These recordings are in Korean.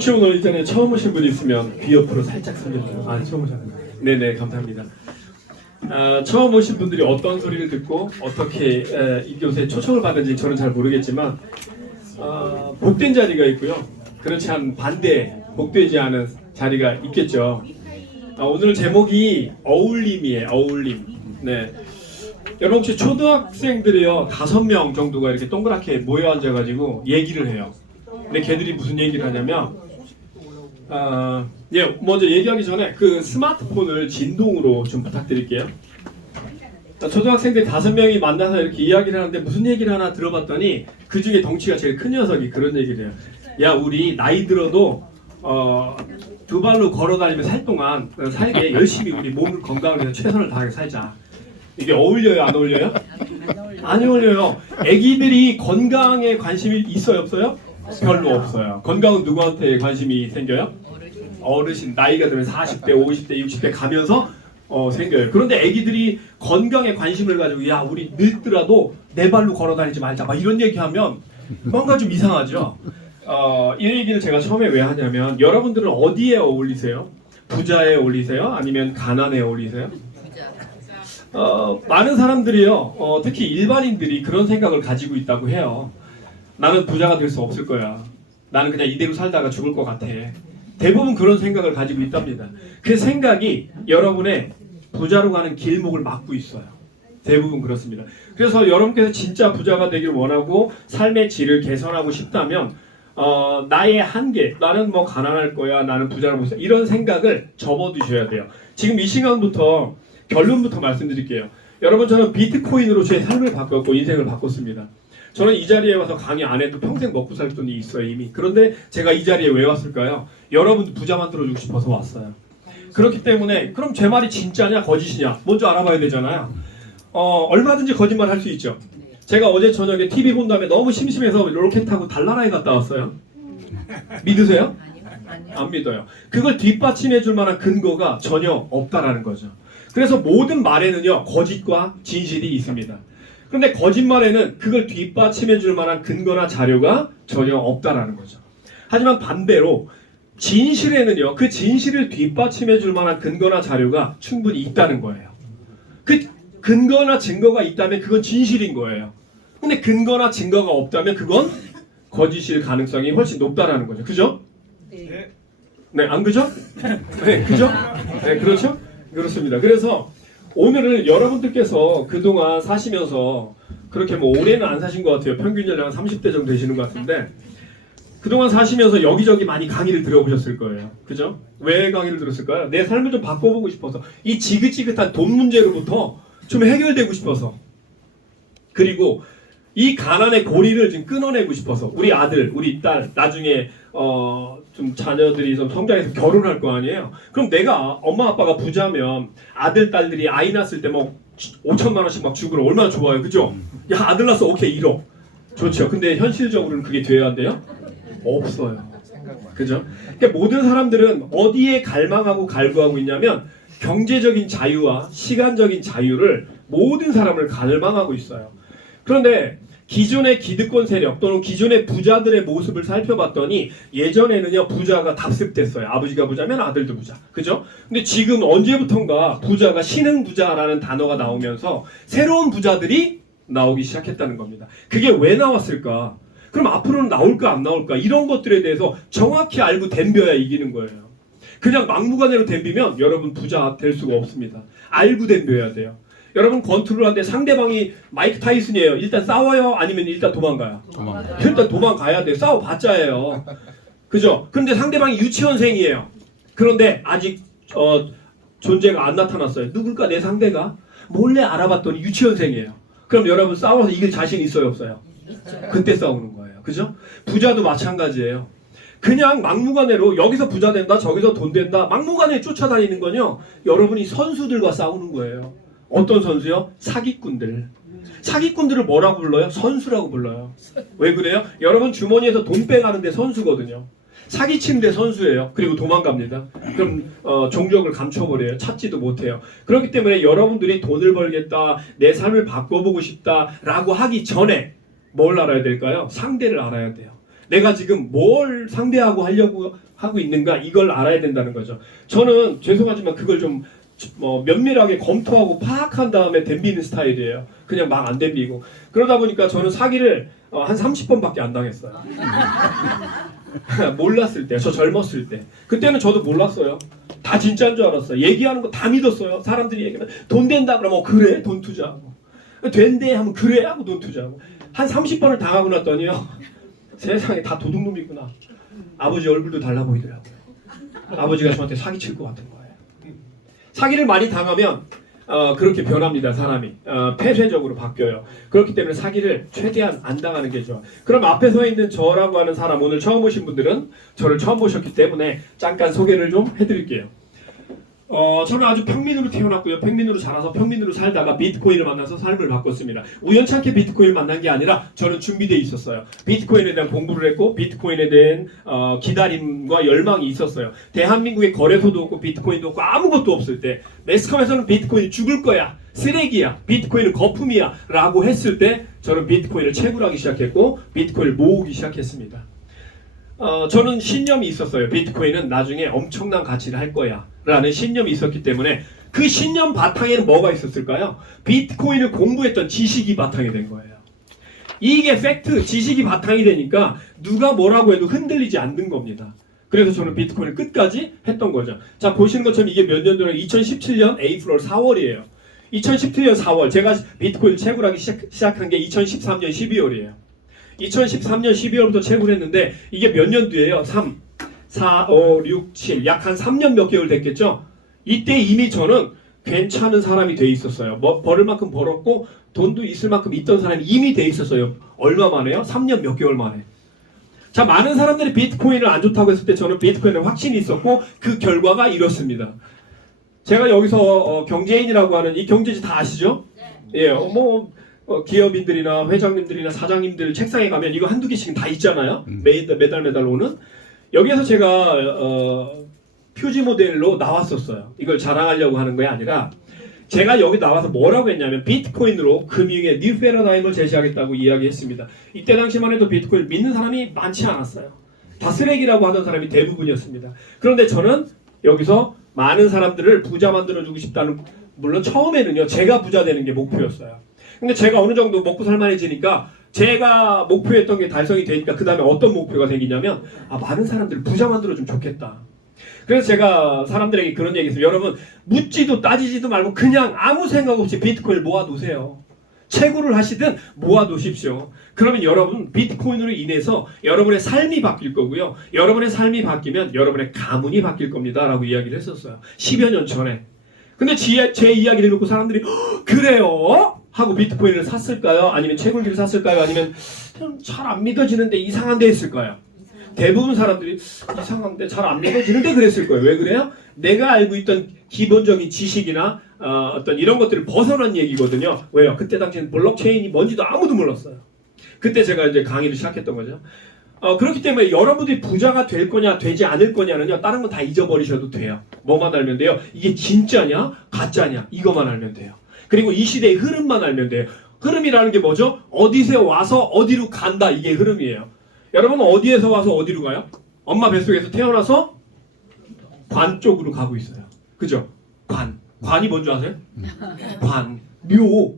혹시 오늘 이전에 처음 오신 분이 있으면 귀 옆으로 살짝 설려주세요. 아, 처음 오셨나요? 네네, 감사합니다. 처음 오신 분들이 어떤 소리를 듣고 어떻게 이 교세에 초청을 받은지 저는 잘 모르겠지만 복된 자리가 있고요. 그렇지 않은 반대, 복되지 않은 자리가 있겠죠. 오늘 제목이 어울림이에요. 어울림. 네. 여러분 혹시 초등학생들이요 5명 정도가 이렇게 동그랗게 모여 앉아가지고 얘기를 해요. 근데 걔들이 무슨 얘기를 하냐면 먼저 얘기하기 전에 그 스마트폰을 진동으로 좀 부탁드릴게요. 초등학생들 5명이 만나서 이렇게 이야기를 하는데 무슨 얘기를 하나 들어봤더니 그 중에 덩치가 제일 큰 녀석이 그런 얘기를 해요. 야, 우리 나이 들어도 두 발로 걸어다니며 살 동안 살게 열심히 우리 몸을 건강을 위해서 최선을 다하게 살자. 이게 어울려요, 안 어울려요? 안 어울려요. 애기들이 건강에 관심이 있어요, 없어요? 별로 없어요. 건강은 누구한테 관심이 생겨요? 어르신, 나이가 들면 40대, 50대, 60대 가면서 생겨요. 그런데 애기들이 건강에 관심을 가지고 야, 우리 늙더라도 내 발로 걸어다니지 말자 막 이런 얘기하면 뭔가 좀 이상하죠. 이 얘기를 제가 처음에 왜 하냐면 여러분들은 어디에 어울리세요? 부자에 어울리세요? 아니면 가난에 어울리세요? 많은 사람들이요, 특히 일반인들이 그런 생각을 가지고 있다고 해요. 나는 부자가 될 수 없을 거야. 나는 그냥 이대로 살다가 죽을 것 같아. 대부분 그런 생각을 가지고 있답니다. 그 생각이 여러분의 부자로 가는 길목을 막고 있어요. 대부분 그렇습니다. 그래서 여러분께서 진짜 부자가 되길 원하고 삶의 질을 개선하고 싶다면 나의 한계, 나는 뭐 가난할 거야, 나는 부자를 못 살, 이런 생각을 접어두셔야 돼요. 지금 이 시간부터 결론부터 말씀드릴게요. 여러분, 저는 비트코인으로 제 삶을 바꿨고 인생을 바꿨습니다. 저는 이 자리에 와서 강의 안 해도 평생 먹고 살 돈이 있어요, 이미. 그런데 제가 이 자리에 왜 왔을까요? 여러분들 부자 만들어주고 싶어서 왔어요. 그렇기 때문에 그럼 제 말이 진짜냐 거짓이냐 먼저 알아봐야 되잖아요. 얼마든지 거짓말 할 수 있죠. 제가 어제 저녁에 TV 본 다음에 너무 심심해서 로켓 타고 달나라에 갔다 왔어요. 믿으세요? 안 믿어요. 그걸 뒷받침해 줄 만한 근거가 전혀 없다라는 거죠. 그래서 모든 말에는요 거짓과 진실이 있습니다. 그런데 거짓말에는 그걸 뒷받침해 줄 만한 근거나 자료가 전혀 없다라는 거죠. 하지만 반대로 진실에는요 그 진실을 뒷받침해 줄 만한 근거나 자료가 충분히 있다는 거예요. 그 근거나 증거가 있다면 그건 진실인 거예요. 근데 근거나 증거가 없다면 그건 거짓일 가능성이 훨씬 높다라는 거죠. 그죠? 네, 안 그죠? 네, 그죠? 네, 그렇죠? 그렇습니다. 그래서 오늘은 여러분들께서 그동안 사시면서 그렇게 뭐 오래는 안 사신 것 같아요. 평균 연령 30대 정도 되시는 것 같은데 그동안 사시면서 여기저기 많이 강의를 들어보셨을 거예요. 그죠? 왜 강의를 들었을까요? 내 삶을 좀 바꿔보고 싶어서, 이 지긋지긋한 돈 문제로부터 좀 해결되고 싶어서, 그리고 이 가난의 고리를 좀 끊어내고 싶어서, 우리 아들, 우리 딸 나중에 좀 자녀들이 좀 성장해서 결혼할 거 아니에요. 그럼 내가 엄마 아빠가 부자면 아들 딸들이 아이 낳았을 때 뭐 5천만 원씩 막 주고 얼마나 좋아요. 그죠? 야, 아들 낳았어. 오케이, 1억. 좋죠. 근데 현실적으로는 그게 돼야 한대요? 없어요. 그죠? 그러니까 모든 사람들은 어디에 갈망하고 갈구하고 있냐면 경제적인 자유와 시간적인 자유를 모든 사람을 갈망하고 있어요. 그런데 기존의 기득권 세력 또는 기존의 부자들의 모습을 살펴봤더니 예전에는요 부자가 답습됐어요. 아버지가 부자면 아들도 부자. 그죠? 근데 지금 언제부턴가 부자가 신흥 부자라는 단어가 나오면서 새로운 부자들이 나오기 시작했다는 겁니다. 그게 왜 나왔을까? 그럼 앞으로는 나올까 안 나올까? 이런 것들에 대해서 정확히 알고 덤벼야 이기는 거예요. 그냥 막무가내로 덤비면 여러분 부자 될 수가 없습니다. 알고 덤벼야 돼요. 여러분 권투를 하는데 상대방이 마이크 타이슨이에요. 일단 싸워요? 아니면 일단 도망가요? 일단 도망가야 돼요. 싸워봤자예요. 그죠? 근데 상대방이 유치원생이에요. 그런데 아직 존재가 안 나타났어요. 누굴까 내 상대가? 몰래 알아봤더니 유치원생이에요. 그럼 여러분 싸워서 이길 자신 있어요 없어요? 그때 싸우는 거예요. 그죠? 부자도 마찬가지예요. 그냥 막무가내로 여기서 부자 된다 저기서 돈 된다 막무가내에 쫓아다니는 건요 여러분이 선수들과 싸우는 거예요. 어떤 선수요? 사기꾼들. 사기꾼들을 뭐라고 불러요? 선수라고 불러요. 왜 그래요? 여러분 주머니에서 돈 빼가는데 선수거든요. 사기치는데 선수예요. 그리고 도망갑니다. 그럼 종적을 감춰버려요. 찾지도 못해요. 그렇기 때문에 여러분들이 돈을 벌겠다, 내 삶을 바꿔보고 싶다라고 하기 전에 뭘 알아야 될까요? 상대를 알아야 돼요. 내가 지금 뭘 상대하고 하려고 하고 있는가 이걸 알아야 된다는 거죠. 저는 죄송하지만 그걸 좀 면밀하게 검토하고 파악한 다음에 덤비는 스타일이에요. 그냥 막 안 덤비고. 그러다 보니까 저는 사기를 한 30번밖에 안 당했어요. 몰랐을 때, 저 젊었을 때. 그때는 저도 몰랐어요. 다 진짜인 줄 알았어요. 얘기하는 거 다 믿었어요. 사람들이 얘기하면 돈 된다 그러면 그래 돈 투자하고 된대 하면 그래 하고 돈 투자하고 한 30번을 당하고 났더니요. 세상에 다 도둑놈이구나. 아버지 얼굴도 달라 보이더라고요. 아버지가 저한테 사기칠 것 같은 거예요. 사기를 많이 당하면 그렇게 변합니다. 사람이 폐쇄적으로 바뀌어요. 그렇기 때문에 사기를 최대한 안 당하는 게 좋아. 그럼 앞에 서 있는 저라고 하는 사람, 오늘 처음 보신 분들은 저를 처음 보셨기 때문에 잠깐 소개를 좀 해드릴게요. 저는 아주 평민으로 태어났고요. 평민으로 자라서 평민으로 살다가 비트코인을 만나서 삶을 바꿨습니다. 우연찮게 비트코인을 만난 게 아니라 저는 준비되어 있었어요. 비트코인에 대한 공부를 했고 비트코인에 대한 기다림과 열망이 있었어요. 대한민국에 거래소도 없고 비트코인도 없고 아무것도 없을 때 매스컴에서는 비트코인이 죽을 거야. 쓰레기야. 비트코인은 거품이야. 라고 했을 때 저는 비트코인을 채굴하기 시작했고 비트코인을 모으기 시작했습니다. 저는 신념이 있었어요. 비트코인은 나중에 엄청난 가치를 할 거야 라는 신념이 있었기 때문에 그 신념 바탕에는 뭐가 있었을까요? 비트코인을 공부했던 지식이 바탕이 된 거예요. 이게 팩트, 지식이 바탕이 되니까 누가 뭐라고 해도 흔들리지 않는 겁니다. 그래서 저는 비트코인을 끝까지 했던 거죠. 자, 보시는 것처럼 이게 몇 년도에 2017년 에이프릴 4월이에요. 2017년 4월 제가 비트코인을 채굴하기 시작한 게 2013년 12월이에요. 2013년 12월부터 채굴 했는데 이게 몇 년도예요? 3, 4, 5, 6, 7 약 한 3년 몇 개월 됐겠죠? 이때 이미 저는 괜찮은 사람이 돼 있었어요. 벌을 만큼 벌었고 돈도 있을 만큼 있던 사람이 이미 돼 있었어요. 얼마 만에요? 3년 몇 개월 만에. 자, 많은 사람들이 비트코인을 안 좋다고 했을 때 저는 비트코인에 확신이 있었고 그 결과가 이렇습니다. 제가 여기서 경제인이라고 하는 이 경제지 다 아시죠? 예, 기업인들이나 회장님들이나 사장님들 책상에 가면 이거 한두 개씩은 다 있잖아요. 매달 오는. 여기에서 제가 표지 모델로 나왔었어요. 이걸 자랑하려고 하는 게 아니라 제가 여기 나와서 뭐라고 했냐면 비트코인으로 금융의 뉴 패러다임을 제시하겠다고 이야기했습니다. 이때 당시만 해도 비트코인을 믿는 사람이 많지 않았어요. 다 쓰레기라고 하던 사람이 대부분이었습니다. 그런데 저는 여기서 많은 사람들을 부자 만들어주고 싶다는, 물론 처음에는요 제가 부자 되는 게 목표였어요. 근데 제가 어느 정도 먹고 살만해지니까 제가 목표했던 게 달성이 되니까 그 다음에 어떤 목표가 생기냐면 많은 사람들을 부자 만들어주면 좋겠다. 그래서 제가 사람들에게 그런 얘기했어요. 여러분 묻지도 따지지도 말고 그냥 아무 생각 없이 비트코인을 모아 놓으세요. 채굴을 하시든 모아 놓으십시오. 그러면 여러분 비트코인으로 인해서 여러분의 삶이 바뀔 거고요. 여러분의 삶이 바뀌면 여러분의 가문이 바뀔 겁니다. 라고 이야기를 했었어요. 10여 년 전에. 근데 제 이야기를 듣고 사람들이 그래요? 하고 비트코인을 샀을까요? 아니면 채굴기를 샀을까요? 아니면 잘 안 믿어지는데 이상한데 했을까요? 대부분 사람들이 이상한데 잘 안 믿어지는데 그랬을 거예요. 왜 그래요? 내가 알고 있던 기본적인 지식이나 어떤 이런 것들을 벗어난 얘기거든요. 왜요? 그때 당시에는 블록체인이 뭔지도 아무도 몰랐어요. 그때 제가 이제 강의를 시작했던 거죠. 그렇기 때문에 여러분들이 부자가 될 거냐 되지 않을 거냐는요 다른 건 다 잊어버리셔도 돼요. 뭐만 알면 돼요? 이게 진짜냐 가짜냐 이것만 알면 돼요. 그리고 이 시대의 흐름만 알면 돼요. 흐름이라는 게 뭐죠? 어디서 와서 어디로 간다, 이게 흐름이에요. 여러분 어디에서 와서 어디로 가요? 엄마 뱃속에서 태어나서 관 쪽으로 가고 있어요. 그죠? 관이 뭔지 아세요? 관, 묘.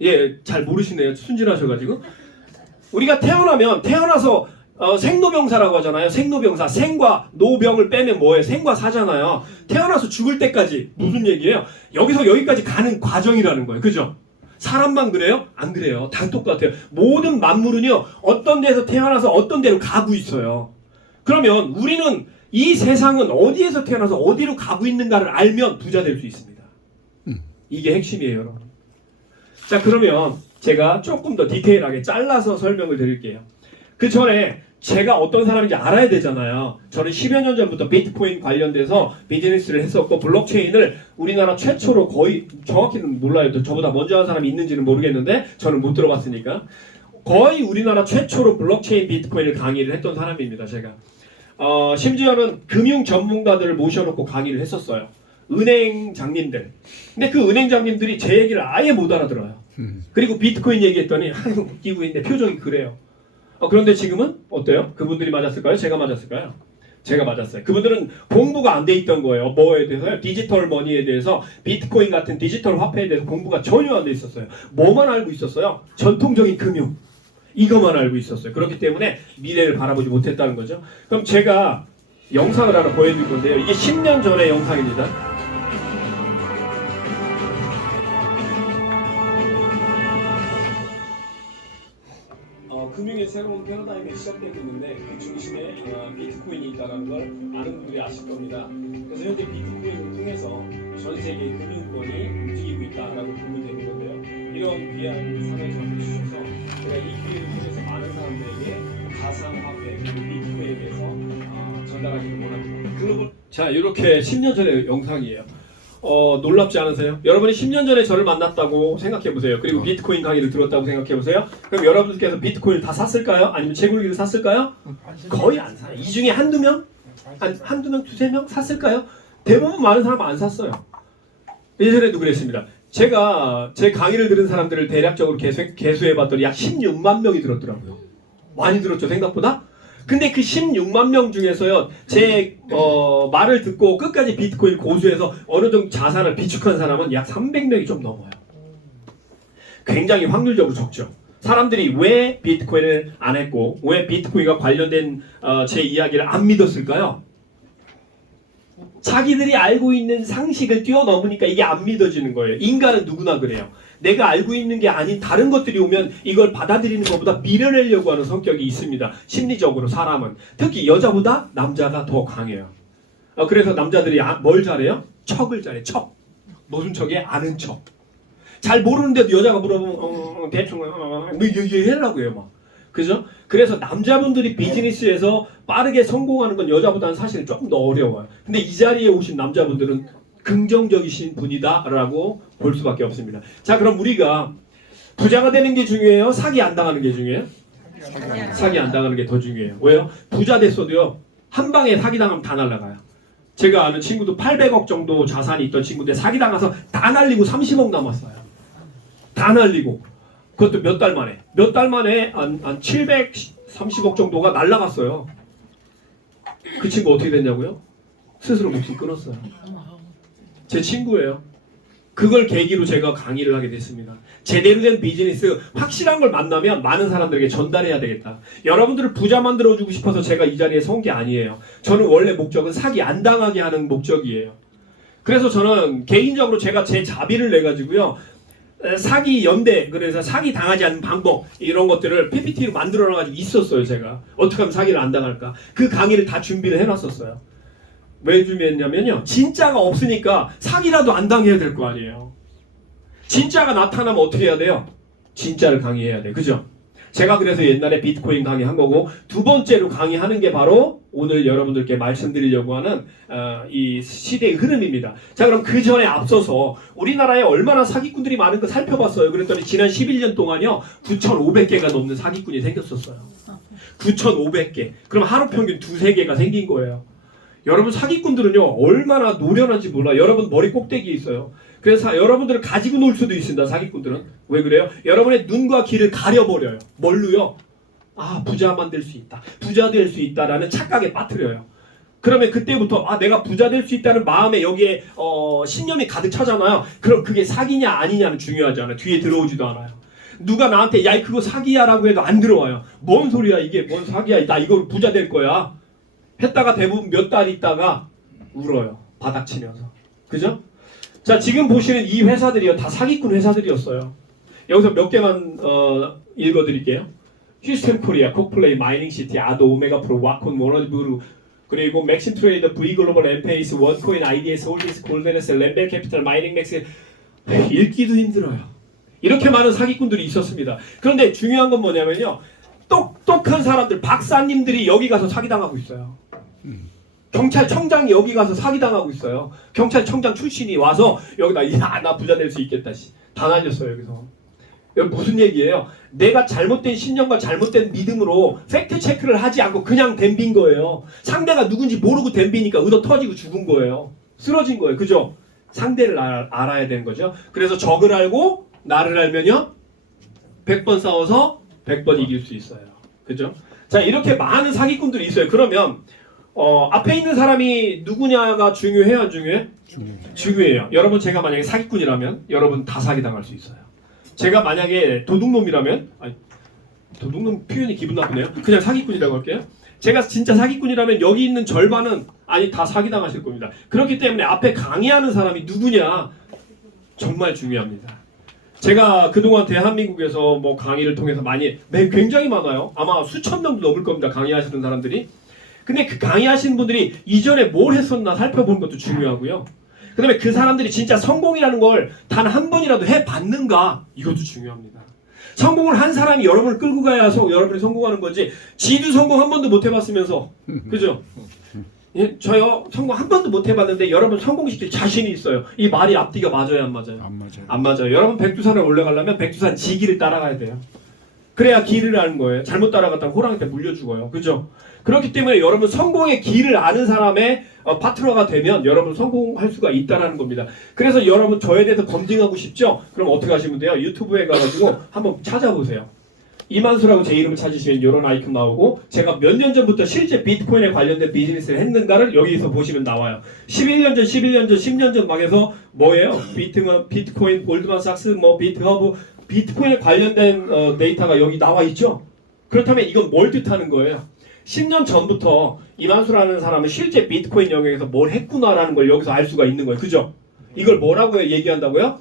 예, 잘 모르시네요. 순진하셔가지고. 우리가 태어나서 생로병사라고 하잖아요. 생로병사. 생과 노병을 빼면 뭐예요? 생과 사잖아요. 태어나서 죽을 때까지 무슨 얘기예요? 여기서 여기까지 가는 과정이라는 거예요. 그죠? 사람만 그래요? 안 그래요. 다 똑같아요. 모든 만물은요. 어떤 데서 태어나서 어떤 데로 가고 있어요. 그러면 우리는 이 세상은 어디에서 태어나서 어디로 가고 있는가를 알면 부자 될 수 있습니다. 이게 핵심이에요, 여러분. 자, 그러면 제가 조금 더 디테일하게 잘라서 설명을 드릴게요. 그 전에 제가 어떤 사람인지 알아야 되잖아요. 저는 10여 년 전부터 비트코인 관련돼서 비즈니스를 했었고 블록체인을 우리나라 최초로 거의 정확히는 몰라요. 저보다 먼저 한 사람이 있는지는 모르겠는데 저는 못 들어봤으니까 거의 우리나라 최초로 블록체인 비트코인을 강의를 했던 사람입니다. 제가 심지어는 금융 전문가들을 모셔놓고 강의를 했었어요. 은행장님들. 근데 그 은행장님들이 제 얘기를 아예 못 알아들어요. 그리고 비트코인 얘기했더니 웃기고 있는데 표정이 그래요. 그런데 지금은 어때요? 그분들이 맞았을까요? 제가 맞았을까요? 제가 맞았어요. 그분들은 공부가 안 돼 있던 거예요. 뭐에 대해서요? 디지털 머니에 대해서, 비트코인 같은 디지털 화폐에 대해서 공부가 전혀 안 돼 있었어요. 뭐만 알고 있었어요? 전통적인 금융. 이것만 알고 있었어요. 그렇기 때문에 미래를 바라보지 못했다는 거죠. 그럼 제가 영상을 하나 보여드릴 건데요. 이게 10년 전의 영상입니다. 금융의 새로운 패러다임이 시작되고 있는데 그 중심에 비트코인이 있다는 걸 많은 분들이 아실 겁니다. 그래서 현재 비트코인을 통해서 전 세계 금융권이 움직이고 있다라고 보면 되는 건데요. 이런 귀한 상을 저한테 주셔서 제가 이 기회를 통해서 많은 사람들에게 가상화폐 그리고 비트코인에 대해서 전달하기를 원합니다. 자, 이렇게 10년 전의 영상이에요. 놀랍지 않으세요? 여러분이 10년 전에 저를 만났다고 생각해 보세요. 그리고 비트코인 강의를 들었다고 생각해 보세요. 그럼 여러분들께서 비트코인을 다 샀을까요? 아니면 채굴기를 샀을까요? 거의 안 사요. 이 중에 한두 명? 한두 명, 두세 명 샀을까요? 대부분 많은 사람은 안 샀어요. 예전에도 그랬습니다. 제가 제 강의를 들은 사람들을 대략적으로 개수해 봤더니 약 16만 명이 들었더라고요. 많이 들었죠, 생각보다? 근데 그 16만 명 중에서요, 제 말을 듣고 끝까지 비트코인 고수해서 어느 정도 자산을 비축한 사람은 약 300명이 좀 넘어요. 굉장히 확률적으로 적죠. 사람들이 왜 비트코인을 안 했고 왜 비트코인과 관련된 제 이야기를 안 믿었을까요? 자기들이 알고 있는 상식을 뛰어넘으니까 이게 안 믿어지는 거예요. 인간은 누구나 그래요. 내가 알고 있는 게 아닌 다른 것들이 오면 이걸 받아들이는 것보다 밀어내려고 하는 성격이 있습니다. 심리적으로 사람은. 특히 여자보다 남자가 더 강해요. 그래서 남자들이 뭘 잘해요? 척을 잘해. 척. 무슨 척이에요? 아는 척. 잘 모르는데도 여자가 물어보면 대충 얘기하려고 해요. 막. 그죠? 그래서 남자분들이 비즈니스에서 빠르게 성공하는 건 여자보다는 사실 조금 더 어려워요. 근데 이 자리에 오신 남자분들은 긍정적이신 분이다라고 볼 수밖에 없습니다. 자, 그럼 우리가 부자가 되는 게 중요해요? 사기 안 당하는 게 중요해요? 사기 안 당하는 게 더 중요해요. 왜요? 부자 됐어도요, 한 방에 사기 당하면 다 날아가요. 제가 아는 친구도 800억 정도 자산이 있던 친구인데 사기 당해서 다 날리고 30억 남았어요. 다 날리고. 그것도 몇 달 만에. 몇 달 만에 한 730억 정도가 날라갔어요. 그 친구 어떻게 됐냐고요? 스스로 목숨 끊었어요. 제 친구예요. 그걸 계기로 제가 강의를 하게 됐습니다. 제대로 된 비즈니스, 확실한 걸 만나면 많은 사람들에게 전달해야 되겠다. 여러분들을 부자 만들어주고 싶어서 제가 이 자리에 선 게 아니에요. 저는 원래 목적은 사기 안 당하게 하는 목적이에요. 그래서 저는 개인적으로 제가 제 자비를 내가지고요, 사기 연대, 그래서 사기 당하지 않는 방법, 이런 것들을 PPT로 만들어놔가지고 있었어요. 제가 어떻게 하면 사기를 안 당할까, 그 강의를 다 준비를 해놨었어요. 왜 준비했냐면요, 진짜가 없으니까 사기라도 안 당해야 될 거 아니에요. 진짜가 나타나면 어떻게 해야 돼요? 진짜를 강의해야 돼. 그죠? 제가 그래서 옛날에 비트코인 강의한 거고, 두 번째로 강의하는 게 바로 오늘 여러분들께 말씀드리려고 하는 이 시대의 흐름입니다. 자, 그럼 그 전에 앞서서 우리나라에 얼마나 사기꾼들이 많은 거 살펴봤어요. 그랬더니 지난 11년 동안요, 9,500개가 넘는 사기꾼이 생겼었어요. 9,500개. 그럼 하루 평균 두세 개가 생긴 거예요. 여러분, 사기꾼들은요, 얼마나 노련한지 몰라요. 여러분 머리 꼭대기에 있어요. 그래서 여러분들을 가지고 놀 수도 있습니다. 사기꾼들은. 왜 그래요? 여러분의 눈과 귀를 가려버려요. 뭘로요? 부자 만들 수 있다, 부자 될 수 있다라는 착각에 빠뜨려요. 그러면 그때부터 내가 부자 될 수 있다는 마음에 여기에 신념이 가득 차잖아요. 그럼 그게 사기냐 아니냐는 중요하지 않아요. 뒤에 들어오지도 않아요. 누가 나한테 야 그거 사기야 라고 해도 안 들어와요. 뭔 소리야, 이게 뭔 사기야, 나 이거 부자 될 거야 했다가 대부분 몇 달 있다가 울어요. 바닥치면서. 그죠? 자, 지금 보시는 이 회사들이요, 다 사기꾼 회사들이었어요. 여기서 몇 개만 읽어드릴게요. 휴스턴 코리아, 콕플레이, 마이닝시티, 아도, 오메가 프로, 와콘, 모너즈브루, 그리고 맥심 트레이더, V 글로벌, 엠페이스, 원코인, IDS, 홀딩스, 골드네스, 램벨 캐피탈, 마이닝 맥스. 읽기도 힘들어요. 이렇게 많은 사기꾼들이 있었습니다. 그런데 중요한 건 뭐냐면요, 똑똑한 사람들, 박사님들이 여기 가서 사기당하고 있어요. 경찰청장이 여기 가서 사기당하고 있어요. 경찰청장 출신이 와서 여기다 나 부자 될 수 있겠다, 다 날렸어요. 여기서. 무슨 얘기예요? 내가 잘못된 신념과 잘못된 믿음으로 팩트 체크를 하지 않고 그냥 덤빈 거예요. 상대가 누군지 모르고 덤비니까 의도 터지고 죽은 거예요. 쓰러진 거예요. 그죠? 상대를 알아야 되는 거죠. 그래서 적을 알고 나를 알면요, 100번 싸워서 100번 이길 수 있어요. 그죠? 자, 이렇게 많은 사기꾼들이 있어요. 그러면 앞에 있는 사람이 누구냐가 중요해요, 안 중요해? 중요해요. 여러분, 제가 만약에 사기꾼이라면 여러분 다 사기당할 수 있어요. 제가 만약에 도둑놈이라면, 아니, 도둑놈 표현이 기분 나쁘네요. 그냥 사기꾼이라고 할게요. 제가 진짜 사기꾼이라면 여기 있는 절반은 아니 다 사기당하실 겁니다. 그렇기 때문에 앞에 강의하는 사람이 누구냐 정말 중요합니다. 제가 그동안 대한민국에서 뭐 강의를 통해서 굉장히 많아요. 아마 수천 명도 넘을 겁니다. 강의하시는 사람들이. 근데 그 강의하시는 분들이 이전에 뭘 했었나 살펴보는 것도 중요하고요. 그 다음에 그 사람들이 진짜 성공이라는 걸 단 한 번이라도 해봤는가 이것도 중요합니다. 성공을 한 사람이 여러분을 끌고 가야서 여러분이 성공하는 거지 지도 성공 한 번도 못 해봤으면서 그죠? 예, 저요 성공 한 번도 못 해봤는데 여러분 성공시킬 자신이 있어요. 이 말이 앞뒤가 맞아요, 안 맞아요? 안 맞아요. 안 맞아요. 여러분 백두산을 올라가려면 백두산 지기를 따라가야 돼요. 그래야 길을 아는 거예요. 잘못 따라갔다가 호랑이한테 물려 죽어요. 그죠? 그렇기 때문에 여러분 성공의 길을 아는 사람의 파트너가 되면 여러분 성공할 수가 있다는 겁니다. 그래서 여러분 저에 대해서 검증하고 싶죠? 그럼 어떻게 하시면 돼요? 유튜브에 가가지고 한번 찾아보세요. 이만수라고 제 이름을 찾으시면 이런 아이콘 나오고 제가 몇 년 전부터 실제 비트코인에 관련된 비즈니스를 했는가를 여기서 보시면 나와요. 11년 전, 11년 전, 10년 전 막 해서 뭐예요? 비트코인, 골드만삭스, 뭐 비트허브, 비트코인에 관련된 데이터가 여기 나와 있죠? 그렇다면 이건 뭘 뜻하는 거예요? 10년 전부터 이만수라는 사람은 실제 비트코인 영역에서 뭘 했구나라는 걸 여기서 알 수가 있는 거예요. 그죠? 이걸 뭐라고 얘기한다고요?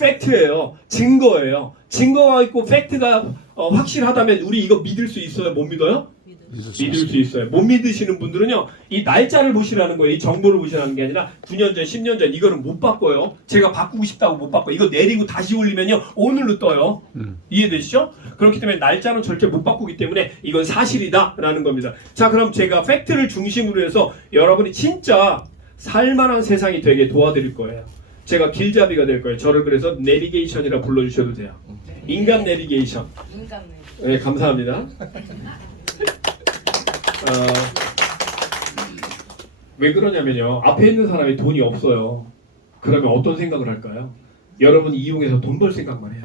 팩트예요. 증거예요. 증거가 있고 팩트가 확실하다면 우리 이거 믿을 수 있어요? 못 믿어요? 믿을 수 있어요. 못 믿으시는 분들은요. 이 날짜를 보시라는 거예요. 이 정보를 보시라는 게 아니라 9년 전, 10년 전 이거는 못 바꿔요. 제가 바꾸고 싶다고 못 바꿔요. 이거 내리고 다시 올리면요. 오늘로 떠요. 이해되시죠? 그렇기 때문에 날짜는 절대 못 바꾸기 때문에 이건 사실이다 라는 겁니다. 자, 그럼 제가 팩트를 중심으로 해서 여러분이 진짜 살만한 세상이 되게 도와드릴 거예요. 제가 길잡이가 될 거예요. 저를 그래서 내비게이션이라 불러주셔도 돼요. 인간 내비게이션. 네, 감사합니다. 왜 그러냐면요. 앞에 있는 사람이 돈이 없어요. 그러면 어떤 생각을 할까요? 여러분이 이용해서 돈 벌 생각만 해요.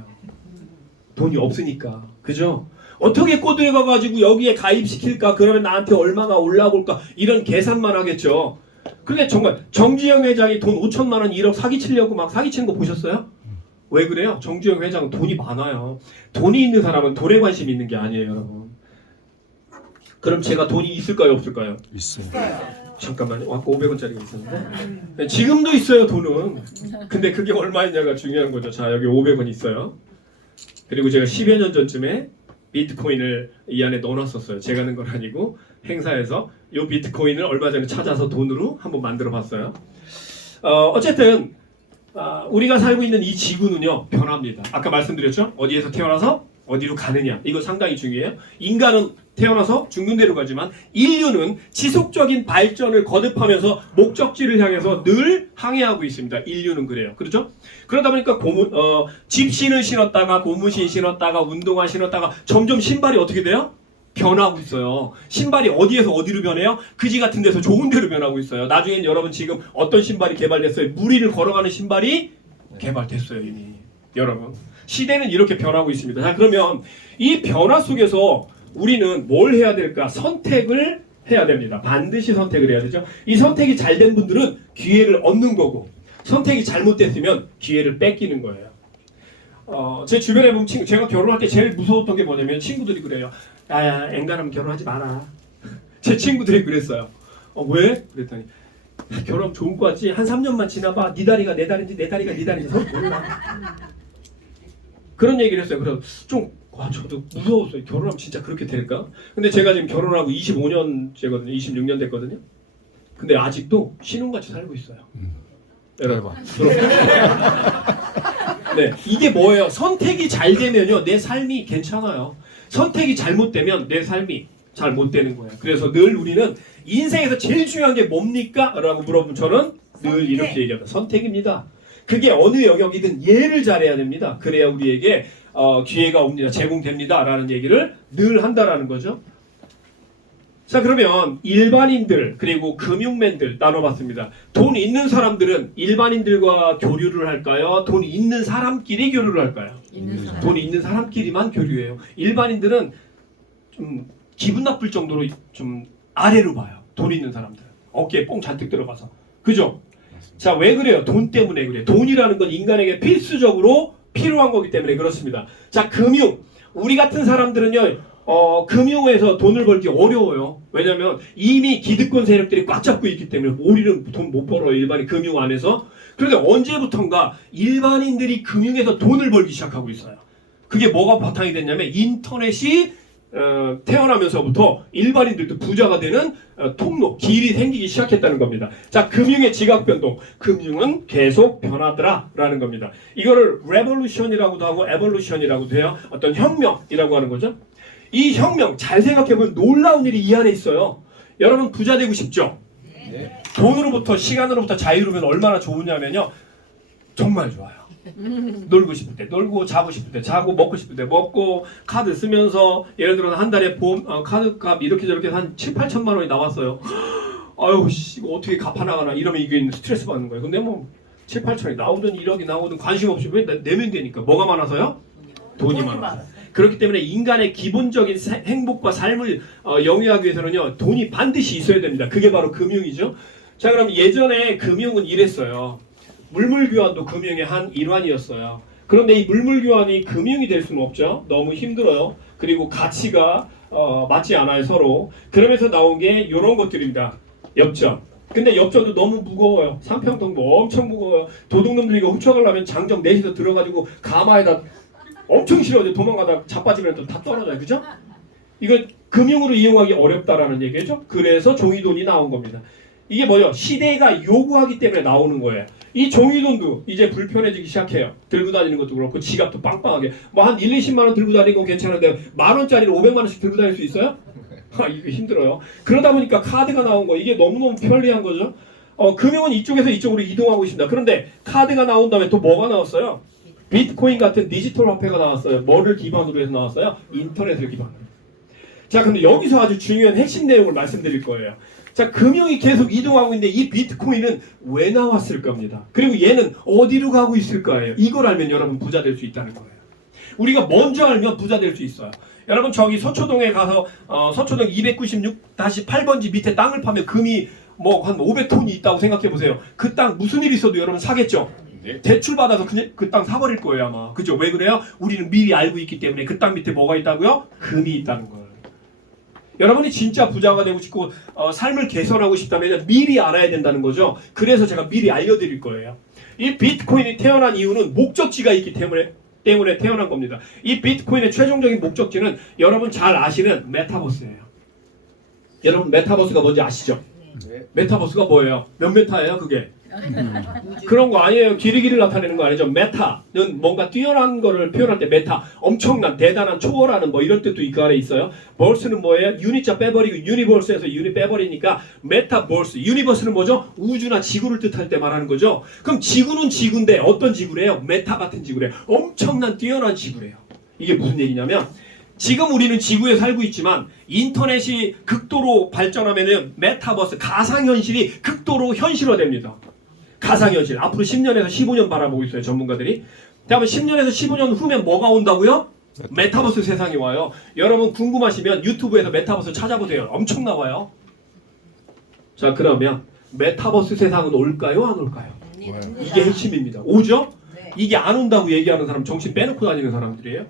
돈이 없으니까. 그죠? 어떻게 코드에 가가지고 여기에 가입시킬까? 그러면 나한테 얼마나 올라올까? 이런 계산만 하겠죠. 근데 정말 정주영 회장이 돈 5천만 원 1억 사기치려고 막 사기치는 거 보셨어요? 왜 그래요? 정주영 회장은 돈이 많아요. 돈이 있는 사람은 돈에 관심이 있는 게 아니에요, 여러분. 그럼 제가 돈이 있을까요, 없을까요? 있어요. 잠깐만요. 아까 500원짜리가 있었는데. 지금도 있어요, 돈은. 근데 그게 얼마였냐가 중요한 거죠. 자, 여기 500원 있어요. 그리고 제가 10여 년 전쯤에 비트코인을 이 안에 넣어놨었어요. 제가 는 건 아니고 행사에서 이 비트코인을 얼마 전에 찾아서 돈으로 한번 만들어 봤어요. 어쨌든 우리가 살고 있는 이 지구는요 변합니다. 아까 말씀드렸죠? 어디에서 태어나서 어디로 가느냐 이거 상당히 중요해요. 인간은 태어나서 죽는 대로 가지만 인류는 지속적인 발전을 거듭하면서 목적지를 향해서 늘 항해하고 있습니다. 인류는 그래요. 그렇죠? 그러다 보니까 집신을 신었다가 고무신 신었다가 운동화 신었다가 점점 신발이 어떻게 돼요? 변하고 있어요. 신발이 어디에서 어디로 변해요? 그지 같은 데서 좋은 데로 변하고 있어요. 나중엔 여러분 지금 어떤 신발이 개발됐어요? 무리를 걸어가는 신발이 개발됐어요 이미. 여러분 시대는 이렇게 변하고 있습니다. 자, 그러면 이 변화 속에서 우리는 뭘 해야 될까? 선택을 해야 됩니다. 반드시 선택을 해야 되죠. 이 선택이 잘 된 분들은 기회를 얻는 거고 선택이 잘못됐으면 기회를 뺏기는 거예요. 제 주변에 보면 제가 결혼할 때 제일 무서웠던 게 뭐냐면 친구들이 그래요. 야야 앵간하면 결혼하지 마라. 제 친구들이 그랬어요. 왜? 그랬더니 결혼 좋은 거 같지? 한 3년만 지나봐. 네 다리가 내 다리인지 내 다리가 네 다리인지 서로 몰라. 그런 얘기를 했어요. 그래서 좀 저도 무서웠어요. 결혼하면 진짜 그렇게 될까? 근데 제가 지금 결혼하고 25년째거든요. 26년 됐거든요. 근데 아직도 신혼같이 살고 있어요. 여러분. 네, 이게 뭐예요? 선택이 잘 되면요, 내 삶이 괜찮아요. 선택이 잘못되면 내 삶이 잘 못 되는 거예요. 그래서 늘 우리는 인생에서 제일 중요한 게 뭡니까? 라고 물어보면 저는 늘 이렇게 얘기합니다. 선택입니다. 그게 어느 영역이든 이해를 잘해야 됩니다. 그래야 우리에게 기회가 옵니다. 제공됩니다. 라는 얘기를 늘 한다라는 거죠. 자, 그러면 일반인들 그리고 금융맨들 나눠봤습니다. 돈 있는 사람들은 일반인들과 교류를 할까요? 돈 있는 사람끼리 교류를 할까요? 돈 있는 사람끼리만 교류해요. 일반인들은 좀 기분 나쁠 정도로 좀 아래로 봐요. 돈 있는 사람들 어깨에 뽕 잔뜩 들어가서. 그죠? 자, 왜 그래요? 돈 때문에 그래요. 돈이라는 건 인간에게 필수적으로 필요한 거기 때문에 그렇습니다. 자, 금융. 우리 같은 사람들은요, 금융에서 돈을 벌기 어려워요. 왜냐면 이미 기득권 세력들이 꽉 잡고 있기 때문에 우리는 돈 못 벌어요. 일반인 금융 안에서. 그런데 언제부턴가 일반인들이 금융에서 돈을 벌기 시작하고 있어요. 그게 뭐가 바탕이 됐냐면 인터넷이 태어나면서부터 일반인들도 부자가 되는 통로, 길이 생기기 시작했다는 겁니다. 자, 금융의 지각 변동. 금융은 계속 변하더라 라는 겁니다. 이거를 레볼루션이라고도 하고 에볼루션이라고도 해요. 어떤 혁명이라고 하는 거죠. 이 혁명, 잘 생각해보면 놀라운 일이 이 안에 있어요. 여러분 부자 되고 싶죠? 네. 돈으로부터 시간으로부터 자유로면 얼마나 좋으냐면요. 정말 좋아요. 놀고 싶을 때 놀고, 자고 싶을 때 자고, 먹고 싶을 때 먹고, 카드 쓰면서 예를 들어 한 달에 보험 카드값 이렇게 저렇게 한 7, 8천만 원이 나왔어요. 아유 씨, 이거 어떻게 갚아나가나 이러면 이게 스트레스 받는 거예요. 근데 뭐 7, 8천이 나오든 1억이 나오든 관심 없이 왜 내면 되니까. 뭐가 많아서요? 돈이 많아서. 그렇기 때문에 인간의 기본적인 행복과 삶을 영위하기 위해서는요, 돈이 반드시 있어야 됩니다. 그게 바로 금융이죠. 자, 그럼 예전에 금융은 이랬어요. 물물교환도 금융의 한 일환이었어요. 그런데 이 물물교환이 금융이 될 수는 없죠. 너무 힘들어요. 그리고 가치가 맞지 않아요, 서로. 그러면서 나온 게 이런 것들입니다. 엽전. 근데 엽전도 너무 무거워요. 상평통도 엄청 무거워요. 도둑놈들이 이거 훔쳐가려면 장정 넷이서 들어가지고 가마에다 엄청 실어요. 도망가다 자빠지면 또 다 떨어져요. 그죠? 이거 금융으로 이용하기 어렵다라는 얘기죠. 그래서 종이돈이 나온 겁니다. 이게 뭐요? 시대가 요구하기 때문에 나오는 거예요. 이 종이돈도 이제 불편해지기 시작해요. 들고 다니는 것도 그렇고 지갑도 빵빵하게. 뭐 한 1, 20만 원 들고 다니는 건 괜찮은데 10,000원짜리를 500만 원씩 들고 다닐 수 있어요? 이게 힘들어요. 그러다 보니까 카드가 나온 거. 이게 너무너무 편리한 거죠. 금융은 이쪽에서 이쪽으로 이동하고 있습니다. 그런데 카드가 나온 다음에 또 뭐가 나왔어요? 비트코인 같은 디지털 화폐가 나왔어요. 뭐를 기반으로 해서 나왔어요? 인터넷을 기반으로. 자, 근데 여기서 아주 중요한 핵심 내용을 말씀드릴 거예요. 자, 금융이 계속 이동하고 있는데 이 비트코인은 왜 나왔을 겁니다. 그리고 얘는 어디로 가고 있을 거예요. 이걸 알면 여러분 부자 될 수 있다는 거예요. 우리가 먼저 알면 부자 될 수 있어요. 여러분 저기 서초동에 가서 서초동 296-8번지 밑에 땅을 파면 금이 뭐 한 500톤이 있다고 생각해 보세요. 그 땅 무슨 일 있어도 여러분 사겠죠? 네. 대출 받아서 그 땅 사버릴 거예요 아마. 그죠? 왜 그래요? 우리는 미리 알고 있기 때문에 그 땅 밑에 뭐가 있다고요? 금이 있다는 거예요. 여러분이 진짜 부자가 되고 싶고 삶을 개선하고 싶다면 미리 알아야 된다는 거죠. 그래서 제가 미리 알려드릴 거예요. 이 비트코인이 태어난 이유는 목적지가 있기 때문에 태어난 겁니다. 이 비트코인의 최종적인 목적지는 여러분 잘 아시는 메타버스예요. 여러분 메타버스가 뭔지 아시죠? 네. 메타버스가 뭐예요? 몇 메타예요 그게? 그런 거 아니에요. 길이를 나타내는 거 아니죠. 메타는 뭔가 뛰어난 거를 표현할 때 메타, 엄청난, 대단한, 초월하는 뭐 이런 뜻도 그 안에 있어요. 벌스는 뭐예요? 유니자 빼버리고 유니버스에서 유니 빼버리니까 메타버스. 유니버스는 뭐죠? 우주나 지구를 뜻할 때 말하는 거죠. 그럼 지구는 지구인데 어떤 지구래요? 메타 같은 지구래요. 엄청난 뛰어난 지구래요. 이게 무슨 얘기냐면 지금 우리는 지구에 살고 있지만 인터넷이 극도로 발전하면은 메타버스, 가상현실이 극도로 현실화됩니다. 가상현실. 앞으로 10년에서 15년 바라보고 있어요. 전문가들이. 다음에 10년에서 15년 후면 뭐가 온다고요? 메타버스 세상이 와요. 여러분 궁금하시면 유튜브에서 메타버스 찾아보세요. 엄청 나와요. 자, 그러면 메타버스 세상은 올까요? 안 올까요? 이게 핵심입니다. 오죠? 이게 안 온다고 얘기하는 사람 정신 빼놓고 다니는 사람들이에요.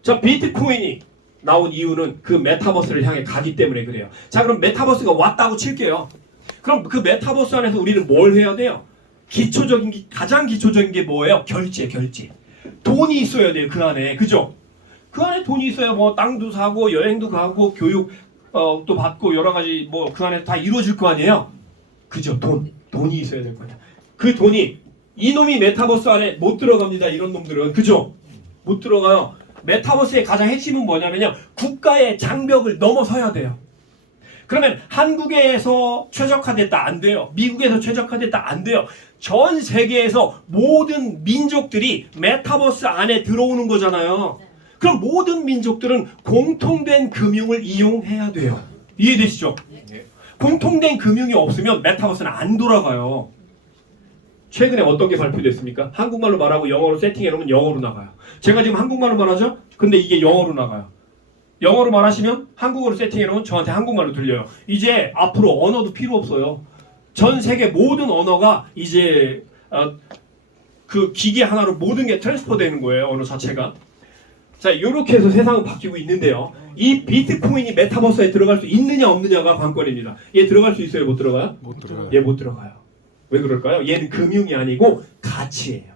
자, 비트코인이 나온 이유는 그 메타버스를 향해 가기 때문에 그래요. 자, 그럼 메타버스가 왔다고 칠게요. 그럼 그 메타버스 안에서 우리는 뭘 해야 돼요? 가장 기초적인 게 뭐예요? 결제. 돈이 있어야 돼요, 그 안에. 그죠? 그 안에 돈이 있어야 뭐 땅도 사고, 여행도 가고, 교육, 또 받고, 여러 가지 뭐 그 안에 다 이루어질 거 아니에요? 그죠? 돈이 있어야 될 거냐. 그 돈이, 이놈이 메타버스 안에 못 들어갑니다, 이런 놈들은. 그죠? 못 들어가요. 메타버스의 가장 핵심은 뭐냐면요. 국가의 장벽을 넘어서야 돼요. 그러면 한국에서 최적화됐다 안 돼요. 미국에서 최적화됐다 안 돼요. 전 세계에서 모든 민족들이 메타버스 안에 들어오는 거잖아요. 그럼 모든 민족들은 공통된 금융을 이용해야 돼요. 이해되시죠? 공통된 금융이 없으면 메타버스는 안 돌아가요. 최근에 어떤 게 발표됐습니까? 한국말로 말하고 영어로 세팅해놓으면 영어로 나가요. 제가 지금 한국말로 말하죠? 근데 이게 영어로 나가요. 영어로 말하시면 한국어로 세팅해놓으면 저한테 한국말로 들려요. 이제 앞으로 언어도 필요 없어요. 전 세계 모든 언어가 이제 그 기계 하나로 모든 게 트랜스퍼 되는 거예요. 언어 자체가. 자, 이렇게 해서 세상은 바뀌고 있는데요. 이 비트코인이 메타버스에 들어갈 수 있느냐 없느냐가 관건입니다. 얘 들어갈 수 있어요? 못 들어가요? 못 들어가요. 얘 못 들어가요. 왜 그럴까요? 얘는 금융이 아니고 가치예요.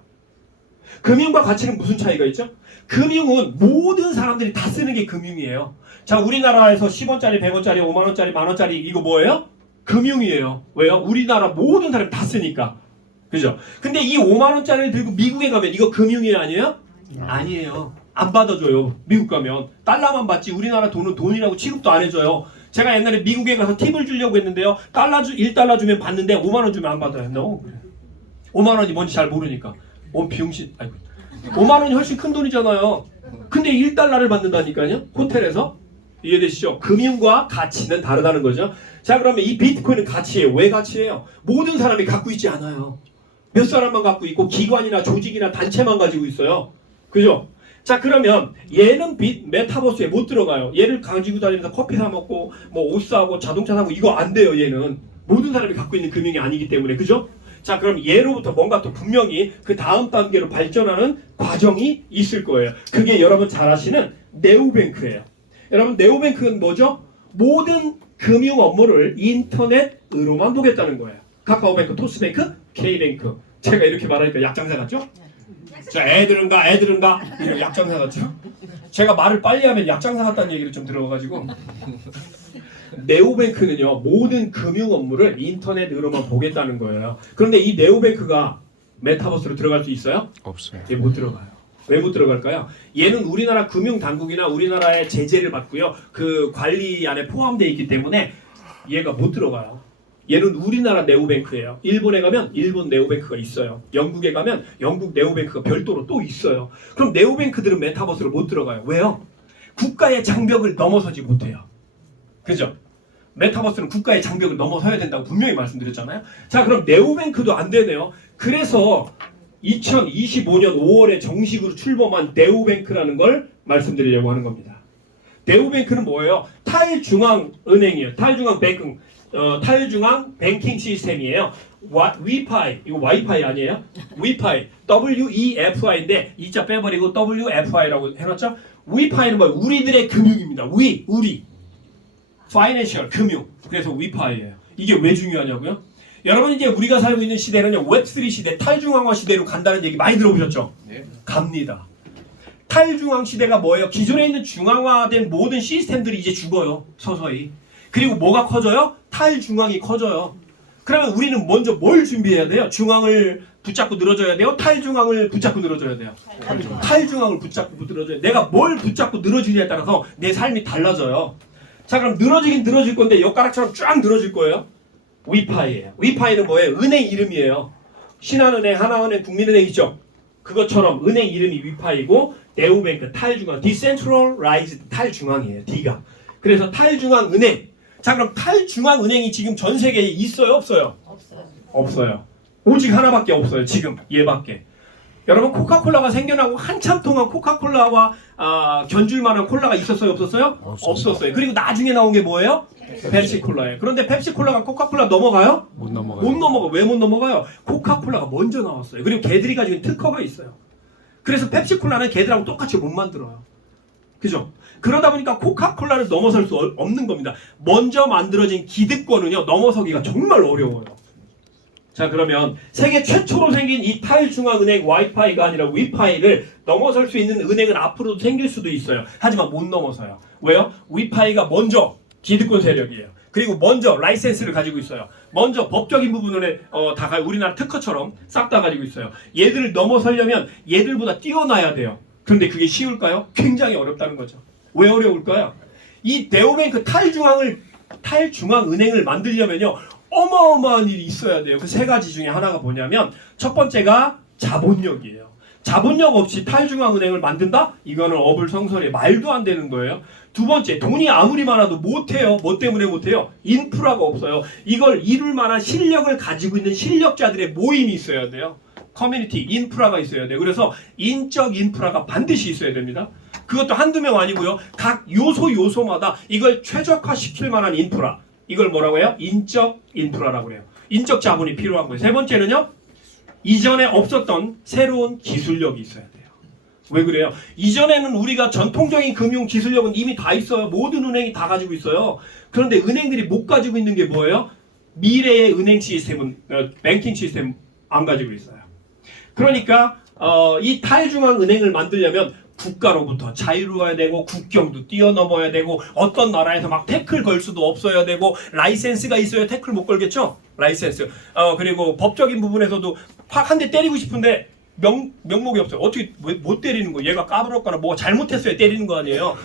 금융과 가치는 무슨 차이가 있죠? 금융은 모든 사람들이 다 쓰는 게 금융이에요. 자, 우리나라에서 10원짜리, 100원짜리, 5만원짜리, 만원짜리 이거 뭐예요? 금융이에요. 왜요? 우리나라 모든 사람이 다 쓰니까. 그죠? 근데 이 5만원짜리를 들고 미국에 가면 이거 금융이 아니에요? 아니에요. 안 받아줘요. 미국 가면. 달러만 받지 우리나라 돈은 돈이라고 취급도 안 해줘요. 제가 옛날에 미국에 가서 팁을 주려고 했는데요. 1달러 주면 받는데 5만원 주면 안 받아요. No. 5만원이 뭔지 잘 모르니까. 비용신. 아이고. 5만원이 훨씬 큰 돈이잖아요. 근데 1달러를 받는다니까요. 호텔에서. 이해되시죠? 금융과 가치는 다르다는 거죠. 자, 그러면 이 비트코인은 가치예요. 왜 가치예요? 모든 사람이 갖고 있지 않아요. 몇 사람만 갖고 있고 기관이나 조직이나 단체만 가지고 있어요. 그죠? 자, 그러면 얘는 메타버스에 못 들어가요. 얘를 가지고 다니면서 커피 사 먹고 뭐 옷 사고 자동차 사고 이거 안 돼요. 얘는 모든 사람이 갖고 있는 금융이 아니기 때문에. 그죠? 자, 그럼 얘로부터 뭔가 또 분명히 그 다음 단계로 발전하는 과정이 있을 거예요. 그게 여러분 잘 아시는 네오뱅크예요. 여러분, 네오뱅크는 뭐죠? 모든 금융 업무를 인터넷으로만 보겠다는 거예요. 카카오뱅크, 토스뱅크, K뱅크. 제가 이렇게 말하니까 약장사 같죠? 자, 애들은 가 이런 약장사 같죠? 제가 말을 빨리 하면 약장사 같다는 얘기를 좀 들어가지고 네오뱅크는요, 모든 금융 업무를 인터넷으로만 보겠다는 거예요. 그런데 이 네오뱅크가 메타버스로 들어갈 수 있어요? 없어요. 얘 못 들어가요. 왜 못 들어갈까요? 얘는 우리나라 금융 당국이나 우리나라의 제재를 받고요, 그 관리 안에 포함되어 있기 때문에 얘가 못 들어가요. 얘는 우리나라 네오뱅크예요. 일본에 가면 일본 네오뱅크가 있어요. 영국에 가면 영국 네오뱅크가 별도로 또 있어요. 그럼 네오뱅크들은 메타버스로 못 들어가요. 왜요? 국가의 장벽을 넘어서지 못해요. 그죠? 메타버스는 국가의 장벽을 넘어서야 된다고 분명히 말씀드렸잖아요. 자, 그럼 네오뱅크도 안 되네요. 그래서 2025년 5월에 정식으로 출범한 네오뱅크라는 걸 말씀드리려고 하는 겁니다. 네오뱅크는 뭐예요? 탈중앙은행이에요. 탈중앙 뱅킹 시스템이에요. 위파이, 이거 와이파이 아니에요? 위파이, WEFI인데 이자 빼버리고 WFI라고 해놨죠? 위파이는 뭐예요? 우리들의 금융입니다. 우리 파이낸셜, 금융. 그래서 위파이예요. 이게 왜 중요하냐고요? 여러분, 이제 우리가 살고 있는 시대는요, 웹3 시대, 탈중앙화 시대로 간다는 얘기 많이 들어보셨죠? 네. 갑니다. 탈중앙 시대가 뭐예요? 기존에 있는 중앙화된 모든 시스템들이 이제 죽어요. 서서히. 그리고 뭐가 커져요? 탈중앙이 커져요. 그러면 우리는 먼저 뭘 준비해야 돼요? 중앙을 붙잡고 늘어져야 돼요? 탈중앙을 붙잡고 늘어져야 돼요? 탈중앙을 붙잡고 늘어져야 돼요. 내가 뭘 붙잡고 늘어지냐에 따라서 내 삶이 달라져요. 자, 그럼 늘어지긴 늘어질 건데 엿가락처럼 쫙 늘어질 거예요. 위파이예요. 위파이는 뭐예요? 은행 이름이에요. 신한은행, 하나은행, 국민은행 있죠? 그것처럼 은행 이름이 위파이고 네오뱅크 탈중앙, 디센트럴라이즈드 탈중앙이에요. D가. 그래서 탈중앙은행. 자, 그럼 탈중앙은행이 지금 전 세계에 있어요? 없어요? 없어요. 오직 하나밖에 없어요. 지금 얘밖에. 여러분, 코카콜라가 생겨나고 한참 동안 코카콜라와 견줄 만한 콜라가 있었어요? 없었어요? 없었어요. 그리고 나중에 나온 게 뭐예요? 펩시콜라예요. 그런데 펩시콜라가 코카콜라 넘어가요? 못 넘어가요. 못 넘어가. 왜 못 넘어가요? 코카콜라가 먼저 나왔어요. 그리고 걔들이 가지고 있는 특허가 있어요. 그래서 펩시콜라는 걔들하고 똑같이 못 만들어요. 그죠? 그러다 보니까 코카콜라를 넘어설 수 없는 겁니다. 먼저 만들어진 기득권은요, 넘어서기가 정말 어려워요. 자, 그러면 세계 최초로 생긴 이 탈중앙은행 와이파이가 아니라 위파이를 넘어설 수 있는 은행은 앞으로도 생길 수도 있어요. 하지만 못 넘어서요. 왜요? 위파이가 먼저 기득권 세력이에요. 그리고 먼저 라이센스를 가지고 있어요. 먼저 법적인 부분을 다 우리나라 특허처럼 싹 다 가지고 있어요. 얘들을 넘어서려면 얘들보다 뛰어나야 돼요. 그런데 그게 쉬울까요? 굉장히 어렵다는 거죠. 왜 어려울까요? 이 네오뱅크 탈중앙은행을 만들려면요, 어마어마한 일이 있어야 돼요. 그 세 가지 중에 하나가 뭐냐면, 첫 번째가 자본력이에요. 자본력 없이 탈중앙은행을 만든다? 이거는 어불성설에 말도 안 되는 거예요. 두 번째, 돈이 아무리 많아도 못해요. 뭐 때문에 못해요? 인프라가 없어요. 이걸 이룰 만한 실력을 가지고 있는 실력자들의 모임이 있어야 돼요. 커뮤니티, 인프라가 있어야 돼요. 그래서 인적 인프라가 반드시 있어야 됩니다. 그것도 한두 명 아니고요. 각 요소마다 이걸 최적화시킬 만한 인프라. 이걸 뭐라고 해요? 인적 인프라라고 해요. 인적 자본이 필요한 거예요. 세 번째는요. 이전에 없었던 새로운 기술력이 있어야 돼요. 왜 그래요? 이전에는 우리가 전통적인 금융 기술력은 이미 다 있어요. 모든 은행이 다 가지고 있어요. 그런데 은행들이 못 가지고 있는 게 뭐예요? 미래의 은행 시스템은 뱅킹 시스템 안 가지고 있어요. 그러니까 이 탈중앙 은행을 만들려면 국가로부터 자유로워야 되고 국경도 뛰어넘어야 되고 어떤 나라에서 막 태클 걸 수도 없어야 되고 라이센스가 있어야 태클 못 걸겠죠? 라이센스. 그리고 법적인 부분에서도 한 대 때리고 싶은데 명목이 없어요. 어떻게 못 때리는 거예요? 얘가 까불었거나 뭐가 잘못했어야 때리는 거 아니에요?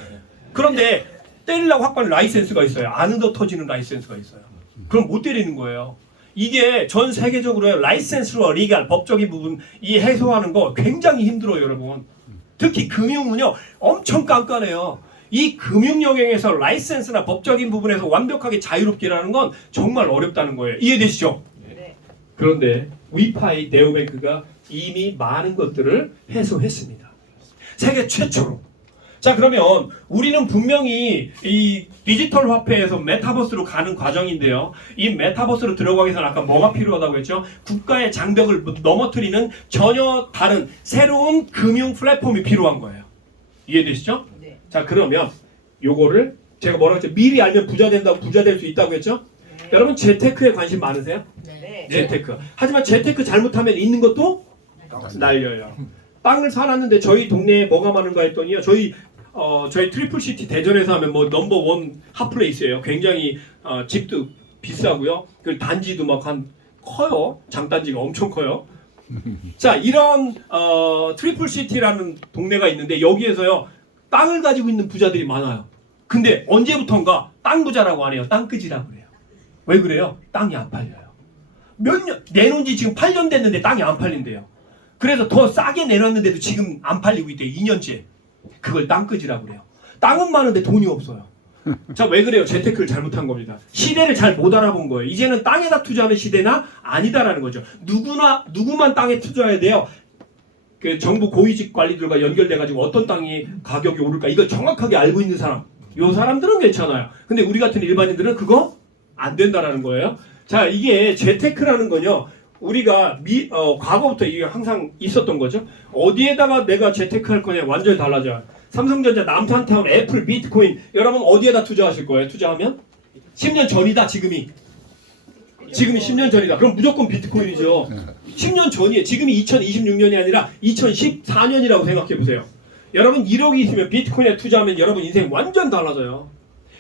그런데 때리려고 확보한 라이센스가 있어요. 안 얻어 터지는 라이센스가 있어요. 그럼 못 때리는 거예요. 이게 전 세계적으로 라이센스와 리갈 법적인 부분 이 해소하는 거 굉장히 힘들어요, 여러분. 특히 금융은요 엄청 깐깐해요. 이 금융 영역에서 라이센스나 법적인 부분에서 완벽하게 자유롭게 일하는 건 정말 어렵다는 거예요. 이해되시죠? 네. 그런데 위파이 네오뱅크가 이미 많은 것들을 해소했습니다. 세계 최초로. 자, 그러면 우리는 분명히 이 디지털 화폐에서 메타버스로 가는 과정인데요. 이 메타버스로 들어가기 위해서는 아까 뭐가 필요하다고 했죠? 국가의 장벽을 넘어뜨리는 전혀 다른 새로운 금융 플랫폼이 필요한 거예요. 이해되시죠? 네. 자, 그러면 요거를 제가 뭐라고 했죠? 미리 알면 부자 된다고 부자 될 수 있다고 했죠? 네. 여러분 재테크에 관심 많으세요? 네. 재테크. 하지만 재테크 잘못하면 있는 것도 날려요. 땅을 사놨는데 저희 동네에 뭐가 많은가 했더니요. 저희 트리플시티 대전에서 하면 뭐 넘버원 핫플레이스예요. 굉장히 집도 비싸고요. 그 단지도 막 커요. 장단지가 엄청 커요. 자, 이런 트리플시티라는 동네가 있는데 여기에서요. 땅을 가지고 있는 부자들이 많아요. 근데 언제부턴가 땅 부자라고 안 해요. 땅끄지라고 해요. 왜 그래요? 땅이 안 팔려요. 몇 년 내놓은 지 지금 8년 됐는데 땅이 안 팔린대요. 그래서 더 싸게 내놨는데도 지금 안 팔리고 있대요. 2년째. 그걸 땅끄지라고 그래요. 땅은 많은데 돈이 없어요. 자, 왜 그래요? 재테크를 잘못한 겁니다. 시대를 잘 못 알아본 거예요. 이제는 땅에다 투자하는 시대나 아니다라는 거죠. 누구만 땅에 투자해야 돼요? 그 정부 고위직 관리들과 연결돼가지고 어떤 땅이 가격이 오를까 이걸 정확하게 알고 있는 사람. 요 사람들은 괜찮아요. 근데 우리 같은 일반인들은 그거 안 된다라는 거예요. 자, 이게 재테크라는 건요. 우리가 과거부터 이게 항상 있었던 거죠. 어디에다가 내가 재테크할 거냐 완전히 달라져요. 삼성전자, 남산타운, 애플, 비트코인 여러분 어디에다 투자하실 거예요? 투자하면? 10년 전이다 지금이 10년 전이다. 그럼 무조건 비트코인이죠. 10년 전이에요. 지금이 2026년이 아니라 2014년이라고 생각해 보세요. 여러분 1억이 있으면 비트코인에 투자하면 여러분 인생 완전 달라져요.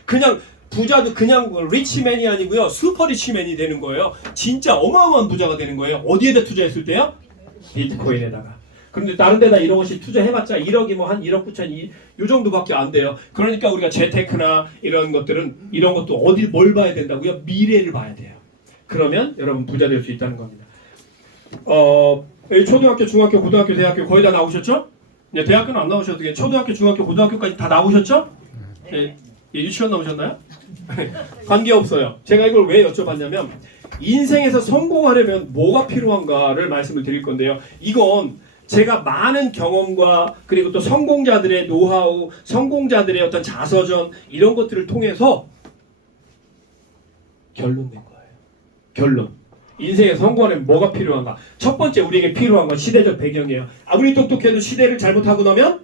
그냥 부자도 그냥 리치맨이 아니고요. 슈퍼 리치맨이 되는 거예요. 진짜 어마어마한 부자가 되는 거예요. 어디에다 투자했을 때요? 비트코인에다가. 그런데 다른 데다 1억씩 투자해봤자 1억이 뭐 한 1억 9천 이 정도밖에 안 돼요. 그러니까 우리가 재테크나 이런 것들은 이런 것도 뭘 봐야 된다고요? 미래를 봐야 돼요. 그러면 여러분 부자 될 수 있다는 겁니다. 초등학교, 중학교, 고등학교, 대학교 거의 다 나오셨죠? 네, 대학교는 안 나오셔도 돼요. 초등학교, 중학교, 고등학교까지 다 나오셨죠? 네. 유치원 나오셨나요? 관계없어요. 제가 이걸 왜 여쭤봤냐면 인생에서 성공하려면 뭐가 필요한가를 말씀을 드릴 건데요. 이건 제가 많은 경험과 그리고 또 성공자들의 노하우, 성공자들의 어떤 자서전 이런 것들을 통해서 결론낸 거예요. 결론. 인생에 성공하려면 뭐가 필요한가? 첫 번째 우리에게 필요한 건 시대적 배경이에요. 아무리 똑똑해도 시대를 잘못하고 나면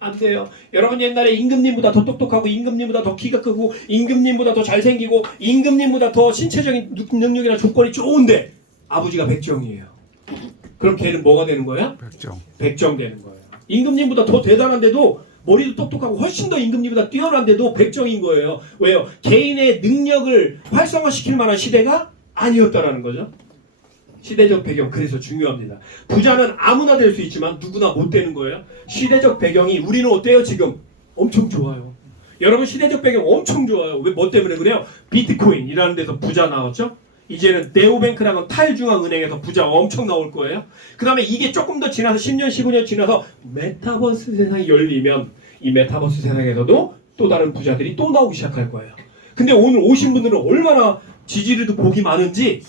안 돼요. 여러분 옛날에 임금님보다 더 똑똑하고 임금님보다 더 키가 크고 임금님보다 더 잘생기고 임금님보다 더 신체적인 능력이나 조건이 좋은데 아버지가 백정이에요. 그럼 걔는 뭐가 되는 거야? 백정 되는 거예요. 임금님보다 더 대단한데도 머리도 똑똑하고 훨씬 더 임금님보다 뛰어난데도 백정인 거예요. 왜요? 개인의 능력을 활성화시킬 만한 시대가 아니었다라는 거죠. 시대적 배경 그래서 중요합니다. 부자는 아무나 될 수 있지만 누구나 못 되는 거예요. 시대적 배경이 우리는 어때요 지금? 엄청 좋아요. 여러분 시대적 배경 엄청 좋아요. 왜 뭐 때문에 그래요? 비트코인이라는 데서 부자 나왔죠. 이제는 네오뱅크라는 탈중앙은행에서 부자 엄청 나올 거예요. 그 다음에 이게 조금 더 지나서 10년 15년 지나서 메타버스 세상이 열리면 이 메타버스 세상에서도 또 다른 부자들이 또 나오기 시작할 거예요. 근데 오늘 오신 분들은 얼마나 지지리도 복이 많은지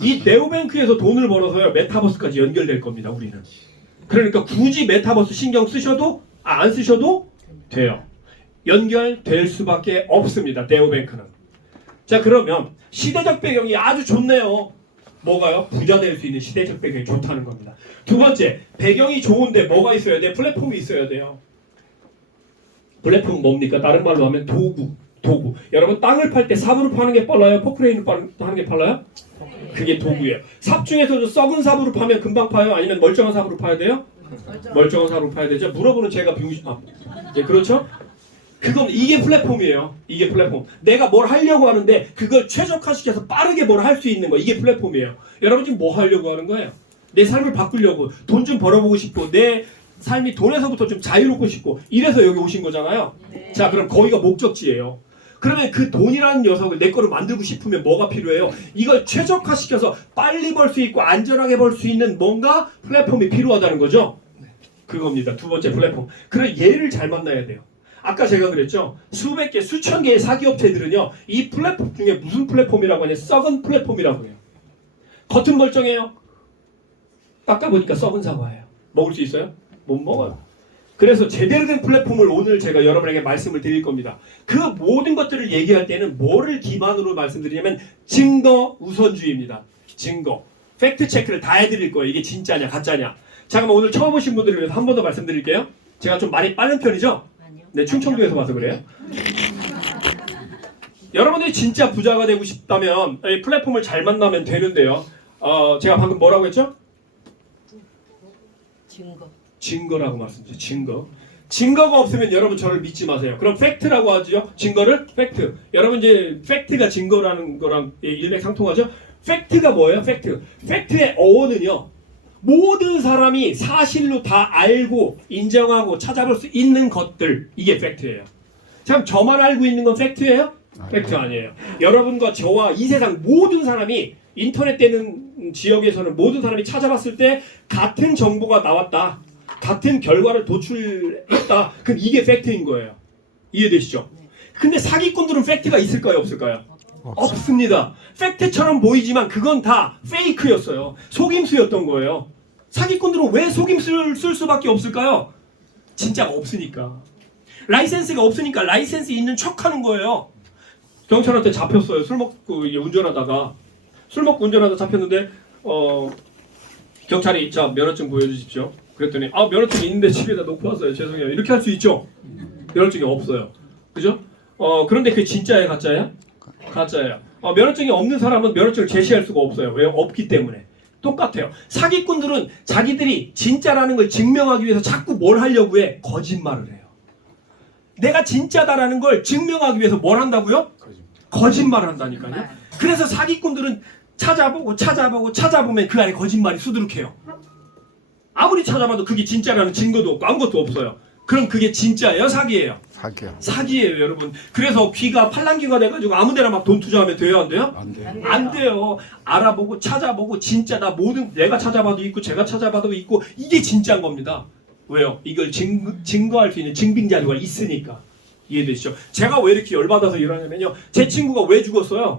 이 네오뱅크에서 돈을 벌어서요 메타버스까지 연결될 겁니다. 우리는. 그러니까 굳이 메타버스 신경 쓰셔도 안 쓰셔도 돼요. 연결될 수밖에 없습니다. 네오뱅크는. 자, 그러면 시대적 배경이 아주 좋네요. 뭐가요? 부자 될 수 있는 시대적 배경이 좋다는 겁니다. 두 번째, 배경이 좋은데 뭐가 있어야 돼? 플랫폼이 있어야 돼요. 플랫폼 뭡니까? 다른 말로 하면 도구. 여러분 땅을 팔 때 삽으로 파는 게 빨라요? 포크레인으로 파는 게 빨라요? 그게 도구예요. 삽 중에서도 썩은 삽으로 파면 금방 파요? 아니면 멀쩡한 삽으로 파야 돼요? 멀쩡한 삽으로 파야 되죠. 물어보는 제가 네, 그렇죠? 그건 이게 플랫폼이에요. 이게 플랫폼. 내가 뭘 하려고 하는데 그걸 최적화시켜서 빠르게 뭘 할 수 있는 거. 이게 플랫폼이에요. 여러분 지금 뭐 하려고 하는 거예요? 내 삶을 바꾸려고 돈 좀 벌어보고 싶고 내 삶이 돈에서부터 좀 자유롭고 싶고 이래서 여기 오신 거잖아요. 자, 그럼 거기가 목적지예요. 그러면 그 돈이라는 녀석을 내 거로 만들고 싶으면 뭐가 필요해요? 이걸 최적화시켜서 빨리 벌 수 있고 안전하게 벌 수 있는 뭔가 플랫폼이 필요하다는 거죠. 그겁니다. 두 번째 플랫폼. 그래 얘를 잘 만나야 돼요. 아까 제가 그랬죠. 수백 개, 수천 개의 사기업체들은요. 이 플랫폼 중에 무슨 플랫폼이라고 하냐? 썩은 플랫폼이라고 해요. 겉은 멀쩡해요. 닦아보니까 썩은 사과예요. 먹을 수 있어요? 못 먹어요. 그래서 제대로 된 플랫폼을 오늘 제가 여러분에게 말씀을 드릴 겁니다. 그 모든 것들을 얘기할 때는 뭐를 기반으로 말씀드리냐면 증거 우선주의입니다. 증거. 팩트 체크를 다 해드릴 거예요. 이게 진짜냐 가짜냐. 자, 그럼 오늘 처음 오신 분들을 위해서 한 번 더 말씀드릴게요. 제가 좀 말이 빠른 편이죠? 네, 충청도에서 봐서 그래요. 여러분들이 진짜 부자가 되고 싶다면 이 플랫폼을 잘 만나면 되는데요. 제가 방금 뭐라고 했죠? 증거라고 말씀드렸죠. 증거. 증거가 없으면 여러분 저를 믿지 마세요. 그럼 팩트라고 하죠. 증거를 팩트. 여러분 이제 팩트가 증거라는 거랑 일맥상통하죠. 팩트가 뭐예요? 팩트. 팩트의 어원은요. 모든 사람이 사실로 다 알고 인정하고 찾아볼 수 있는 것들. 이게 팩트예요. 참 저만 알고 있는 건 팩트예요? 팩트 아니에요. 여러분과 저와 이 세상 모든 사람이 인터넷 되는 지역에서는 모든 사람이 찾아봤을 때 같은 정보가 나왔다. 같은 결과를 도출했다. 그럼 이게 팩트인 거예요. 이해되시죠? 근데 사기꾼들은 팩트가 있을까요? 없을까요? 없습니다. 팩트처럼 보이지만 그건 다 페이크였어요. 속임수였던 거예요. 사기꾼들은 왜 속임수를 쓸 수밖에 없을까요? 진짜가 없으니까. 라이센스가 없으니까 라이센스 있는 척하는 거예요. 경찰한테 잡혔어요. 술 먹고 운전하다가 잡혔는데 경찰이 자 면허증 보여주십시오. 그랬더니 면허증이 있는데 집에다 놓고 왔어요. 죄송해요. 이렇게 할 수 있죠. 면허증이 없어요. 그죠? 그런데 그게 진짜예요, 가짜예요? 가짜예요. 면허증이 없는 사람은 면허증을 제시할 수가 없어요. 왜? 없기 때문에. 똑같아요. 사기꾼들은 자기들이 진짜라는 걸 증명하기 위해서 자꾸 뭘 하려고 해? 거짓말을 해요. 내가 진짜다라는 걸 증명하기 위해서 뭘 한다고요? 거짓말을 한다니까요. 그래서 사기꾼들은 찾아보면 그 안에 거짓말이 수두룩해요. 아무리 찾아봐도 그게 진짜라는 증거도 없고 아무것도 없어요. 그럼 그게 진짜예요? 사기예요? 사기예요, 여러분. 그래서 귀가 팔랑귀가 돼가지고 아무데나 막 돈 투자하면 돼요, 안 돼요? 안 돼요. 알아보고 찾아보고 진짜다. 모든 내가 찾아봐도 있고 제가 찾아봐도 있고 이게 진짜인 겁니다. 왜요? 이걸 증거할 수 있는 증빙 자료가 있으니까. 이해되시죠? 제가 왜 이렇게 열받아서 이러냐면요. 제 친구가 왜 죽었어요?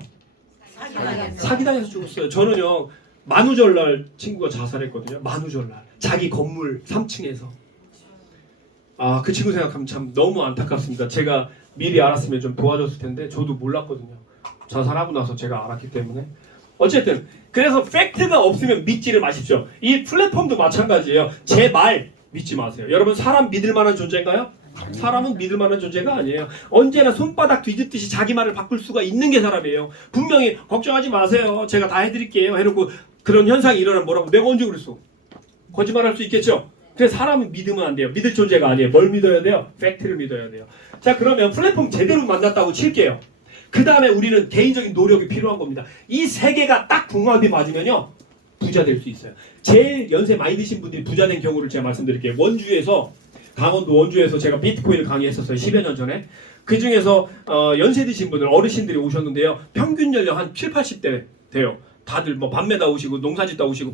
사기당해서 죽었어요. 저는요. 만우절날 친구가 자살했거든요. 만우절날. 자기 건물 3층에서. 그 친구 생각하면 참 너무 안타깝습니다. 제가 미리 알았으면 좀 도와줬을 텐데 저도 몰랐거든요. 자살하고 나서 제가 알았기 때문에. 어쨌든 그래서 팩트가 없으면 믿지를 마십시오. 이 플랫폼도 마찬가지예요. 제 말 믿지 마세요. 여러분 사람 믿을 만한 존재인가요? 사람은 믿을 만한 존재가 아니에요. 언제나 손바닥 뒤집듯이 자기 말을 바꿀 수가 있는 게 사람이에요. 분명히 걱정하지 마세요. 제가 다 해드릴게요. 해놓고 그런 현상이 일어나면 뭐라고? 내가 언제 그랬어? 거짓말할 수 있겠죠? 그래서 사람은 믿으면 안 돼요. 믿을 존재가 아니에요. 뭘 믿어야 돼요? 팩트를 믿어야 돼요. 자, 그러면 플랫폼 제대로 만났다고 칠게요. 그 다음에 우리는 개인적인 노력이 필요한 겁니다. 이 세 개가 딱 궁합이 맞으면요. 부자 될 수 있어요. 제일 연세 많이 드신 분들이 부자 된 경우를 제가 말씀드릴게요. 강원도 원주에서 제가 비트코인을 강의했었어요. 10여 년 전에. 그 중에서 연세 드신 분들, 어르신들이 오셨는데요. 평균 연령 한 7, 80대 돼요. 다들 뭐 밤매다 오시고 농사짓다 오시고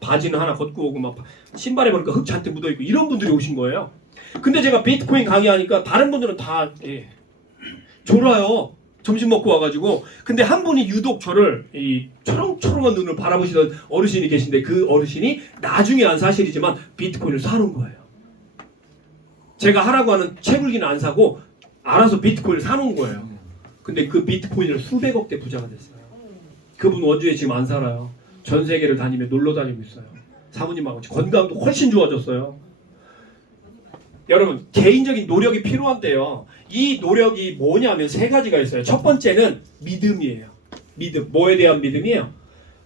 바지는 하나 걷고 오고 막 신발에 보니까 흙 잔뜩 묻어있고 이런 분들이 오신 거예요. 근데 제가 비트코인 강의하니까 다른 분들은 다 졸아요. 점심 먹고 와가지고. 근데 한 분이 유독 저를 이 초롱초롱한 눈을 바라보시던 어르신이 계신데 그 어르신이 나중에 안 사실이지만 비트코인을 사놓은 거예요. 제가 하라고 하는 채굴기는 안 사고 알아서 비트코인을 사놓은 거예요. 근데 그 비트코인으로 수백억 대 부자가 됐어요. 그분 원주에 지금 안 살아요. 전 세계를 다니며 놀러 다니고 있어요. 사모님하고 건강도 훨씬 좋아졌어요. 여러분, 개인적인 노력이 필요한데요. 이 노력이 뭐냐면 세 가지가 있어요. 첫 번째는 믿음이에요. 믿음. 뭐에 대한 믿음이에요?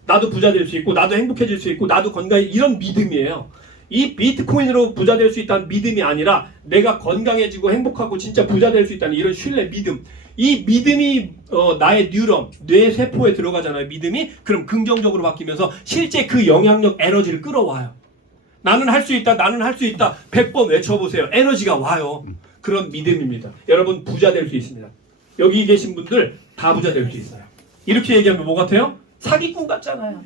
나도 부자 될 수 있고, 나도 행복해질 수 있고, 나도 건강해. 이런 믿음이에요. 이 비트코인으로 부자 될 수 있다는 믿음이 아니라 내가 건강해지고 행복하고 진짜 부자 될 수 있다는 이런 신뢰, 믿음. 이 믿음이 나의 뉴런, 뇌 세포에 들어가잖아요. 믿음이. 그럼 긍정적으로 바뀌면서 실제 그 영향력, 에너지를 끌어와요. 나는 할 수 있다, 나는 할 수 있다. 100번 외쳐보세요. 에너지가 와요. 그런 믿음입니다. 여러분 부자 될 수 있습니다. 여기 계신 분들 다 부자 될 수 있어요. 이렇게 얘기하면 뭐 같아요? 사기꾼 같잖아요.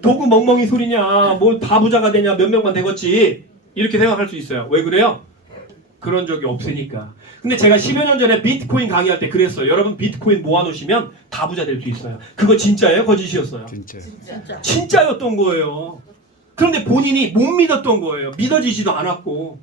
도구 멍멍이 소리냐. 뭐 다 부자가 되냐. 몇 명만 되겠지. 이렇게 생각할 수 있어요. 왜 그래요? 그런 적이 없으니까. 근데 제가 10여 년 전에 비트코인 강의할 때 그랬어요. 여러분 비트코인 모아놓으시면 다 부자 될 수 있어요. 그거 진짜예요? 거짓이었어요? 진짜였던 거예요. 그런데 본인이 못 믿었던 거예요. 믿어지지도 않았고.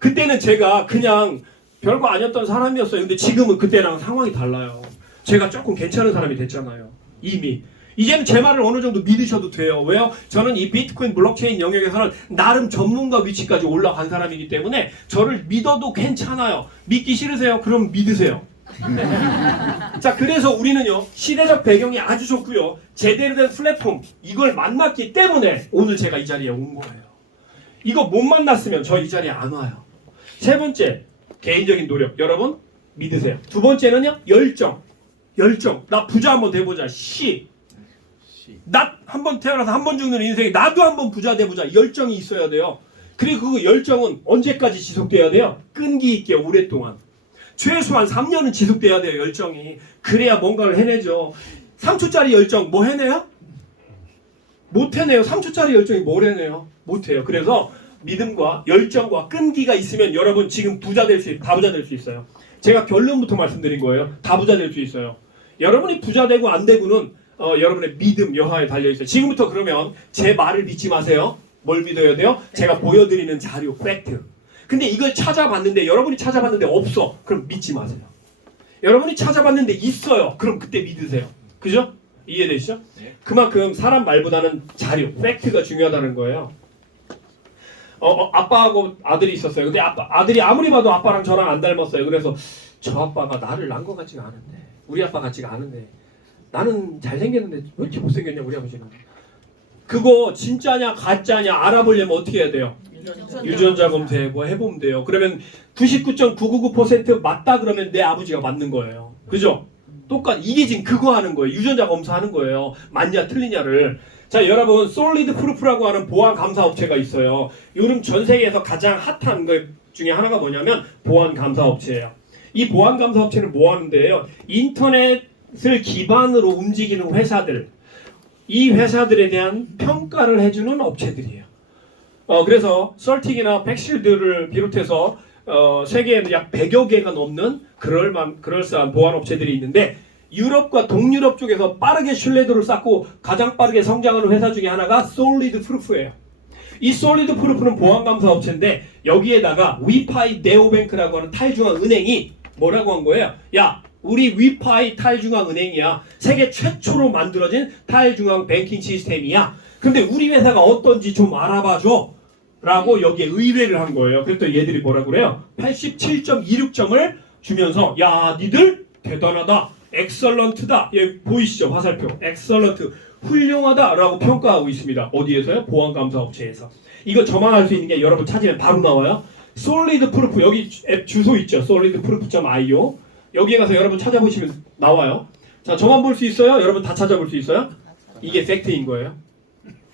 그때는 제가 그냥 별거 아니었던 사람이었어요. 근데 지금은 그때랑 상황이 달라요. 제가 조금 괜찮은 사람이 됐잖아요. 이미. 이제는 제 말을 어느 정도 믿으셔도 돼요. 왜요? 저는 이 비트코인 블록체인 영역에서는 나름 전문가 위치까지 올라간 사람이기 때문에 저를 믿어도 괜찮아요. 믿기 싫으세요? 그럼 믿으세요. 자, 그래서 우리는요, 시대적 배경이 아주 좋고요, 제대로 된 플랫폼, 이걸 만났기 때문에 오늘 제가 이 자리에 온 거예요. 이거 못 만났으면 저 이 자리에 안 와요. 세 번째, 개인적인 노력. 여러분 믿으세요. 두 번째는요, 열정. 나 부자 한번 돼보자. 나 한 번 태어나서 한 번 죽는 인생에 나도 한번 부자 돼보자. 열정이 있어야 돼요. 그리고 그 열정은 언제까지 지속돼야 돼요? 끈기 있게 오랫동안. 최소한 3년은 지속돼야 돼요. 열정이. 그래야 뭔가를 해내죠. 3초짜리 열정 뭐 해내요? 못 해내요. 3초짜리 열정이 뭘 해내요? 못 해요. 그래서 믿음과 열정과 끈기가 있으면 여러분 지금 다 부자 될 수 있어요. 제가 결론부터 말씀드린 거예요. 다 부자 될 수 있어요. 여러분이 부자 되고 안 되고는 여러분의 믿음 여하에 달려있어요. 지금부터 그러면 제 말을 믿지 마세요. 뭘 믿어야 돼요? 제가 보여드리는 자료, 팩트. 근데 이걸 찾아봤는데 여러분이 찾아봤는데 없어. 그럼 믿지 마세요. 여러분이 찾아봤는데 있어요. 그럼 그때 믿으세요. 그죠? 이해되시죠? 네. 그만큼 사람 말보다는 자료, 팩트가 중요하다는 거예요. 아빠하고 아들이 있었어요. 근데 아들이 아무리 봐도 아빠랑 저랑 안 닮았어요. 그래서 저 아빠가 나를 낳은 것 같지가 않은데, 우리 아빠 같지가 않은데, 나는 잘생겼는데 왜 이렇게 못생겼냐 우리 아버지는. 그거 진짜냐 가짜냐 알아보려면 어떻게 해야 돼요? 유전자 검사 뭐 해보면 돼요. 그러면 99.999% 맞다 그러면 내 아버지가 맞는 거예요. 그죠? 이게 지금 그거 하는 거예요. 유전자 검사하는 거예요. 맞냐 틀리냐를. 자, 여러분 솔리드 프루프라고 하는 보안 감사 업체가 있어요. 요즘 전 세계에서 가장 핫한 것 중에 하나가 뭐냐면 보안 감사 업체예요. 이 보안 감사 업체는 뭐 하는데요? 인터넷을 기반으로 움직이는 회사들, 이 회사들에 대한 평가를 해주는 업체들이에요. 그래서 썰틱이나 백실드를 비롯해서 세계에는 약 100여 개가 넘는 그럴싸한 보안 업체들이 있는데, 유럽과 동유럽 쪽에서 빠르게 신뢰도를 쌓고 가장 빠르게 성장하는 회사 중에 하나가 솔리드 프루프예요. 이 솔리드 프루프는 보안 감사 업체인데, 여기에다가 위파이 네오뱅크라고 하는 탈중앙 은행이 뭐라고 한 거예요? 야, 우리 위파이 탈중앙 은행이야. 세계 최초로 만들어진 탈중앙 뱅킹 시스템이야. 근데 우리 회사가 어떤지 좀 알아봐줘 라고 여기에 의뢰를 한 거예요. 그랬더니 얘들이 뭐라고 그래요? 87.26점을 주면서, 야, 니들 대단하다, 엑설런트다. 여기 보이시죠? 화살표. 엑설런트, 훌륭하다 라고 평가하고 있습니다. 어디에서요? 보안감사업체에서. 이거 저만 알 수 있는 게 여러분 찾으면 바로 나와요. 솔리드 프루프, 여기 앱 주소 있죠? solidproof.io. 여기에 가서 여러분 찾아보시면 나와요. 자, 저만 볼 수 있어요? 여러분 다 찾아볼 수 있어요? 이게 팩트인 거예요.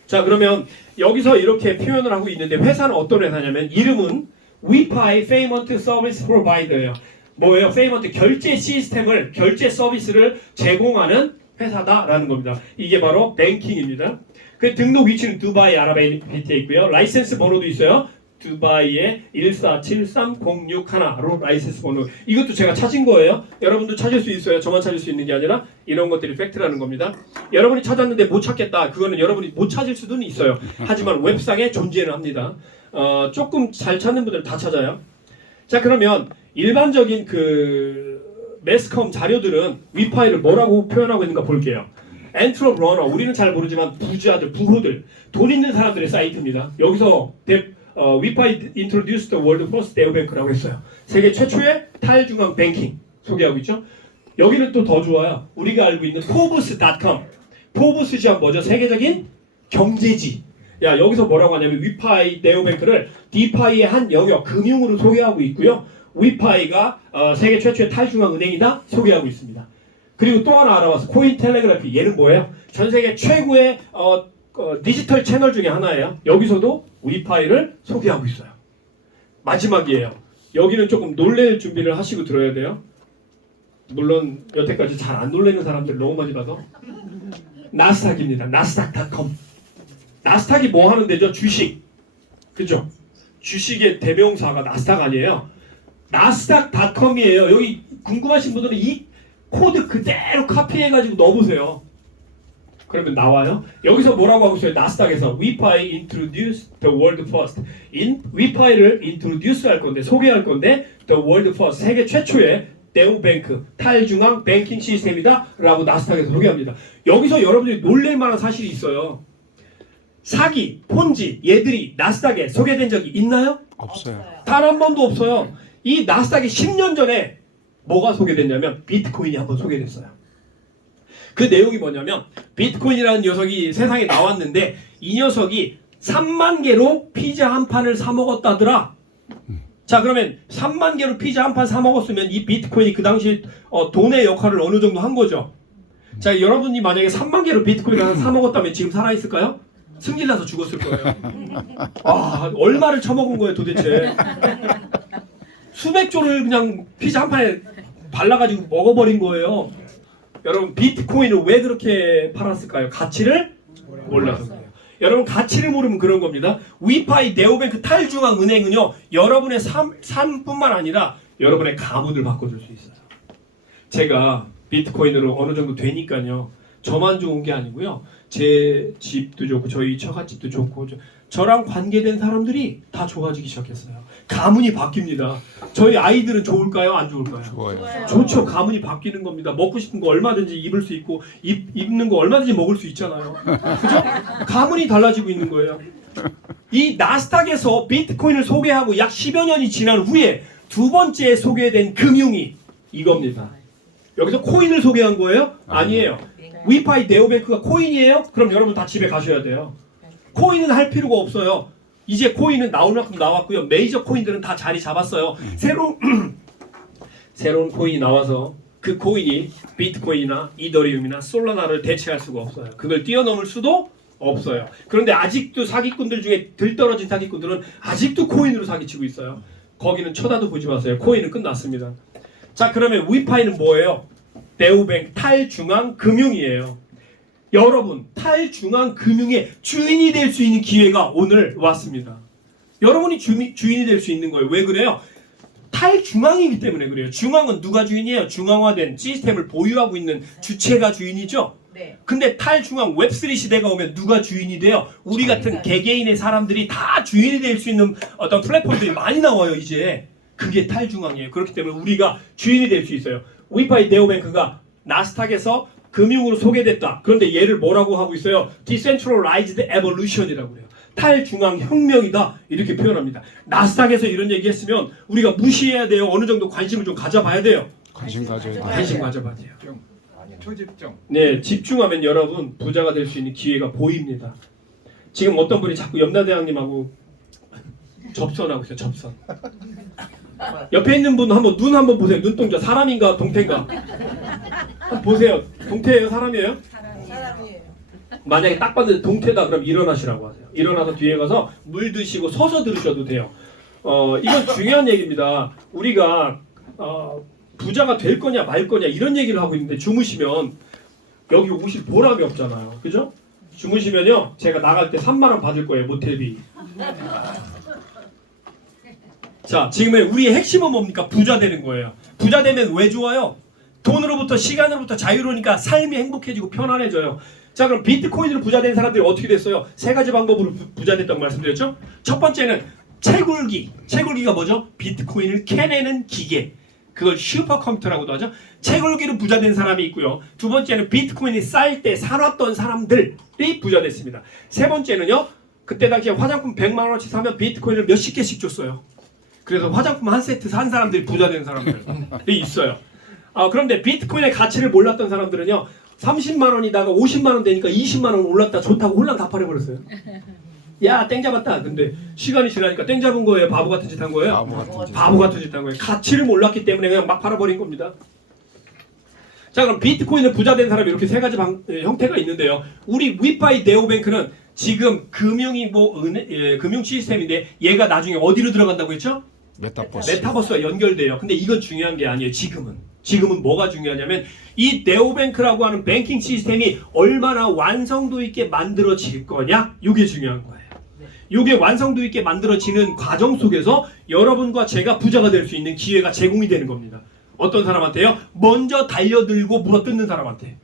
자, 그러면 여기서 이렇게 표현을 하고 있는데, 회사는 어떤 회사냐면 이름은 위파이 Payment Service Provider예요. 뭐예요? 페이먼트, 결제 시스템을, 결제 서비스를 제공하는 회사다라는 겁니다. 이게 바로 뱅킹입니다. 그 등록 위치는 두바이 아랍에미리트에 있고요. 라이센스 번호도 있어요. 두바이의 1473061로 라이센스 번호. 이것도 제가 찾은 거예요. 여러분도 찾을 수 있어요. 저만 찾을 수 있는 게 아니라 이런 것들이 팩트라는 겁니다. 여러분이 찾았는데 못 찾겠다. 그거는 여러분이 못 찾을 수도 있어요. 하지만 웹상에 존재는 합니다. 조금 잘 찾는 분들은 다 찾아요. 자, 그러면 일반적인 그 매스컴 자료들은 위파이를 뭐라고 표현하고 있는가 볼게요. 엔트로러너, 우리는 잘 모르지만 부자들, 부호들, 돈 있는 사람들의 사이트입니다. 여기서 위파이 introduced the world first 네오뱅크라고 했어요. 세계 최초의 탈중앙 뱅킹 소개하고 있죠. 여기는 또 더 좋아요. 우리가 알고 있는 forbes.com. 포브스 지한 뭐죠? 세계적인 경제지. 야, 여기서 뭐라고 하냐면 위파이 네오뱅크를 디파이의 한 영역 금융으로 소개하고 있고요. 위파이가 세계 최초의 탈중앙 은행이다 소개하고 있습니다. 그리고 또 하나 알아봤어. 코인텔레그래피. 얘는 뭐예요? 전 세계 최고의 디지털 채널 중에 하나예요. 여기서도 위파이를 소개하고 있어요. 마지막이에요. 여기는 조금 놀랄 준비를 하시고 들어야 돼요. 물론 여태까지 잘 안 놀라는 사람들 너무 많이 봐서. 나스닥입니다. 나스닥.com. 나스닥이 뭐 하는 데죠? 주식. 그죠? 주식의 대명사가 나스닥 아니에요. 나스닥.com이에요. 여기 궁금하신 분들은 이 코드 그대로 카피해가지고 넣어보세요. 그러면 나와요. 여기서 뭐라고 하고 있어요? 나스닥에서 위파이 introduce the world first. 위파이를 introduce 할 건데, 소개할 건데 the world first, 세계 최초의 네오뱅크, 탈중앙 뱅킹 시스템이다 라고 나스닥에서 소개합니다. 여기서 여러분들이 놀랄 만한 사실이 있어요. 사기, 폰지, 얘들이 나스닥에 소개된 적이 있나요? 없어요. 단 한 번도 없어요. 이 나스닥이 10년 전에 뭐가 소개됐냐면 비트코인이 한번 소개됐어요. 그 내용이 뭐냐면 비트코인이라는 녀석이 세상에 나왔는데 이 녀석이 3만 개로 피자 한 판을 사 먹었다더라. 자, 그러면 3만 개로 피자 한 판 사 먹었으면 이 비트코인이 그 당시 돈의 역할을 어느 정도 한 거죠. 자, 여러분이 만약에 3만 개로 비트코인을 사 먹었다면 지금 살아있을까요? 승질나서 죽었을 거예요. 아, 얼마를 처먹은 거예요 도대체. 수백 조를 그냥 피자 한 판에 발라가지고 먹어버린 거예요. 여러분, 비트코인을 왜 그렇게 팔았을까요? 가치를 몰라서 그래요. 여러분, 가치를 모르면 그런 겁니다. 위파이 네오뱅크 탈중앙 은행은요, 여러분의 삶뿐만 아니라 여러분의 가문을 바꿔줄 수 있어요. 제가 비트코인으로 어느 정도 되니까요, 저만 좋은 게 아니고요, 제 집도 좋고 저희 처갓집도 좋고 저랑 관계된 사람들이 다 좋아지기 시작했어요. 가문이 바뀝니다. 저희 아이들은 좋을까요? 안 좋을까요? 좋아요. 좋죠. 가문이 바뀌는 겁니다. 먹고 싶은 거 얼마든지 입을 수 있고 입는 거 얼마든지 먹을 수 있잖아요. 그죠? 가문이 달라지고 있는 거예요. 이 나스닥에서 비트코인을 소개하고 약 10여 년이 지난 후에 두 번째 소개된 금융이 이겁니다. 여기서 코인을 소개한 거예요? 아니에요. 위파이 네오뱅크가 코인이에요? 그럼 여러분 다 집에 가셔야 돼요. 코인은 할 필요가 없어요. 이제 코인은 나올 만큼 나왔고요. 메이저 코인들은 다 자리 잡았어요. 새로운 코인이 나와서 그 코인이 비트코인이나 이더리움이나 솔라나를 대체할 수가 없어요. 그걸 뛰어넘을 수도 없어요. 그런데 아직도 사기꾼들 중에 들떨어진 사기꾼들은 아직도 코인으로 사기치고 있어요. 거기는 쳐다도 보지 마세요. 코인은 끝났습니다. 자, 그러면 위파이는 뭐예요? 네오뱅크 탈중앙 금융이에요. 여러분, 탈중앙 금융의 주인이 될 수 있는 기회가 오늘 왔습니다. 여러분이 주인이 될 수 있는 거예요. 왜 그래요? 탈중앙이기 때문에 그래요. 중앙은 누가 주인이에요? 중앙화된 시스템을 보유하고 있는 주체가 주인이죠. 네. 근데 탈중앙 웹3 시대가 오면 누가 주인이 돼요? 우리 같은 개개인의 사람들이 다 주인이 될 수 있는 어떤 플랫폼들이 많이 나와요. 이제 그게 탈중앙이에요. 그렇기 때문에 우리가 주인이 될 수 있어요. 위파이 네오뱅크가 나스닥에서 금융으로 소개됐다. 그런데 얘를 뭐라고 하고 있어요? Decentralized Evolution이라고 해요. 탈중앙 혁명이다. 이렇게 표현합니다. 나스닥에서 이런 얘기했으면 우리가 무시해야 돼요. 어느 정도 관심을 좀 가져봐야 돼요. 관심 가져야 돼요. 관심 가져봐야 돼요. 초집중. 네, 집중하면 여러분 부자가 될 수 있는 기회가 보입니다. 지금 어떤 분이 자꾸 염라대왕님하고 접선하고 있어요. 접선. 옆에 있는 분 한번 눈 한번 보세요. 눈동자 사람인가 동태인가? 한번 보세요. 동태예요? 사람이에요? 사람이에요. 만약에 딱 봤는데 동태다 그럼 일어나시라고 하세요. 일어나서 뒤에 가서 물 드시고 서서 들으셔도 돼요. 이건 중요한 얘기입니다. 우리가 부자가 될 거냐 말 거냐 이런 얘기를 하고 있는데 주무시면 여기 오실 보람이 없잖아요. 그죠? 주무시면요 제가 나갈 때 3만 원 받을 거예요. 모텔비. 자, 지금의 우리의 핵심은 뭡니까? 부자 되는 거예요. 부자 되면 왜 좋아요? 돈으로부터 시간으로부터 자유로우니까 삶이 행복해지고 편안해져요. 자, 그럼 비트코인으로 부자 된 사람들이 어떻게 됐어요? 세 가지 방법으로 부자 됐다고 말씀드렸죠? 첫 번째는 채굴기. 채굴기가 뭐죠? 비트코인을 캐내는 기계. 그걸 슈퍼컴퓨터라고도 하죠. 채굴기로 부자 된 사람이 있고요. 두 번째는 비트코인이 쌀 때 살았던 사람들이 부자 됐습니다. 세 번째는요. 그때 당시에 화장품 100만 원어치 사면 비트코인을 몇십 개씩 줬어요. 그래서 화장품 한 세트 산 사람들이 부자 된 사람들이 있어요. 그런데 비트코인의 가치를 몰랐던 사람들은요. 30만 원이다가 50만 원 되니까 20만 원 올랐다 좋다고 홀랑 다 팔아버렸어요. 야, 땡 잡았다. 근데 시간이 지나니까 땡 잡은 거예요? 바보 같은 짓 한 거예요? 바보 같은 짓 한 거예요. 가치를 몰랐기 때문에 그냥 막 팔아버린 겁니다. 자, 그럼 비트코인을 부자 된 사람이 이렇게 세 가지 형태가 있는데요. 우리 위파이 네오뱅크는 지금 금융 시스템인데 얘가 나중에 어디로 들어간다고 했죠? 메타버스와 연결돼요. 근데 이건 중요한 게 아니에요. 지금은 뭐가 중요하냐면 이 네오뱅크라고 하는 뱅킹 시스템이 얼마나 완성도 있게 만들어질 거냐? 이게 중요한 거예요. 이게 완성도 있게 만들어지는 과정 속에서 여러분과 제가 부자가 될 수 있는 기회가 제공이 되는 겁니다. 어떤 사람한테요? 먼저 달려들고 물어뜯는 사람한테.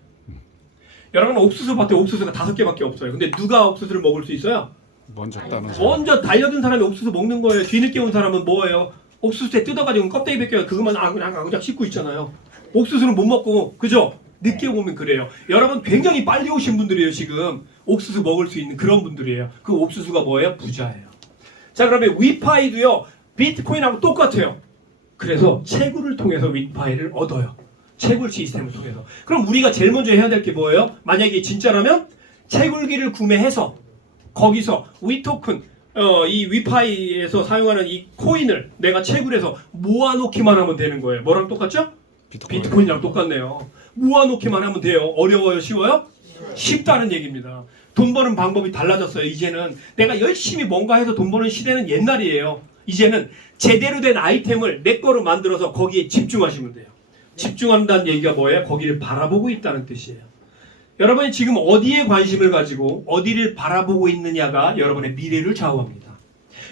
여러분 옥수수 밭에 옥수수가 5개밖에 없어요. 근데 누가 옥수수를 먹을 수 있어요? 먼저 달려든 사람이 옥수수 먹는 거예요. 뒤늦게 온 사람은 뭐예요? 옥수수에 뜯어가지고 껍데기 벗겨요. 그것만 그냥 씹고 있잖아요. 옥수수는 못 먹고, 그죠? 늦게 오면 그래요. 여러분 굉장히 빨리 오신 분들이에요. 지금 옥수수 먹을 수 있는 그런 분들이에요. 그 옥수수가 뭐예요? 부자예요. 자, 그러면 위파이도요. 비트코인하고 똑같아요. 그래서 채굴을 통해서 위파이를 얻어요. 채굴 시스템을 통해서. 그럼 우리가 제일 먼저 해야 될 게 뭐예요? 만약에 진짜라면 채굴기를 구매해서 거기서 위토큰 이 위파이에서 사용하는 이 코인을 내가 채굴해서 모아놓기만 하면 되는 거예요. 뭐랑 똑같죠? 비트코인이랑 똑같네요. 모아놓기만 하면 돼요. 어려워요? 쉬워요? 쉽다는 얘기입니다. 돈 버는 방법이 달라졌어요. 이제는 내가 열심히 뭔가 해서 돈 버는 시대는 옛날이에요. 이제는 제대로 된 아이템을 내 거로 만들어서 거기에 집중하시면 돼요. 집중한다는 얘기가 뭐예요? 거기를 바라보고 있다는 뜻이에요. 여러분이 지금 어디에 관심을 가지고 어디를 바라보고 있느냐가 여러분의 미래를 좌우합니다.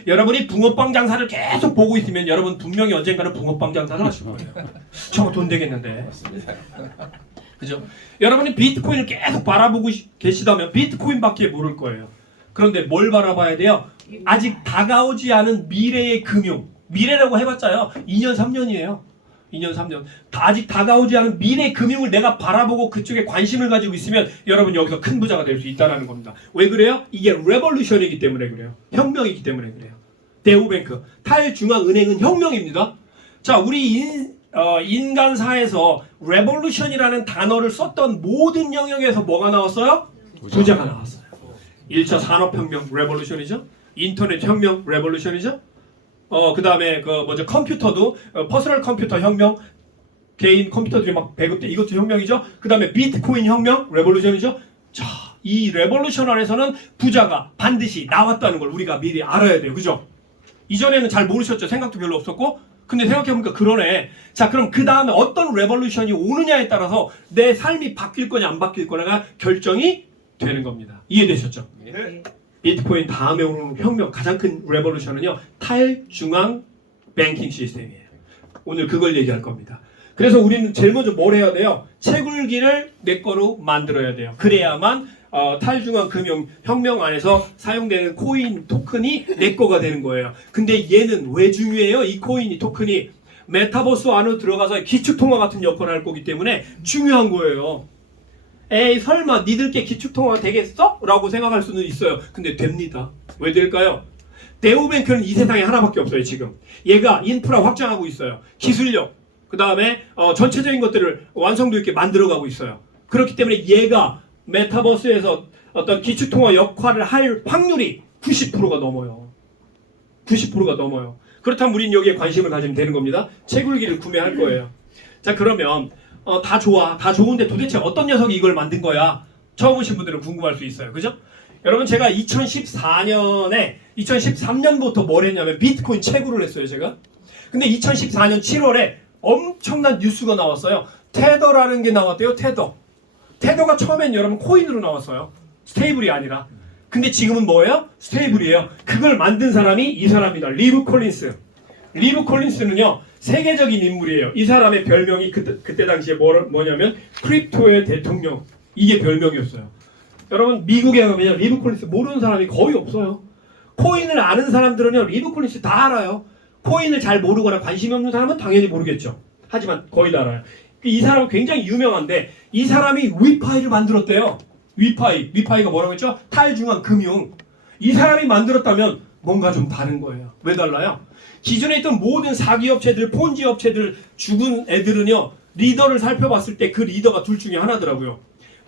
여러분이 붕어빵 장사를 계속 보고 있으면 여러분 분명히 언젠가는 붕어빵 장사를 하실 거예요. 저 돈 되겠는데. 그죠? 여러분이 비트코인을 계속 바라보고 계시다면 비트코인밖에 모를 거예요. 그런데 뭘 바라봐야 돼요? 아직 다가오지 않은 미래의 금융. 미래라고 해봤자요. 2년, 3년이에요. 2년, 3년. 아직 다가오지 않은 미래 금융을 내가 바라보고 그쪽에 관심을 가지고 있으면 여러분 여기서 큰 부자가 될 수 있다는 겁니다. 왜 그래요? 이게 레볼루션이기 때문에 그래요. 혁명이기 때문에 그래요. 네오뱅크, 탈중앙은행은 혁명입니다. 자, 우리 인간사에서 레볼루션이라는 단어를 썼던 모든 영역에서 뭐가 나왔어요? 부자가 나왔어요. 1차 산업혁명 레볼루션이죠. 인터넷 혁명 레볼루션이죠. 그 다음에 컴퓨터도 퍼스널 컴퓨터 혁명, 개인 컴퓨터들이 막 배급돼 이것도 혁명이죠. 그 다음에 비트코인 혁명 레볼루션이죠. 자, 이 레볼루션 안에서는 부자가 반드시 나왔다는 걸 우리가 미리 알아야 돼요. 그죠? 이전에는 잘 모르셨죠. 생각도 별로 없었고. 근데 생각해보니까 그러네. 자, 그럼 그 다음에 어떤 레볼루션이 오느냐에 따라서 내 삶이 바뀔 거냐 안 바뀔 거냐가 결정이 되는 겁니다. 이해되셨죠? 네. 비트코인 다음에 오는 혁명, 가장 큰 레볼루션은요, 탈중앙 뱅킹 시스템이에요. 오늘 그걸 얘기할 겁니다. 그래서 우리는 제일 먼저 뭘 해야 돼요? 채굴기를 내 거로 만들어야 돼요. 그래야만 탈중앙 금융 혁명 안에서 사용되는 코인 토큰이 내 거가 되는 거예요. 근데 얘는 왜 중요해요? 이 코인이 토큰이 메타버스 안으로 들어가서 기축통화 같은 역할을 할 거기 때문에 중요한 거예요. 에이 설마 니들께 기축통화가 되겠어? 라고 생각할 수는 있어요. 근데 됩니다. 왜 될까요? 네오뱅크는 이 세상에 하나밖에 없어요. 지금 얘가 인프라 확장하고 있어요. 기술력, 그 다음에 전체적인 것들을 완성도 있게 만들어가고 있어요. 그렇기 때문에 얘가 메타버스에서 어떤 기축통화 역할을 할 확률이 90%가 넘어요. 90%가 넘어요. 그렇다면 우린 여기에 관심을 가지면 되는 겁니다. 채굴기를 구매할 거예요. 자, 그러면 다 좋아. 다 좋은데 도대체 어떤 녀석이 이걸 만든 거야? 처음 오신 분들은 궁금할 수 있어요. 그죠? 여러분 제가 2013년부터 뭘 했냐면 비트코인 채굴을 했어요. 제가. 근데 2014년 7월에 엄청난 뉴스가 나왔어요. 테더라는 게 나왔대요. 테더가 처음엔 여러분 코인으로 나왔어요. 스테이블이 아니라. 근데 지금은 뭐예요? 스테이블이에요. 그걸 만든 사람이 이 사람이다. 리브 콜린스. 리브 콜린스는요 세계적인 인물이에요. 이 사람의 별명이 그때 당시에 뭐냐면 크립토의 대통령, 이게 별명이었어요. 여러분 미국에 가면 리브 콜린스 모르는 사람이 거의 없어요. 코인을 아는 사람들은요 리브 콜린스 다 알아요. 코인을 잘 모르거나 관심이 없는 사람은 당연히 모르겠죠. 하지만 거의 다 알아요. 이 사람은 굉장히 유명한데 이 사람이 위파이를 만들었대요. 위파이가 뭐라고 했죠? 탈중앙 금융. 이 사람이 만들었다면 뭔가 좀 다른 거예요. 왜 달라요? 기존에 있던 모든 사기업체들, 폰지업체들, 죽은 애들은요 리더를 살펴봤을 때 그 리더가 둘 중에 하나더라고요.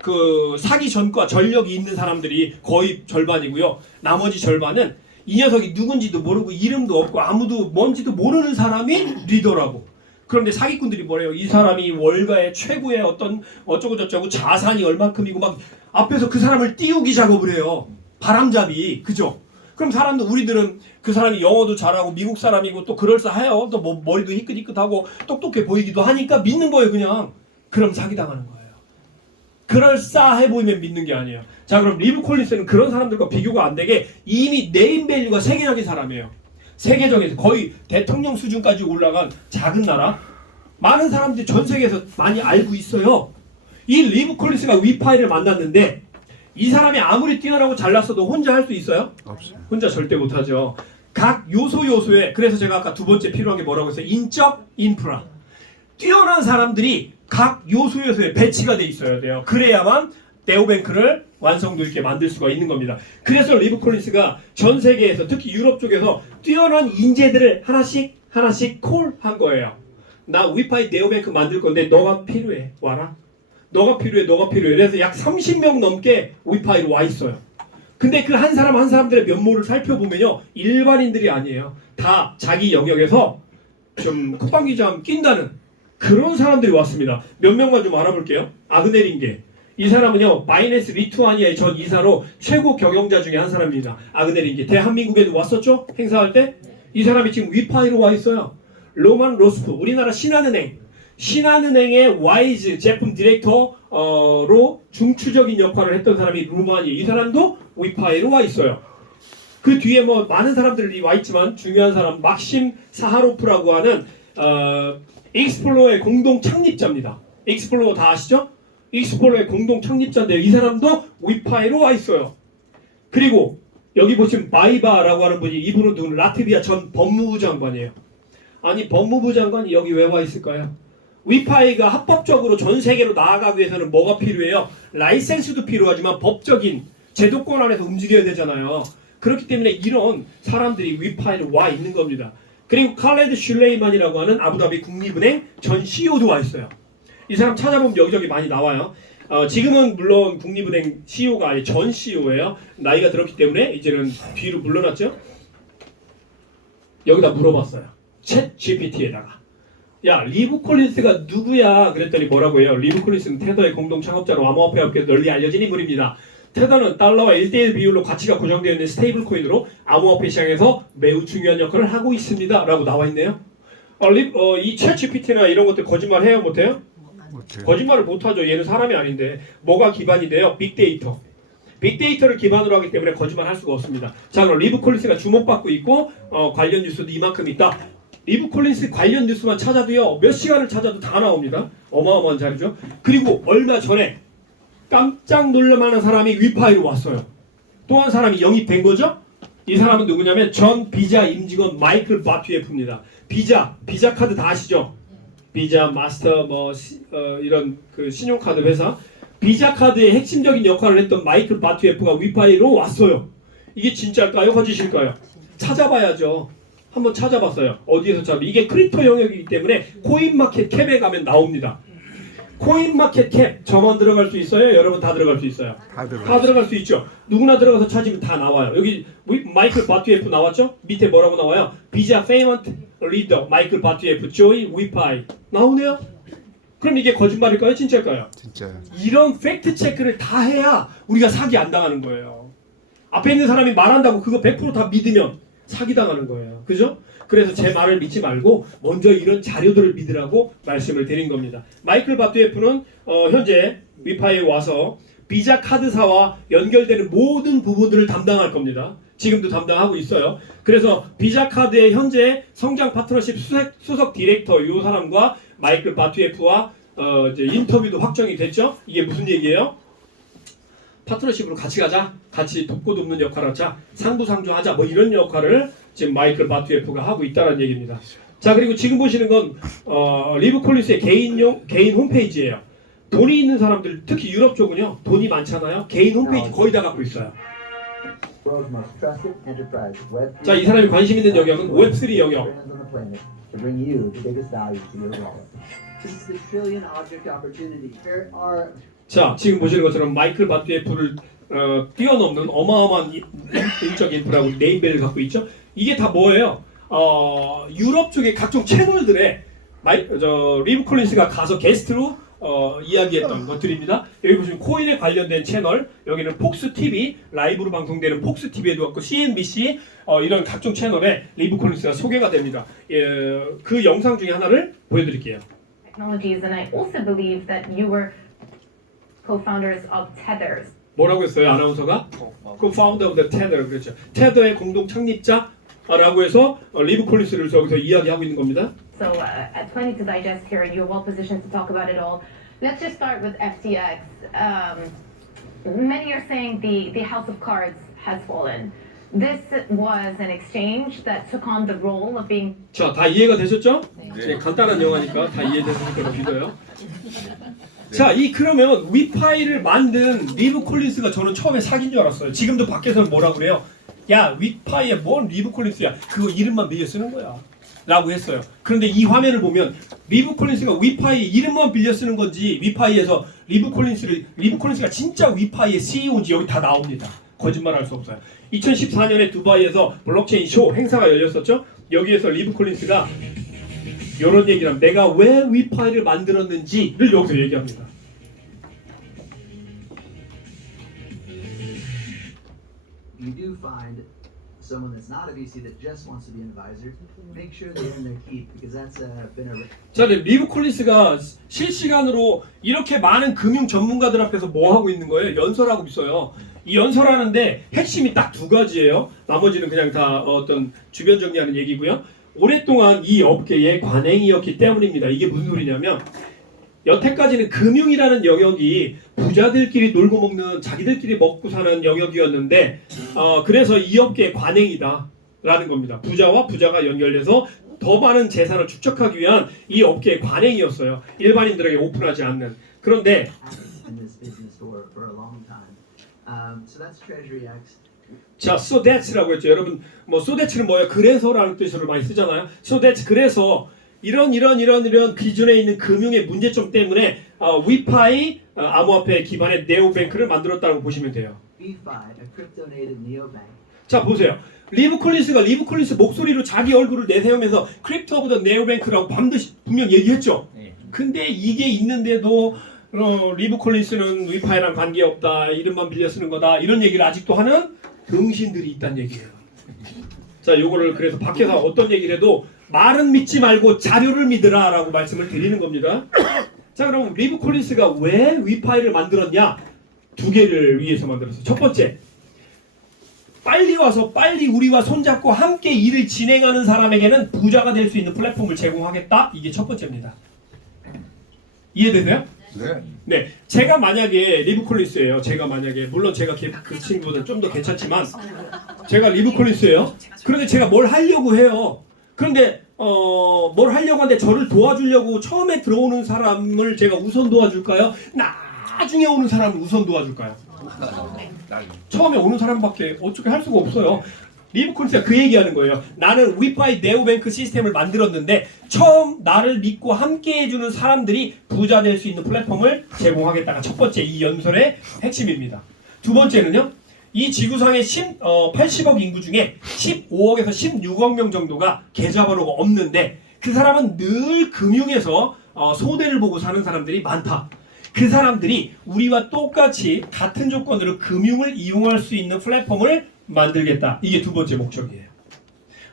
그 사기 전과 전력이 있는 사람들이 거의 절반이고요. 나머지 절반은 이 녀석이 누군지도 모르고 이름도 없고 아무도 뭔지도 모르는 사람이 리더라고. 그런데 사기꾼들이 뭐래요? 이 사람이 월가의 최고의 어떤 어쩌고저쩌고 자산이 얼만큼이고 막 앞에서 그 사람을 띄우기 작업을 해요. 바람잡이. 그죠? 그럼 사람들 우리들은 그 사람이 영어도 잘하고 미국 사람이고 또 그럴싸해요. 또 뭐 머리도 희끗희끗하고 똑똑해 보이기도 하니까 믿는 거예요 그냥. 그럼 사기당하는 거예요. 그럴싸해 보이면 믿는 게 아니에요. 자 그럼 리브 콜린스는 그런 사람들과 비교가 안 되게 이미 네임밸류가 세계적인 사람이에요. 세계적에서 거의 대통령 수준까지 올라간 작은 나라. 많은 사람들이 전 세계에서 많이 알고 있어요. 이 리브 콜린스가 위파이를 만났는데 이 사람이 아무리 뛰어나고 잘났어도 혼자 할 수 있어요? 없어요. 혼자 절대 못하죠. 각 요소에 그래서 제가 아까 두 번째 필요한 게 뭐라고 했어요? 인적 인프라. 뛰어난 사람들이 각 요소에 배치가 돼 있어야 돼요. 그래야만 네오뱅크를 완성도 있게 만들 수가 있는 겁니다. 그래서 리브 콜린스가 전 세계에서 특히 유럽 쪽에서 뛰어난 인재들을 하나씩 콜한 거예요. 나 위파이 네오뱅크 만들 건데 너가 필요해. 와라. 너가 필요해. 그래서 약 30명 넘게 위파이로 와 있어요. 근데 그 한 사람 한 사람들의 면모를 살펴보면요. 일반인들이 아니에요. 다 자기 영역에서 좀 콧방귀 좀 낀다는 그런 사람들이 왔습니다. 몇 명만 좀 알아볼게요. 아그네린게. 이 사람은요. 바이낸스 리투아니아의 전 이사로 최고 경영자 중에 한 사람입니다. 아그네린게. 대한민국에도 왔었죠? 행사할 때? 이 사람이 지금 위파이로 와 있어요. 로만 로스프. 우리나라 신한은행의 와이즈 제품 디렉터로 중추적인 역할을 했던 사람이 루마니. 이 사람도 위파이로 와 있어요. 그 뒤에 뭐 많은 사람들이 와 있지만 중요한 사람 막심 사하로프라고 하는 익스플로어의 공동 창립자입니다. 익스플로어 다 아시죠? 익스플로어의 공동 창립자인데 이 사람도 위파이로 와 있어요. 그리고 여기 보시면 바이바라고 하는 분이 이분은 누구는 라트비아 전 법무부 장관이에요. 아니 법무부 장관이 여기 왜 와 있을까요? 위파이가 합법적으로 전 세계로 나아가기 위해서는 뭐가 필요해요? 라이센스도 필요하지만 법적인 제도권 안에서 움직여야 되잖아요. 그렇기 때문에 이런 사람들이 위파이로 와 있는 겁니다. 그리고 칼레드 슐레이만이라고 하는 아부다비 국립은행 전 CEO도 와 있어요. 이 사람 찾아보면 여기저기 많이 나와요. 지금은 물론 국립은행 CEO가 아니 전 CEO예요. 나이가 들었기 때문에 이제는 뒤로 물러났죠. 여기다 물어봤어요. 챗 GPT에다가 야 리브 콜린스가 누구야? 그랬더니 뭐라고 해요? 리브 콜린스는 테더의 공동 창업자로 암호화폐 업계에서 널리 알려진 인물입니다. 테더는 달러와 1대1 비율로 가치가 고정되어 있는 스테이블 코인으로 암호화폐 시장에서 매우 중요한 역할을 하고 있습니다. 라고 나와 있네요. 이 챗 GPT나 이런 것들 거짓말 해요? 못해요? 못해요. 거짓말을 못하죠. 얘는 사람이 아닌데. 뭐가 기반이 돼요? 빅데이터. 빅데이터를 기반으로 하기 때문에 거짓말할 수가 없습니다. 자 그럼 리브 콜린스가 주목받고 있고 관련 뉴스도 이만큼 있다. 리브 콜린스 관련 뉴스만 찾아도요. 몇 시간을 찾아도 다 나옵니다. 어마어마한 자리죠. 그리고 얼마 전에 깜짝 놀랄만한 사람이 위파이로 왔어요. 또 한 사람이 영입된 거죠. 이 사람은 누구냐면 전 비자 임직원 마이클 바투예프입니다. 비자 카드 다 아시죠? 비자, 마스터, 이런 그 신용카드 회사 비자 카드의 핵심적인 역할을 했던 마이클 바투예프가 위파이로 왔어요. 이게 진짜일까요? 거짓일까요? 찾아봐야죠. 한번 찾아봤어요. 어디에서 찾아? 이게 크립토 영역이기 때문에 코인마켓 캡에 가면 나옵니다. 코인마켓 캡 저만 들어갈 수 있어요? 여러분 다 들어갈 수 있어요? 다 들어갈 수 있죠. 누구나 들어가서 찾으면 다 나와요. 여기 마이클 바투예프 나왔죠? 밑에 뭐라고 나와요? 비자 페이먼트 리더 마이클 바투예프 조인 위파이 나오네요. 그럼 이게 거짓말일까요? 진짜일까요? 진짜요. 이런 팩트 체크를 다 해야 우리가 사기 안 당하는 거예요. 앞에 있는 사람이 말한다고 그거 100% 다 믿으면 사기 당하는 거예요. 그죠? 그래서 제 말을 믿지 말고 먼저 이런 자료들을 믿으라고 말씀을 드린 겁니다. 마이클 바투예프는 현재 위파이에 와서 비자 카드사와 연결되는 모든 부분들을 담당할 겁니다. 지금도 담당하고 있어요. 그래서 비자카드의 현재 성장 파트너십 수석 디렉터 이 사람과 마이클 바투에프와 이제 인터뷰도 확정이 됐죠. 이게 무슨 얘기예요? 파트너십으로 같이 가자, 같이 돕고 돕는 역할을 하자, 상부상조하자, 뭐 이런 역할을 지금 마이클 바투에프가 하고 있다는 얘기입니다. 자, 그리고 지금 보시는 건 리브 콜린스의 개인 홈페이지예요. 돈이 있는 사람들, 특히 유럽 쪽은요, 돈이 많잖아요. 개인 홈페이지 거의 다 갖고 있어요. 자, 이 사람이 관심 있는 영역은 웹3 영역. 자, 지금 보시는 것처럼 마이클 바투에프를 뛰어넘는 어마어마한 인적 인프라고 네임밸을 갖고 있죠. 이게 다 뭐예요? 유럽 쪽의 각종 채널들에 리브 콜린스가 가서 게스트로 이야기했던 것들입니다. 여기 보시면 코인에 관련된 채널, 여기는 폭스 TV, 라이브로 방송되는 폭스 TV에도 있고 CNBC 이런 각종 채널에 리브 콜린스가 소개가 됩니다. 그 영상 중에 하나를 보여드릴게요. Technologies, and I also believe that you were co-founders of Tethers. 뭐라고 했어요, 아나운서가? Co-founder of the Tether, 그렇죠. 테더의 공동 창립자라고 해서 리브 콜린스를 여기서 이야기하고 있는 겁니다. So at 20 to digest here, you're well positioned to talk about it all. Let's just start with FTX. Many are saying the house of cards has fallen. This was an exchange that took on the role of being. 자, 다 이해가 되셨죠? 네. 간단한 영화니까 다 이해되실 거라 믿어요. 자, 그러면 위파이를 만든 리브 콜린스가 저는 처음에 사기인 줄 알았어요. 지금도 밖에서는 뭐라 그래요? 야, 위파이에 뭔 리브 콜린스야? 그거 이름만 빌려 쓰는 거야. 라고 했어요. 그런데 이 화면을 보면 리브 콜린스가 위파이 이름만 빌려 쓰는 건지 위파이에서 리브 콜린스가 진짜 위파이의 CEO인지 여기 다 나옵니다. 거짓말할 수 없어요. 2014년에 두바이에서 블록체인 쇼 행사가 열렸었죠. 여기에서 리브 콜린스가 이런 얘기를 합니다. 내가 왜 위파이를 만들었는지를 여기서 얘기합니다. You do find someone that's not a VC that just wants to be an advisor, make sure they earn their keep because that's been a. 자, 리브 콜린스가 실시간으로 이렇게 많은 금융 전문가들 앞에서 뭐 하고 있는 거예요? 연설하고 있어요. 이 연설하는데 핵심이 딱 두 가지예요. 나머지는 그냥 다 어떤 주변 정리하는 얘기고요. 오랫동안 이 업계의 관행이었기 때문입니다. 이게 무슨 소리냐면 여태까지는 금융이라는 영역이 부자들끼리 놀고 먹는 자기들끼리 먹고 사는 영역이었는데 그래서 이 업계의 관행이다라는 겁니다. 부자와 부자가 연결돼서 더 많은 재산을 축적하기 위한 이 업계의 관행이었어요. 일반인들에게 오픈하지 않는. 그런데 In this business for a long time. So that's Treasury X. 자, so that's라고 했죠. 여러분, 뭐 so that's는 뭐예요? 그래서라는 뜻으로 많이 쓰잖아요. So that's 그래서 이런 기존에 있는 금융의 문제점 때문에 위파이 암호화폐 기반의 네오뱅크를 만들었다고 보시면 돼요. BFI, a crypto native neobank. 자, 보세요. 리브 콜린스 목소리로 자기 얼굴을 내세우면서 크립토 오브 더 네오뱅크라고 반드시 분명 얘기했죠. 근데 이게 있는데도 리브 콜린스는 위파이랑 관계없다, 이름만 빌려 쓰는 거다, 이런 얘기를 아직도 하는 등신들이 있다는 얘기예요. 자, 요거를 그래서 밖에서 어떤 얘기를 해도 말은 믿지 말고 자료를 믿으라 라고 말씀을 드리는 겁니다. 자, 그럼 리브 콜린스가 왜 위파이를 만들었냐? 두 개를 위해서 만들었어요. 첫 번째, 빨리 와서 빨리 우리와 손잡고 함께 일을 진행하는 사람에게는 부자가 될 수 있는 플랫폼을 제공하겠다. 이게 첫 번째입니다. 이해되세요? 네. 네, 제가 만약에 리브 콜린스예요. 제가 만약에 물론 제가 그 친구보다 좀 더 괜찮지만 제가 리브 콜린스예요. 그런데 제가 뭘 하려고 해요. 그런데 뭘 하려고 하는데 저를 도와주려고 처음에 들어오는 사람을 제가 우선 도와줄까요? 나중에 오는 사람을 우선 도와줄까요? 처음에 오는 사람밖에 어떻게 할 수가 없어요. 리브 콜린스가 그 얘기하는 거예요. 나는 위파이 네오뱅크 시스템을 만들었는데 처음 나를 믿고 함께 해주는 사람들이 부자 될 수 있는 플랫폼을 제공하겠다가 첫 번째 이 연설의 핵심입니다. 두 번째는요. 이 지구상의 80억 인구 중에 15억에서 16억 명 정도가 계좌번호가 없는데 그 사람은 늘 금융에서 소대를 보고 사는 사람들이 많다. 그 사람들이 우리와 똑같이 같은 조건으로 금융을 이용할 수 있는 플랫폼을 만들겠다. 이게 두 번째 목적이에요.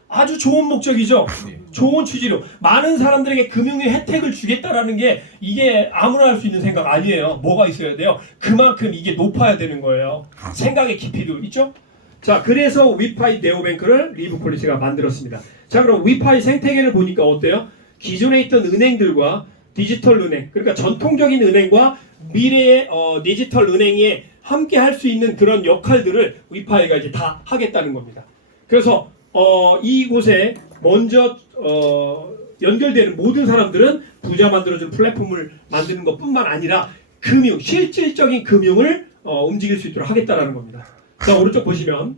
아주 좋은 목적이죠. 좋은 취지로 많은 사람들에게 금융의 혜택을 주겠다라는 게 이게 아무나 할 수 있는 생각 아니에요. 뭐가 있어야 돼요? 그만큼 이게 높아야 되는 거예요. 생각의 깊이도 있죠. 자, 그래서 위파이 네오뱅크를 리브 콜리지가 만들었습니다. 자, 그럼 위파이 생태계를 보니까 어때요? 기존에 있던 은행들과 디지털 은행, 그러니까 전통적인 은행과 미래의 디지털 은행이 함께 할 수 있는 그런 역할들을 위파이가 이제 다 하겠다는 겁니다. 그래서 이곳에 먼저 연결되는 모든 사람들은 부자 만들어주는 플랫폼을 만드는 것뿐만 아니라 금융, 실질적인 금융을 움직일 수 있도록 하겠다라는 겁니다. 자, 오른쪽 보시면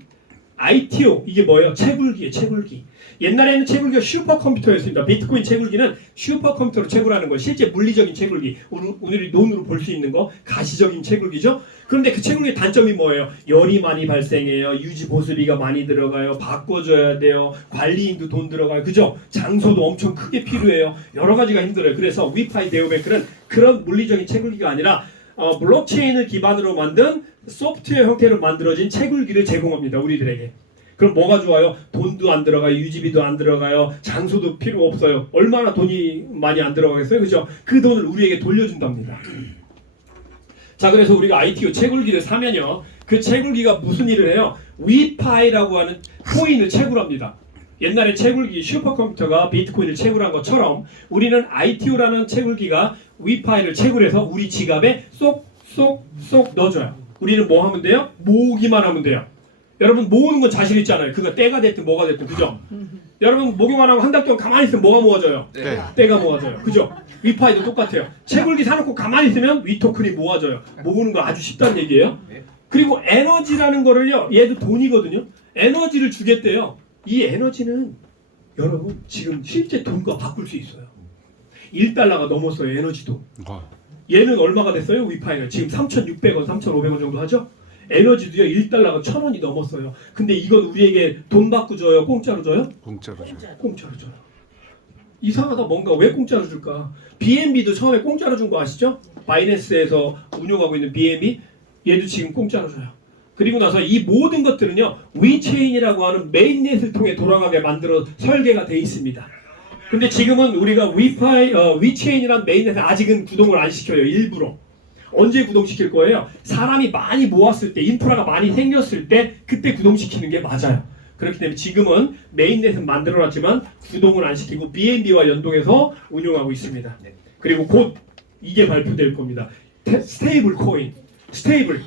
ITO, 이게 뭐예요? 채굴기예요, 채굴기. 옛날에는 채굴기가 슈퍼컴퓨터였습니다. 비트코인 채굴기는 슈퍼컴퓨터로 채굴하는 거예요. 실제 물리적인 채굴기, 오늘이 돈으로 볼 수 있는 거, 가시적인 채굴기죠. 그런데 그 채굴기의 단점이 뭐예요? 열이 많이 발생해요. 유지 보수비가 많이 들어가요. 바꿔줘야 돼요. 관리인도 돈 들어가요. 그죠? 장소도 엄청 크게 필요해요. 여러 가지가 힘들어요. 그래서 위파이 네오뱅크는 그런 물리적인 채굴기가 아니라 블록체인을 기반으로 만든 소프트웨어 형태로 만들어진 채굴기를 제공합니다. 우리들에게. 그럼 뭐가 좋아요? 돈도 안 들어가요. 유지비도 안 들어가요. 장소도 필요 없어요. 얼마나 돈이 많이 안 들어가겠어요? 그죠? 그 돈을 우리에게 돌려준답니다. 자, 그래서 우리가 ITO 채굴기를 사면요. 그 채굴기가 무슨 일을 해요? 위파이라고 하는 코인을 채굴합니다. 옛날에 채굴기 슈퍼컴퓨터가 비트코인을 채굴한 것처럼 우리는 ITO라는 채굴기가 위파이를 채굴해서 우리 지갑에 쏙 넣어줘요. 우리는 뭐 하면 돼요? 모으기만 하면 돼요. 여러분 모으는 건 자신 있잖아요. 그거 때가 됐든 뭐가 됐든, 그죠? 여러분 모기만 하고 한 달 동안 가만히 있으면 뭐가 모아져요? 때가 모아져요. 그죠? 위파이도 똑같아요. 채굴기 사놓고 가만히 있으면 위토큰이 모아져요. 모으는 거 아주 쉽다는 얘기예요. 그리고 에너지라는 거를요, 얘도 돈이거든요. 에너지를 주겠대요. 이 에너지는 여러분 지금 실제 돈과 바꿀 수 있어요. 1달러가 넘었어요, 에너지도. 얘는 얼마가 됐어요? 위파이는 지금 3,600원, 3,500원 정도 하죠? 에너지도요, 1달러가 1,000원이 넘었어요. 근데 이건 우리에게 돈 받고 줘요? 공짜로 줘요? 공짜로 줘요. 공짜로 줘요. 이상하다. 뭔가 왜 공짜로 줄까? BNB도 처음에 공짜로 준 거 아시죠? 바이낸스에서 운용하고 있는 BNB, 얘도 지금 공짜로 줘요. 그리고 나서 이 모든 것들은요, 위체인이라고 하는 메인넷을 통해 돌아가게 만들어 설계가 돼 있습니다. 근데 지금은 우리가 위체인이란 메인넷을 아직은 구동을 안 시켜요. 일부러. 언제 구동시킬 거예요? 사람이 많이 모았을 때, 인프라가 많이 생겼을 때 그때 구동시키는 게 맞아요. 그렇기 때문에 지금은 메인넷은 만들어놨지만 구동을 안 시키고 BNB와 연동해서 운용하고 있습니다. 그리고 곧 이게 발표될 겁니다. 스테이블 코인, 스테이블.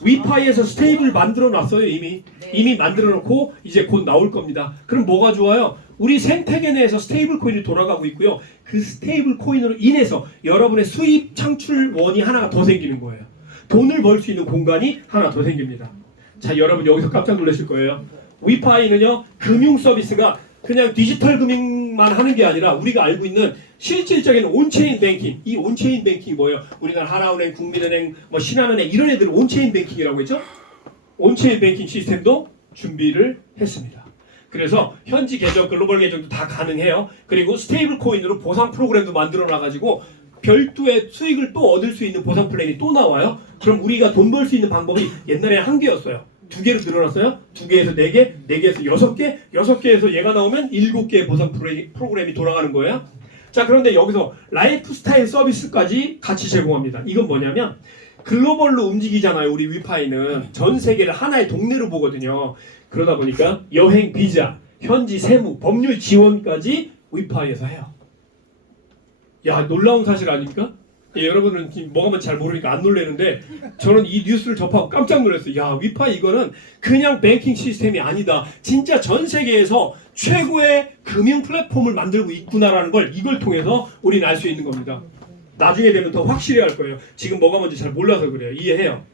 위파이에서 스테이블 만들어놨어요. 이미 만들어놓고 이제 곧 나올 겁니다. 그럼 뭐가 좋아요? 우리 생태계 내에서 스테이블 코인이 돌아가고 있고요. 그 스테이블 코인으로 인해서 여러분의 수입 창출원이 하나가 더 생기는 거예요. 돈을 벌 수 있는 공간이 하나 더 생깁니다. 자, 여러분 여기서 깜짝 놀라실 거예요. 위파이는요, 금융 서비스가 그냥 디지털 금융만 하는 게 아니라 우리가 알고 있는 실질적인 온체인 뱅킹. 이 온체인 뱅킹이 뭐예요? 우리나라 하나은행, 국민은행, 뭐 신한은행 이런 애들을 온체인 뱅킹이라고 했죠? 온체인 뱅킹 시스템도 준비를 했습니다. 그래서 현지 계정, 글로벌 계정도 다 가능해요. 그리고 스테이블 코인으로 보상 프로그램도 만들어 놔가지고 별도의 수익을 또 얻을 수 있는 보상 플랜이 또 나와요. 그럼 우리가 돈 벌 수 있는 방법이 옛날에 한 개였어요. 2개로 늘어났어요. 2개에서 4개, 4개에서 6개, 6개에서 얘가 나오면 7개의 보상 프로그램이 돌아가는 거예요. 자, 그런데 여기서 라이프 스타일 서비스까지 같이 제공합니다. 이건 뭐냐면 글로벌로 움직이잖아요. 우리 위파이는 전 세계를 하나의 동네로 보거든요. 그러다 보니까 여행 비자, 현지 세무, 법률 지원까지 위파이에서 해요. 야, 놀라운 사실 아닙니까? 예, 여러분은 뭐가 잘 모르니까 안 놀라는데 저는 이 뉴스를 접하고 깜짝 놀랐어요. 야, 위파이 이거는 그냥 뱅킹 시스템이 아니다. 진짜 전 세계에서 최고의 금융 플랫폼을 만들고 있구나라는 걸 이걸 통해서 우리는 알 수 있는 겁니다. 나중에 되면 더 확실히 할 거예요. 지금 뭐가 뭔지 잘 몰라서 그래요. 이해해요.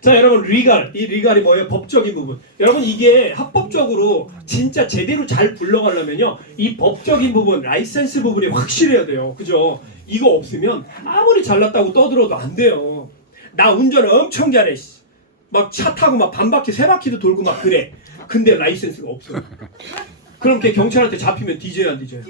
자, 여러분 리갈, 이 리갈이 뭐예요? 법적인 부분. 여러분 이게 합법적으로 진짜 제대로 잘 굴러가려면요, 이 법적인 부분, 라이센스 부분이 확실해야 돼요. 그죠? 이거 없으면 아무리 잘났다고 떠들어도 안 돼요. 나 운전 엄청 잘해. 막 차 타고 막 반바퀴, 세 바퀴도 돌고 막 그래. 근데 라이센스가 없어. 그럼 걔 경찰한테 잡히면 뒤져야 안 뒤져요?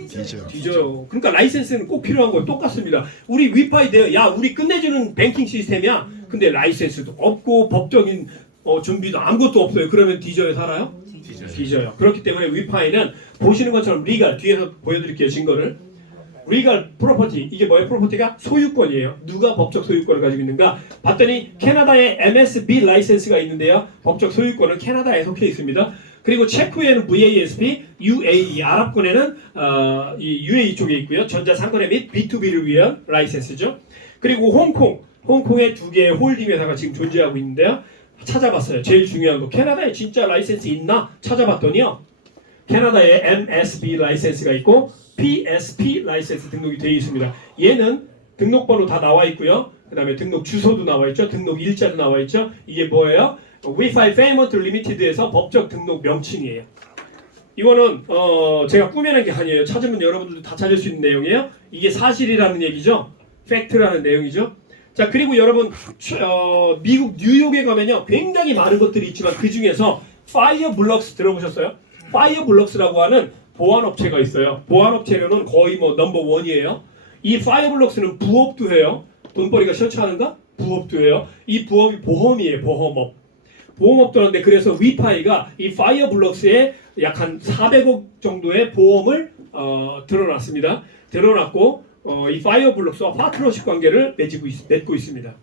뒤져요. 그러니까 라이센스는 꼭 필요한 거예요. 똑같습니다. 우리 위파이 돼요. 야, 우리 끝내주는 뱅킹 시스템이야. 근데 라이센스도 없고 법적인 준비도 아무것도 없어요. 그러면 뒤져요, 살아요? 뒤져요. 그렇기 때문에 위파이는 보시는 것처럼 리갈, 뒤에서 보여드릴게요, 증거를. legal property. 이게 뭐예요? 프로퍼티가 소유권이에요. 누가 법적 소유권을 가지고 있는가? 봤더니 캐나다에 MSB 라이센스가 있는데요. 법적 소유권은 캐나다에 속해 있습니다. 그리고 체코에는 VASP, UAE, 아랍권에는 이 UAE 쪽에 있고요. 전자상거래 및 B2B를 위한 라이센스죠. 그리고 홍콩에 두 개의 홀딩 회사가 지금 존재하고 있는데요. 찾아봤어요. 제일 중요한 거. 캐나다에 진짜 라이센스 있나? 찾아봤더니요. 캐나다에 MSB 라이센스가 있고 PSP 라이센스 등록이 되어 있습니다. 얘는 등록번호 다 나와 있고요. 그 다음에 등록 주소도 나와 있죠. 등록 일자도 나와 있죠. 이게 뭐예요? Wi-Fi Payment Limited에서 법적 등록 명칭이에요. 이거는 제가 꾸며낸 게 아니에요. 찾으면 여러분들도 다 찾을 수 있는 내용이에요. 이게 사실이라는 얘기죠. 팩트라는 내용이죠. 자, 그리고 여러분 미국 뉴욕에 가면요 굉장히 많은 것들이 있지만 그 중에서 파이어블럭스 들어보셨어요? 파이어블럭스라고 하는 보안업체가 있어요. 보안업체로는 거의 뭐 넘버 원이에요. 이 파이어블럭스는 부업도 해요. 돈벌이가 시원치 않은가? 부업도 해요. 이 부업이 보험이에요. 보험업도 하는데 그래서 위파이가 이 파이어블럭스에 약 한 400억 정도의 보험을 들어놨습니다. 들어놨고 이 파이어블럭스와 파트너십 관계를 맺고 있습니다.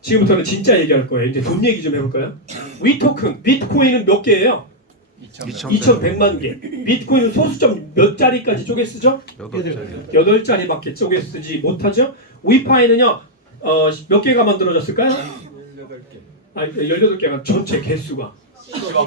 지금부터는 진짜 얘기할 거예요. 이제 돈 얘기 좀 해볼까요? 위토큰, 비트코인은 몇 개예요? 2,100만 개. 비트코인은 소수점 몇 자리까지 쪼개 쓰죠? 8자리밖에 쪼개 쓰지 못하죠? 위파이는요 몇 개가 만들어졌을까요? 18개가 전체 개수가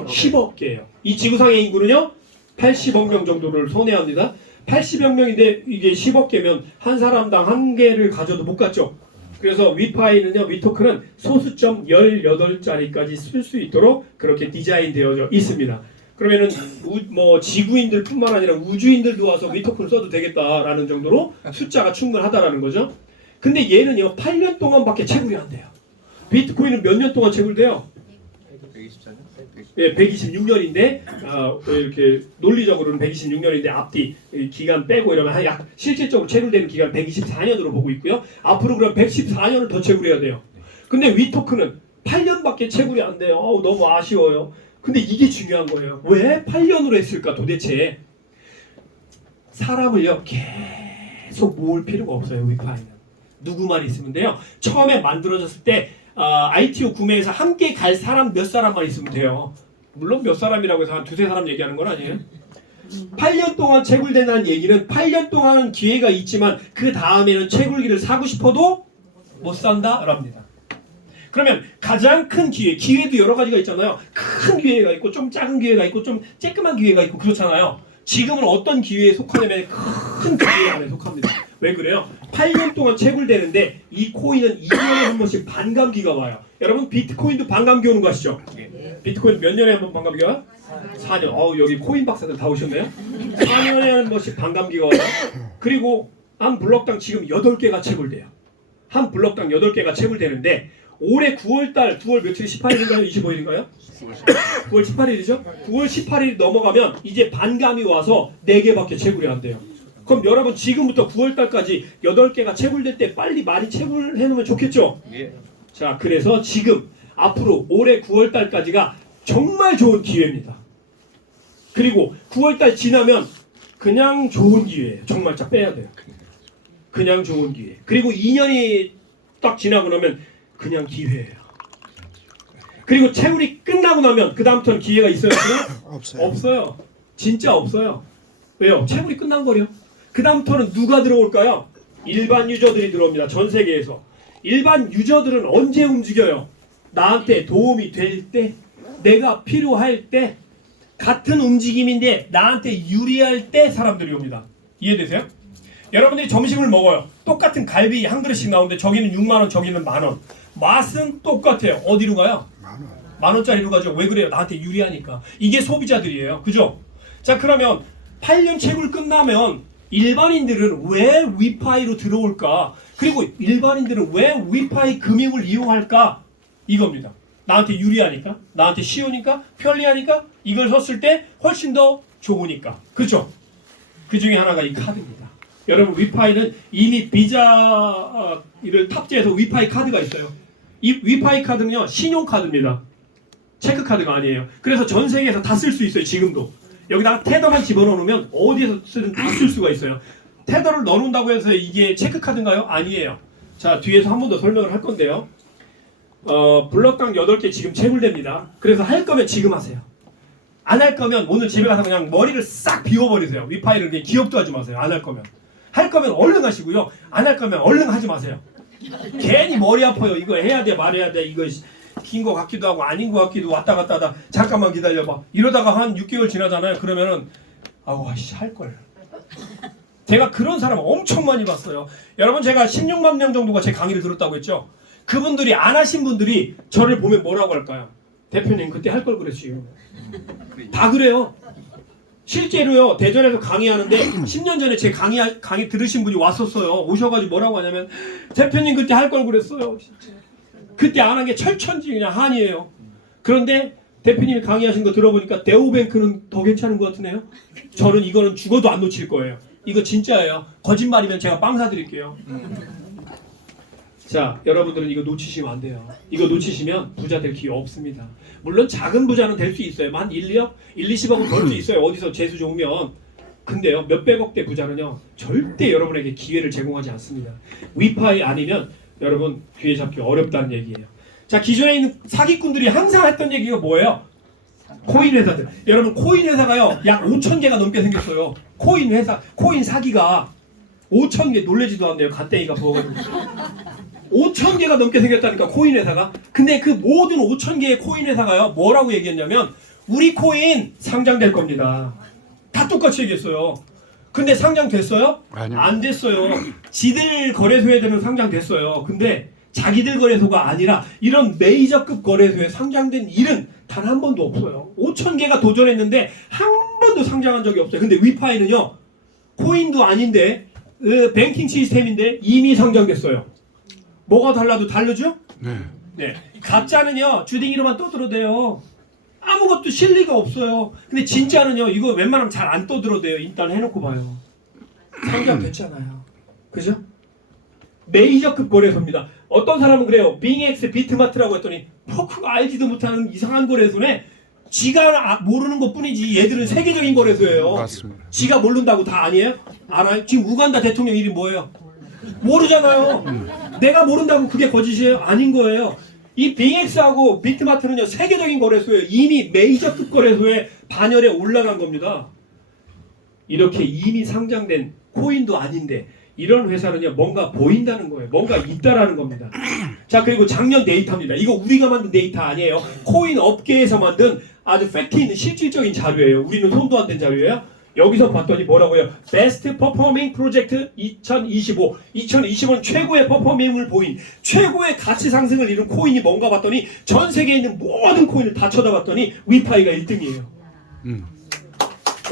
10억 개예요. 이 지구상의 인구는요 80억 명 정도를 손해합니다. 80억 명인데 이게 10억 개면 한 사람당 한 개를 가져도 못 갔죠. 그래서 위파이는요, 위토큰은 소수점 18자리까지 쓸 수 있도록 그렇게 디자인되어져 있습니다. 그러면은 뭐 지구인들뿐만 아니라 우주인들도 와서 위토큰을 써도 되겠다라는 정도로 숫자가 충분하다라는 거죠. 근데 얘는요 8년 동안밖에 채굴이 안 돼요. 비트코인은 몇 년 동안 채굴돼요? 124년? 예, 126년인데 이렇게 논리적으로는 126년인데 앞뒤 기간 빼고 이러면 약 실질적으로 채굴되는 기간 124년으로 보고 있고요. 앞으로 그럼 114년을 더 채굴해야 돼요. 근데 위토큰은 8년밖에 채굴이 안 돼요. 너무 아쉬워요. 근데 이게 중요한 거예요. 왜 8년으로 했을까 도대체? 사람을요 계속 모을 필요가 없어요. 위파이는 누구만 있으면 돼요. 처음에 만들어졌을 때 ITO 구매해서 함께 갈 사람 몇 사람만 있으면 돼요. 물론 몇 사람이라고 해서 한 두세 사람 얘기하는 건 아니에요. 8년 동안 채굴된다는 얘기는 8년 동안은 기회가 있지만 그 다음에는 채굴기를 사고 싶어도 못 산다 랍니다. 그러면 가장 큰 기회도 여러 가지가 있잖아요. 큰 기회가 있고 좀 작은 기회가 있고 좀 쬐끄만 기회가 있고 그렇잖아요. 지금은 어떤 기회에 속하냐면 큰 기회 안에 속합니다. 왜 그래요? 8년 동안 채굴되는데 이 코인은 2년에 한 번씩 반감기가 와요. 여러분 비트코인도 반감기 오는 거 아시죠? 비트코인 몇 년에 한 번 반감기가 와요? 4년. 여기 코인 박사들 다 오셨네요. 4년에 한 번씩 반감기가 와요. 그리고 한 블럭당 지금 8개가 채굴돼요. 한 블럭당 8개가 채굴되는데 올해 9월달 9월 며칠 18일인가요? 25일인가요? 9월 18일이죠? 9월 18일이 넘어가면 이제 반감이 와서 4개밖에 채굴이 안 돼요. 그럼 여러분 지금부터 9월달까지 8개가 채굴될 때 빨리 많이 채굴해 놓으면 좋겠죠? 예. 자, 그래서 지금 앞으로 올해 9월달까지가 정말 좋은 기회입니다. 그리고 9월달 지나면 그냥 좋은 기회예요. 정말 쫙 빼야 돼요. 그냥 좋은 기회. 그리고 2년이 딱 지나고 나면 그냥 기회예요. 그리고 채굴이 끝나고 나면 그 다음부터는 기회가 있어요? 없어요. 진짜 없어요. 왜요? 채굴이 끝난 거려. 그 다음부터는 누가 들어올까요? 일반 유저들이 들어옵니다. 전 세계에서. 일반 유저들은 언제 움직여요? 나한테 도움이 될 때, 내가 필요할 때, 같은 움직임인데 나한테 유리할 때 사람들이 옵니다. 이해되세요? 여러분들이 점심을 먹어요. 똑같은 갈비 한 그릇씩 나오는데 저기는 6만 원, 저기는 만 원. 맛은 똑같아요. 어디로 가요? 만 원짜리로 가죠. 왜 그래요? 나한테 유리하니까. 이게 소비자들이에요. 그죠? 자, 그러면 8년 채굴 끝나면 일반인들은 왜 위파이로 들어올까? 그리고 일반인들은 왜 위파이 금융을 이용할까? 이겁니다. 나한테 유리하니까, 나한테 쉬우니까, 편리하니까, 이걸 썼을 때 훨씬 더 좋으니까. 그렇죠? 그 중에 하나가 이 카드입니다. 여러분 위파이는 이미 비자를 탑재해서 위파이 카드가 있어요. 이 위파이 카드는요 신용카드입니다. 체크카드가 아니에요. 그래서 전 세계에서 다 쓸 수 있어요. 지금도 여기다가 테더만 집어넣으면 어디에서 쓰든 다 쓸 수가 있어요. 테더를 넣어놓는다고 해서 이게 체크카드인가요? 아니에요. 자, 뒤에서 한 번 더 설명을 할 건데요. 블럭강 8개 지금 채굴됩니다. 그래서 할 거면 지금 하세요. 안 할 거면 오늘 집에 가서 그냥 머리를 싹 비워버리세요. 위파이를 그냥 기억도 하지 마세요. 안 할 거면. 할 거면 얼른 하시고요. 안 할 거면 얼른 하지 마세요. 괜히 머리 아파요. 이거 해야 돼 말해야 돼. 이거 긴 거 같기도 하고 아닌 거 같기도 왔다 갔다 하다 잠깐만 기다려봐. 이러다가 한 6개월 지나잖아요. 그러면은 아우 아씨 할걸. 제가 그런 사람 엄청 많이 봤어요. 여러분 제가 16만 명 정도가 제 강의를 들었다고 했죠. 그분들이 안 하신 분들이 저를 보면 뭐라고 할까요? 대표님 그때 할 걸 그랬지요. 다 그래요. 실제로요. 대전에서 강의하는데 10년 전에 제 강의 들으신 분이 왔었어요. 오셔가지고 뭐라고 하냐면 대표님 그때 할 걸 그랬어요. 진짜. 그때 안 한 게 철천지 그냥 한이에요. 그런데 대표님이 강의하신 거 들어보니까 대우뱅크는 더 괜찮은 것 같으네요. 저는 이거는 죽어도 안 놓칠 거예요. 이거 진짜예요. 거짓말이면 제가 빵 사드릴게요. 자, 여러분들은 이거 놓치시면 안 돼요. 이거 놓치시면 부자 될 기회 없습니다. 물론 작은 부자는 될 수 있어요. 한 1, 2억? 1, 20억은 벌 수 있어요. 어디서 재수 좋으면. 근데요, 몇백억대 부자는요, 절대 여러분에게 기회를 제공하지 않습니다. 위파이 아니면 여러분 기회 잡기 어렵다는 얘기예요. 자, 기존에 있는 사기꾼들이 항상 했던 얘기가 뭐예요? 코인 회사들. 여러분 코인 회사가요 약 5,000개가 넘게 생겼어요. 코인 회사, 코인 사기가 5,000개 놀래지도 않네요. 갓땡이가 부어가지고 5,000개가 넘게 생겼다니까 코인 회사가. 근데 그 모든 5,000개의 코인 회사가요 뭐라고 얘기했냐면 우리 코인 상장될 겁니다. 다 똑같이 얘기했어요. 근데 상장됐어요? 아니요. 안 됐어요. 지들 거래소에들은 상장됐어요. 근데 자기들 거래소가 아니라 이런 메이저급 거래소에 상장된 일은 단 한 번도 없어요. 5,000개가 도전했는데 한 번도 상장한 적이 없어요. 근데 위파이는요 코인도 아닌데 뱅킹 시스템인데 이미 상장됐어요. 뭐가 달라도 다르죠? 네. 네. 가짜는요 주댕이로만 떠들어대요. 아무것도 실리가 없어요. 근데 진짜는요 이거 웬만하면 잘 안 떠들어대요. 일단 해놓고 봐요. 상장됐잖아요. 그죠? 메이저급 거래소입니다. 어떤 사람은 그래요. 빙엑스 비트마트라고 했더니 그거 알지도 못하는 이상한 거래소네. 지가 모르는 것뿐이지 얘들은 세계적인 거래소예요. 맞습니다. 지가 모른다고 다 아니에요? 알아요? 지금 우간다 대통령 이름이 뭐예요? 모르잖아요. 내가 모른다고 그게 거짓이에요? 아닌 거예요. 이 빙엑스하고 비트마트는요 세계적인 거래소예요. 이미 메이저급 거래소에 반열에 올라간 겁니다. 이렇게 이미 상장된 코인도 아닌데 이런 회사는요 뭔가 보인다는 거예요. 뭔가 있다라는 겁니다. 자, 그리고 작년 데이터입니다. 이거 우리가 만든 데이터 아니에요. 코인 업계에서 만든 아주 팩트 있는 실질적인 자료예요. 우리는 손도 안 댄 자료예요. 여기서 봤더니 뭐라고요? Best Performing Project 2025. 2025는 최고의 퍼포밍을 보인 최고의 가치 상승을 이룬 코인이 뭔가 봤더니 전 세계에 있는 모든 코인을 다 쳐다봤더니 위파이가 1등이에요.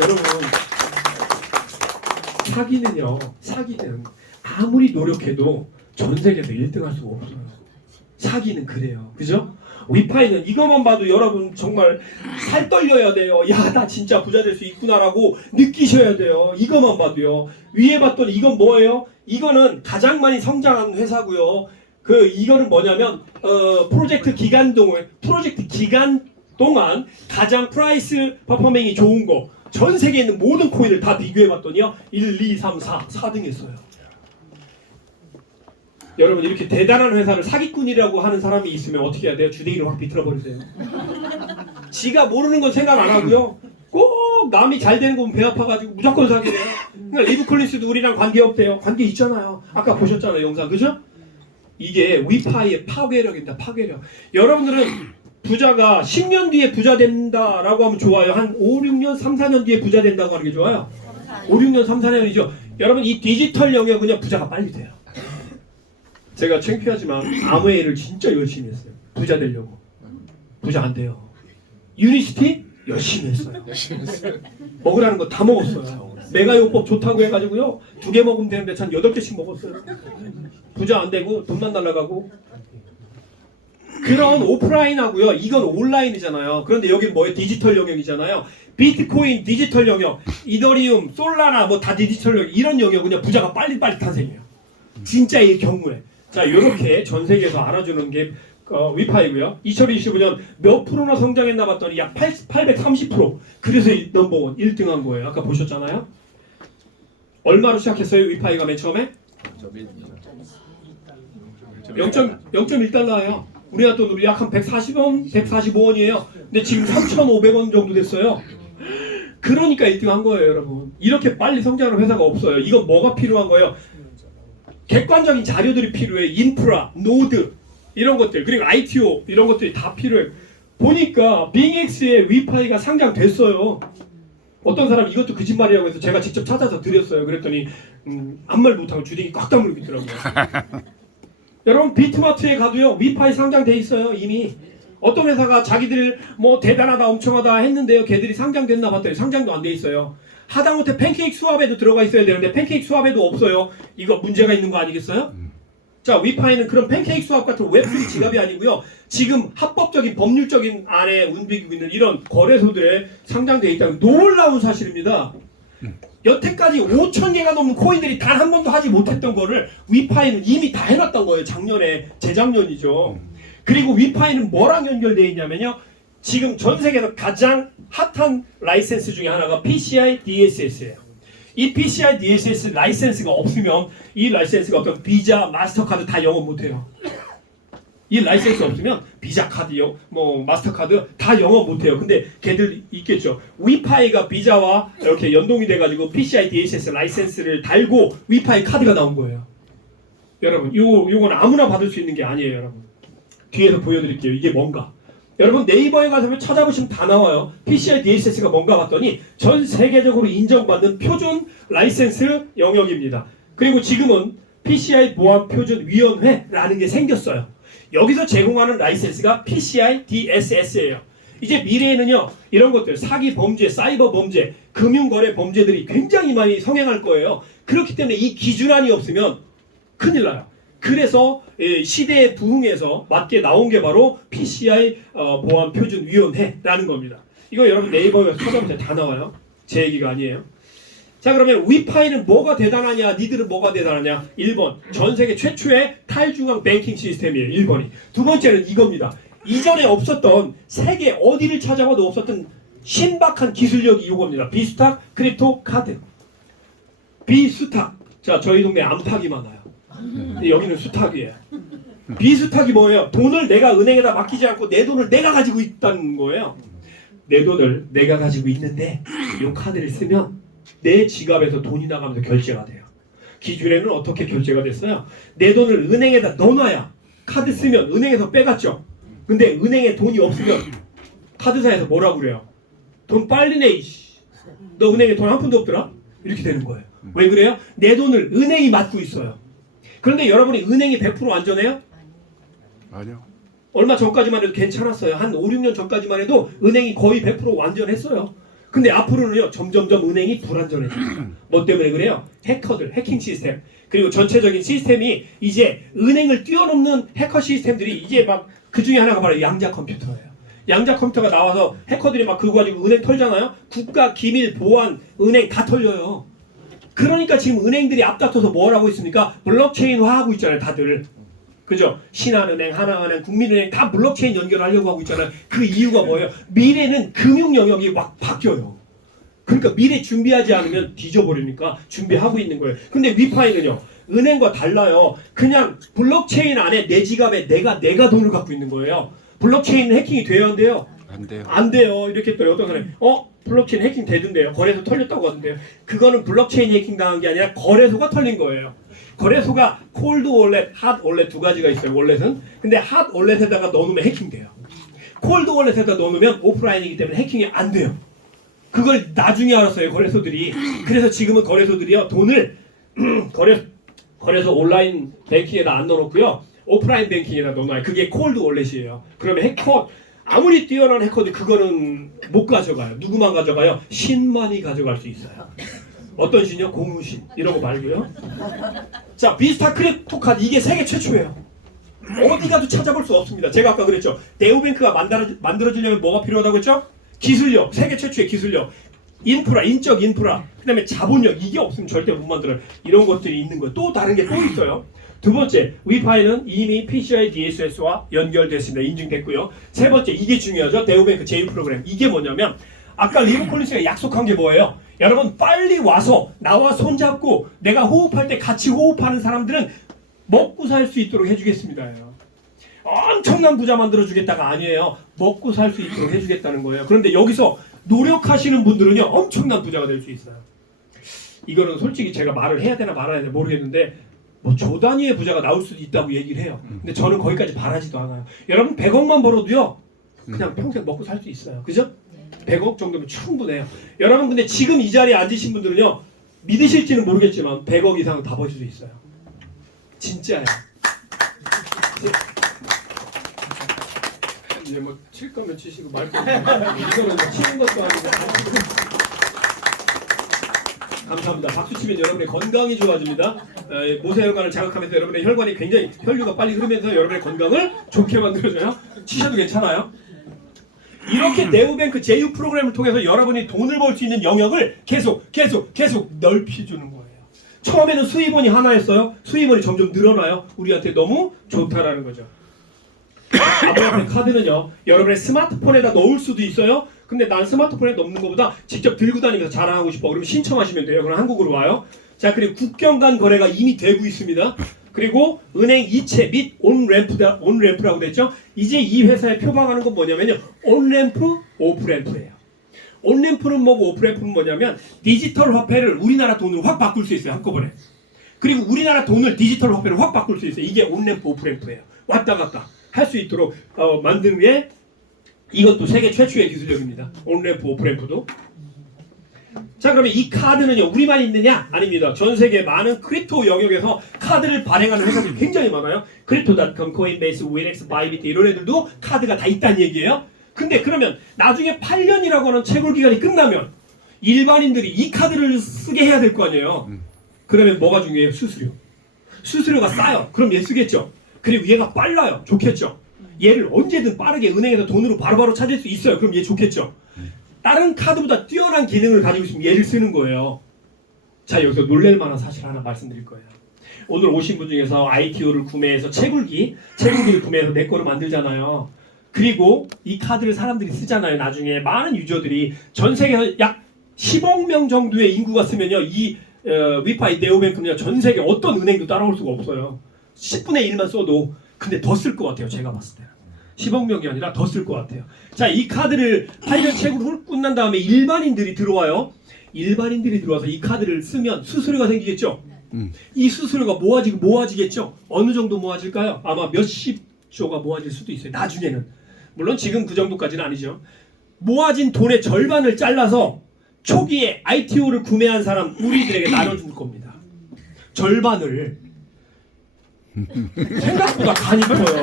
여러분 사기는 아무리 노력해도 전 세계에서 1등할 수가 없어요. 사기는 그래요. 그죠? 위파이는 이것만 봐도 여러분 정말 살 떨려야 돼요. 야, 나 진짜 부자 될 수 있구나라고 느끼셔야 돼요. 이것만 봐도요. 위에 봤더니 이건 뭐예요? 이거는 가장 많이 성장한 회사고요. 이거는 뭐냐면 프로젝트 기간 동안 가장 프라이스 퍼포밍이 좋은 거. 전 세계에 있는 모든 코인을 다 비교해 봤더니요. 1, 2, 3, 4등 했어요. 여러분 이렇게 대단한 회사를 사기꾼이라고 하는 사람이 있으면 어떻게 해야 돼요? 주댕이를 확 비틀어 버리세요. 지가 모르는 건 생각 안 하고요. 꼭 남이 잘 되는 거 보면 배 아파가지고 무조건 사기래요. 그러니까 리브 콜린스도 우리랑 관계 없대요. 관계 있잖아요. 아까 보셨잖아요 영상. 그죠? 이게 위파이의 파괴력입니다. 파괴력. 여러분들은 부자가 10년 뒤에 부자 된다라고 하면 좋아요. 한 5, 6년, 3, 4년 뒤에 부자 된다고 하는 게 좋아요. 5, 6년, 3, 4년이죠. 여러분 이 디지털 영역은요 부자가 빨리 돼요. 제가 창피하지만 아무웨이를 진짜 열심히 했어요. 부자 되려고. 부자 안 돼요. 유니시티 열심히 했어요. 먹으라는 거 다 먹었어요. 메가요법 좋다고 해가지고요 2개 먹으면 되는데 전 8개씩 먹었어요. 부자 안 되고 돈만 날라가고. 그런 오프라인하고요. 이건 온라인이잖아요. 그런데 여기는 뭐예요? 디지털 영역이잖아요. 비트코인 디지털 영역, 이더리움, 솔라나 뭐 다 디지털 영역. 이런 영역은요 부자가 빨리빨리 탄생해요. 진짜의 경우에. 자, 이렇게 전 세계에서 알아주는 게 위파이고요. 2025년 몇 프로나 성장했나 봤더니 약 830%. 그래서 넘버원 1등한 거예요. 아까 보셨잖아요. 얼마로 시작했어요? 위파이가 맨 처음에? 0.1달러예요. 우리나라 돈으로 약 한 140원, 145원이에요. 근데 지금 3,500원 정도 됐어요. 그러니까 1등 한 거예요, 여러분. 이렇게 빨리 성장하는 회사가 없어요. 이건 뭐가 필요한 거예요? 객관적인 자료들이 필요해. 인프라, 노드 이런 것들, 그리고 ITO 이런 것들이 다 필요해. 보니까 빙엑스의 위파이가 상장됐어요. 어떤 사람 이것도 거짓말이라고 해서 제가 직접 찾아서 드렸어요. 그랬더니 아무 말 못하고 주둥이 꽉 다물고 있더라고요. 여러분 비트마트에 가도요 위파이 상장돼 있어요. 이미 어떤 회사가 자기들 뭐 대단하다 엄청하다 했는데요, 걔들이 상장됐나 봤더니 상장도 안 돼 있어요. 하다못해 팬케이크 수압에도 들어가 있어야 되는데 팬케이크 수압에도 없어요. 이거 문제가 있는 거 아니겠어요? 자, 위파이는 그런 팬케이크 수압 같은 웹3 지갑이 아니고요, 지금 합법적인 법률적인 안에 움직이고 있는 이런 거래소들에 상장돼 있다는 놀라운 사실입니다. 여태까지 5,000개가 넘는 코인들이 단 한 번도 하지 못했던 거를 위파이는 이미 다 해놨던 거예요. 작년에, 재작년이죠. 그리고 위파이는 뭐랑 연결되어 있냐면요, 지금 전 세계에서 가장 핫한 라이센스 중에 하나가 PCI DSS예요. 이 PCI DSS 라이센스가 없으면 이 라이센스가 없으면 비자, 마스터카드 다 영업 못해요. 이 라이센스 없으면 비자 카드요, 뭐 마스터카드 다 영업 못해요. 근데 걔들 있겠죠. 위파이가 비자와 이렇게 연동이 돼가지고 PCI DSS 라이센스를 달고 위파이 카드가 나온 거예요. 여러분, 요건 아무나 받을 수 있는 게 아니에요, 여러분. 뒤에서 보여드릴게요. 이게 뭔가. 여러분 네이버에 가서 찾아보시면 다 나와요. PCI DSS가 뭔가 봤더니 전 세계적으로 인정받는 표준 라이센스 영역입니다. 그리고 지금은 PCI 보안 표준 위원회라는 게 생겼어요. 여기서 제공하는 라이센스가 PCI DSS예요. 이제 미래에는요, 이런 것들 사기 범죄, 사이버 범죄, 금융거래 범죄들이 굉장히 많이 성행할 거예요. 그렇기 때문에 이 기준안이 없으면 큰일 나요. 그래서 시대에 부응해서 맞게 나온 게 바로 PCI 보안 표준 위원회라는 겁니다. 이거 여러분 네이버에 찾아보세요. 다 나와요. 제 얘기가 아니에요. 자, 그러면 위파이는 뭐가 대단하냐, 니들은 뭐가 대단하냐. 1번, 전 세계 최초의 탈중앙 뱅킹 시스템이에요. 1번이. 두 번째는 이겁니다. 이전에 없었던, 세계 어디를 찾아봐도 없었던 신박한 기술력이 이겁니다. 비스탁 크립토 카드. 비수탁. 자, 저희 동네 암탉이 많아요. 여기는 수탉이에요. 비수탁이 뭐예요? 돈을 내가 은행에다 맡기지 않고 내 돈을 내가 가지고 있다는 거예요. 내 돈을 내가 가지고 있는데 이 카드를 쓰면 내 지갑에서 돈이 나가면서 결제가 돼요. 기존에는 어떻게 결제가 됐어요? 내 돈을 은행에다 넣어놔야, 카드 쓰면 은행에서 빼갔죠. 근데 은행에 돈이 없으면 카드사에서 뭐라고 그래요? 돈 빨리 내, 이씨. 너 은행에 돈 한 푼도 없더라? 이렇게 되는 거예요. 왜 그래요? 내 돈을 은행이 맡고 있어요. 그런데 여러분이 은행이 100% 안전해요? 아니요. 얼마 전까지만 해도 괜찮았어요. 한 5, 6년 전까지만 해도 은행이 거의 100% 완전했어요. 근데 앞으로는요, 점점점 은행이 불안전해져요. 뭐 때문에 그래요? 해커들, 해킹 시스템, 그리고 전체적인 시스템이 이제 은행을 뛰어넘는 해커 시스템들이 이제 막 그 중에 하나가 바로 양자 컴퓨터예요. 양자 컴퓨터가 나와서 해커들이 막 그거 가지고 은행 털잖아요. 국가 기밀 보안 은행 다 털려요. 그러니까 지금 은행들이 앞다퉈서 뭘 하고 있습니까? 블록체인화하고 있잖아요, 다들. 그죠? 신한은행, 하나은행, 국민은행 다 블록체인 연결하려고 하고 있잖아요. 그 이유가 뭐예요? 미래는 금융 영역이 막 바뀌어요. 그러니까 미래 준비하지 않으면 뒤져버리니까 준비하고 있는 거예요. 근데 위파이는요, 은행과 달라요. 그냥 블록체인 안에 내 지갑에 내가 돈을 갖고 있는 거예요. 블록체인 해킹이 돼야 안 돼요? 안 돼요. 안 돼요. 이렇게 했더니 어떤 사람이 블록체인 해킹 되던데요. 거래소 털렸다고 하던데요. 그거는 블록체인 해킹 당한 게 아니라 거래소가 털린 거예요. 거래소가 콜드 월렛, 핫 월렛 두 가지가 있어요. 월렛은. 근데 핫 월렛에다가 넣어놓으면 해킹돼요. 콜드 월렛에다 넣어놓으면 오프라인이기 때문에 해킹이 안 돼요. 그걸 나중에 알았어요, 거래소들이. 그래서 지금은 거래소들이요, 돈을 거래소 온라인 뱅킹에다 안 넣어놓고요, 오프라인 뱅킹에다 넣어놔요. 그게 콜드 월렛이에요. 그러면 해커, 아무리 뛰어난 해커도 그거는 못 가져가요. 누구만 가져가요? 신만이 가져갈 수 있어요. 어떤 신이요? 고무신. 이런 거 말고요. 자, 비스타 크립토 카드, 이게 세계 최초예요. 어디 가도 찾아볼 수 없습니다. 제가 아까 그랬죠. 네오뱅크가 만들어지려면 뭐가 필요하다고 했죠? 기술력, 세계 최초의 기술력, 인프라, 인적 인프라, 그 다음에 자본력, 이게 없으면 절대 못 만들어요. 이런 것들이 있는 거예요. 또 다른 게 또 있어요. 두 번째, 위파이는 이미 PCI DSS와 연결됐습니다. 인증됐고요. 세 번째, 이게 중요하죠. 네오뱅크 제휴 프로그램. 이게 뭐냐면 아까 리브 콜린스가 약속한 게 뭐예요? 여러분 빨리 와서 나와 손잡고 내가 호흡할 때 같이 호흡하는 사람들은 먹고 살 수 있도록 해주겠습니다. 엄청난 부자 만들어주겠다가 아니에요. 먹고 살 수 있도록 해주겠다는 거예요. 그런데 여기서 노력하시는 분들은요 엄청난 부자가 될 수 있어요. 이거는 솔직히 제가 말을 해야 되나 말아야 되나 모르겠는데 뭐 조 단위의 부자가 나올 수도 있다고 얘기를 해요. 근데 저는 거기까지 바라지도 않아요. 여러분 100억만 벌어도요 그냥 평생 먹고 살 수 있어요. 그죠? 100억 정도면 충분해요. 여러분 근데 지금 이 자리에 앉으신 분들은요 믿으실지는 모르겠지만 100억 이상은 다 버실 수 있어요. 진짜예요. 이제 뭐 칠 거면 치시고 말 거면 이거는 뭐 치는 것도 아니고. 감사합니다. 박수 치면 여러분의 건강이 좋아집니다. 모세혈관을 자극하면서 여러분의 혈관이 굉장히 혈류가 빨리 흐르면서 여러분의 건강을 좋게 만들어줘요. 치셔도 괜찮아요. 이렇게 네오뱅크 제휴 프로그램을 통해서 여러분이 돈을 벌 수 있는 영역을 계속 넓혀주는 거예요. 처음에는 수입원이 하나였어요. 수입원이 점점 늘어나요. 우리한테 너무 좋다라는 거죠. 아브라함 카드는요 여러분의 스마트폰에다 넣을 수도 있어요. 근데 난 스마트폰에 넣는 것보다 직접 들고 다니면서 자랑하고 싶어. 그러면 신청하시면 돼요. 그럼 한국으로 와요. 자, 그리고 국경 간 거래가 이미 되고 있습니다. 그리고 은행 이체 및 온램프라고 됐죠. 이제 이 회사에 표방하는 건 뭐냐면요 온램프, 오프램프예요. 온램프는 뭐고 오프램프는 뭐냐면 디지털 화폐를 우리나라 돈으로 확 바꿀 수 있어요. 한꺼번에. 그리고 우리나라 돈을 디지털 화폐로 확 바꿀 수 있어요. 이게 온램프, 오프램프예요. 왔다 갔다 할 수 있도록 만든 게 이것도 세계 최초의 기술력입니다. 온램프, 오프램프도. 자, 그러면 이 카드는요 우리만 있느냐? 아닙니다. 전 세계 많은 크립토 영역에서 카드를 발행하는 회사들이 굉장히 많아요. 크립토닷컴, 코인베이스, 위넥스, 바이비트 이런 애들도 카드가 다 있다는 얘기예요. 근데 그러면 나중에 8년이라고 하는 채굴 기간이 끝나면 일반인들이 이 카드를 쓰게 해야 될 거 아니에요. 그러면 뭐가 중요해요? 수수료. 수수료가 싸요. 그럼 얘 쓰겠죠. 그리고 얘가 빨라요. 좋겠죠. 얘를 언제든 빠르게 은행에서 돈으로 바로바로 찾을 수 있어요. 그럼 얘 좋겠죠. 다른 카드보다 뛰어난 기능을 가지고 있으면 얘를 쓰는 거예요. 자, 여기서 놀랄 만한 사실 하나 말씀드릴 거예요. 오늘 오신 분 중에서 ITO를 구매해서 채굴기를 구매해서 내 거로 만들잖아요. 그리고 이 카드를 사람들이 쓰잖아요. 나중에 많은 유저들이 전 세계에서 약 10억 명 정도의 인구가 쓰면요. 이 위파이 네오뱅크는요. 전 세계 어떤 은행도 따라올 수가 없어요. 10분의 1만 써도 근데 더 쓸 것 같아요. 제가 봤을 때는. 10억 명이 아니라 더 쓸 것 같아요. 자, 이 카드를 8년 채굴을 끝난 다음에 일반인들이 들어와요. 일반인들이 들어와서 이 카드를 쓰면 수수료가 생기겠죠. 이 수수료가 모아지겠죠. 어느 정도 모아질까요? 아마 몇십조가 모아질 수도 있어요. 나중에는. 물론 지금 그 정도까지는 아니죠. 모아진 돈의 절반을 잘라서 초기에 ITO를 구매한 사람 우리들에게 나눠줄 겁니다. 절반을. 생각보다 간이 커요.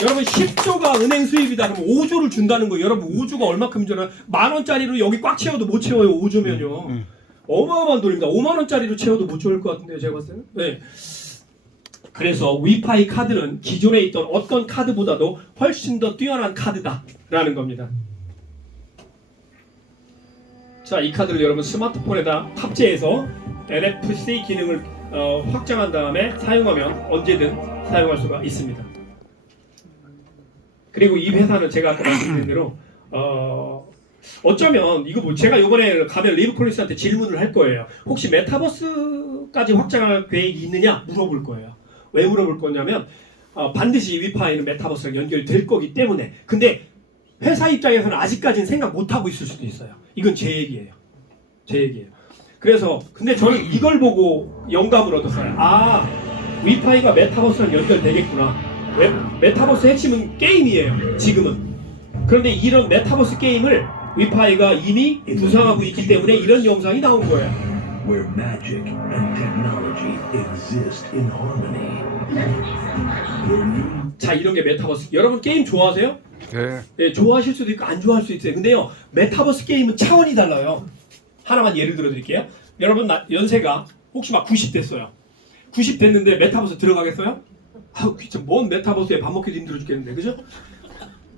여러분 10조가 은행 수입이다 그러면 5조를 준다는 거예요. 여러분 5조가 얼마큼인 줄 알아요? 10,000원짜리로 여기 꽉 채워도 못 채워요. 5조면요. 어마어마한 돈입니다. 50,000원짜리로 채워도 못 채울 것 같은데요. 제가 봤을 때는. 네. 그래서 위파이 카드는 기존에 있던 어떤 카드보다도 훨씬 더 뛰어난 카드다라는 겁니다. 자, 이 카드를 여러분 스마트폰에다 탑재해서 NFC 기능을 확장한 다음에 사용하면 언제든 사용할 수가 있습니다. 그리고 이 회사는 제가 아까 말씀드린 대로 어쩌면 이거 뭐 제가 이번에 가면 리브 콜린스한테 질문을 할 거예요. 혹시 메타버스까지 확장할 계획이 있느냐 물어볼 거예요. 왜 물어볼 거냐면 반드시 위파이는 메타버스랑 연결될 거기 때문에. 근데 회사 입장에서는 아직까지는 생각 못하고 있을 수도 있어요. 이건 제 얘기예요. 제 얘기예요. 그래서 근데 저는 이걸 보고 영감을 얻었어요. 아, 위파이가 메타버스랑 연결되겠구나. 왜? 메타버스 핵심은 게임이에요. 지금은. 그런데 이런 메타버스 게임을 위파이가 이미 구상하고 있기 때문에 이런 영상이 나온 거예요. Where magic and technology exist in harmony. Where new 자, 이런 게 메타버스. 여러분 게임 좋아하세요? 네. 네, 좋아하실 수도 있고 안 좋아할 수 있어요. 근데요, 메타버스 게임은 차원이 달라요. 하나만 예를 들어 드릴게요. 여러분 연세가 혹시 막 90 됐어요. 90 됐는데 메타버스 들어가겠어요? 아우 귀찮. 뭔 메타버스에 밥 먹기도 힘들어 죽겠는데, 그죠?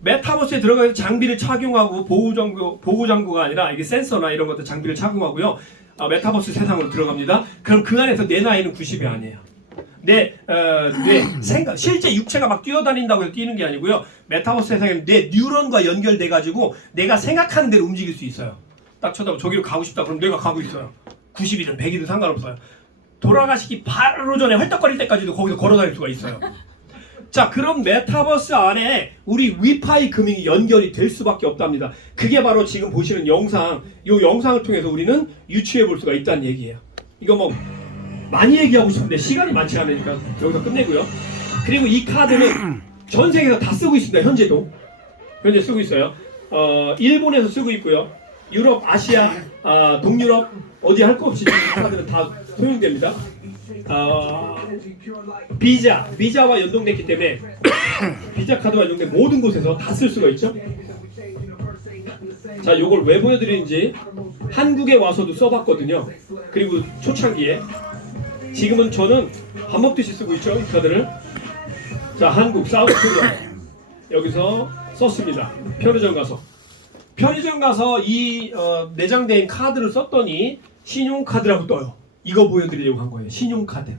메타버스에 들어가서 장비를 착용하고 보호장구가 아니라 이게 센서나 이런 것들 장비를 착용하고요. 메타버스 세상으로 들어갑니다. 그럼 그 안에서 내 나이는 90이 아니에요. 내 생각, 실제 육체가 막 뛰어다닌다고 해서 뛰는 게 아니고요. 메타버스 세상에는 내 뉴런과 연결돼가지고 내가 생각하는 대로 움직일 수 있어요. 딱 쳐다보고 저기로 가고 싶다 그럼 내가 가고 있어요. 90이든 100이든 상관없어요. 돌아가시기 바로 전에 헐떡거릴 때까지도 거기서 걸어다닐 수가 있어요. 자, 그럼 메타버스 안에 우리 위파이 금융이 연결이 될 수밖에 없답니다. 그게 바로 지금 보시는 영상, 이 영상을 통해서 우리는 유추해 볼 수가 있다는 얘기예요. 이거 뭐 많이 얘기하고 싶은데 시간이 많지 않으니까 여기서 끝내고요. 그리고 이 카드는 전 세계에서 다 쓰고 있습니다. 현재 쓰고 있어요. 일본에서 쓰고 있고요. 유럽, 아시아, 동유럽 어디 할 거 없이 이 카드는 다 소용됩니다. 비자와 연동됐기 때문에 비자 카드와 연동된 모든 곳에서 다 쓸 수가 있죠. 자, 요걸 왜 보여드리는지 한국에 와서도 써봤거든요. 그리고 초창기에 지금은 저는 밥 먹듯이 쓰고 있죠, 이 카드를. 자, 한국 사우스 코리아 여기서 썼습니다. 편의점 가서 이 내장된 카드를 썼더니 신용카드라고 떠요. 이거 보여드리려고 한 거예요. 신용카드.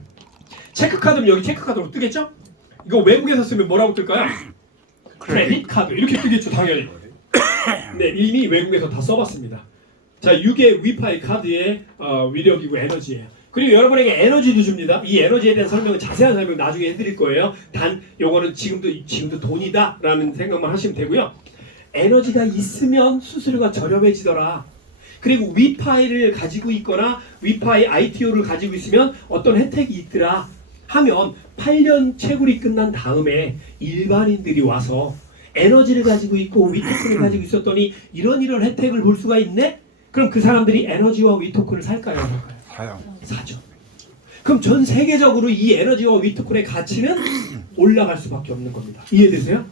체크카드는 여기 체크카드로 뜨겠죠? 이거 외국에서 쓰면 뭐라고 뜰까요? 크레딧 카드 이렇게 뜨겠죠, 당연히. 네, 이미 외국에서 다 써봤습니다. 자, 이게 위파이 카드의 위력이고 에너지예요. 그리고 여러분에게 에너지도 줍니다. 이 에너지에 대한 설명은 자세한 설명 나중에 해드릴 거예요. 단 요거는 지금도 돈이다라는 생각만 하시면 되고요. 에너지가 있으면 수수료가 저렴해지더라. 그리고 위파이를 가지고 있거나 위파이 ITO를 가지고 있으면 어떤 혜택이 있더라 하면 8년 채굴이 끝난 다음에 일반인들이 와서 에너지를 가지고 있고 위토큰을 가지고 있었더니 이런 혜택을 볼 수가 있네? 그럼 그 사람들이 에너지와 위토큰을 살까요? 안 살까요? 사죠. 그럼 전 세계적으로 이 에너지와 위토큰의 가치는 올라갈 수밖에 없는 겁니다. 이해되세요?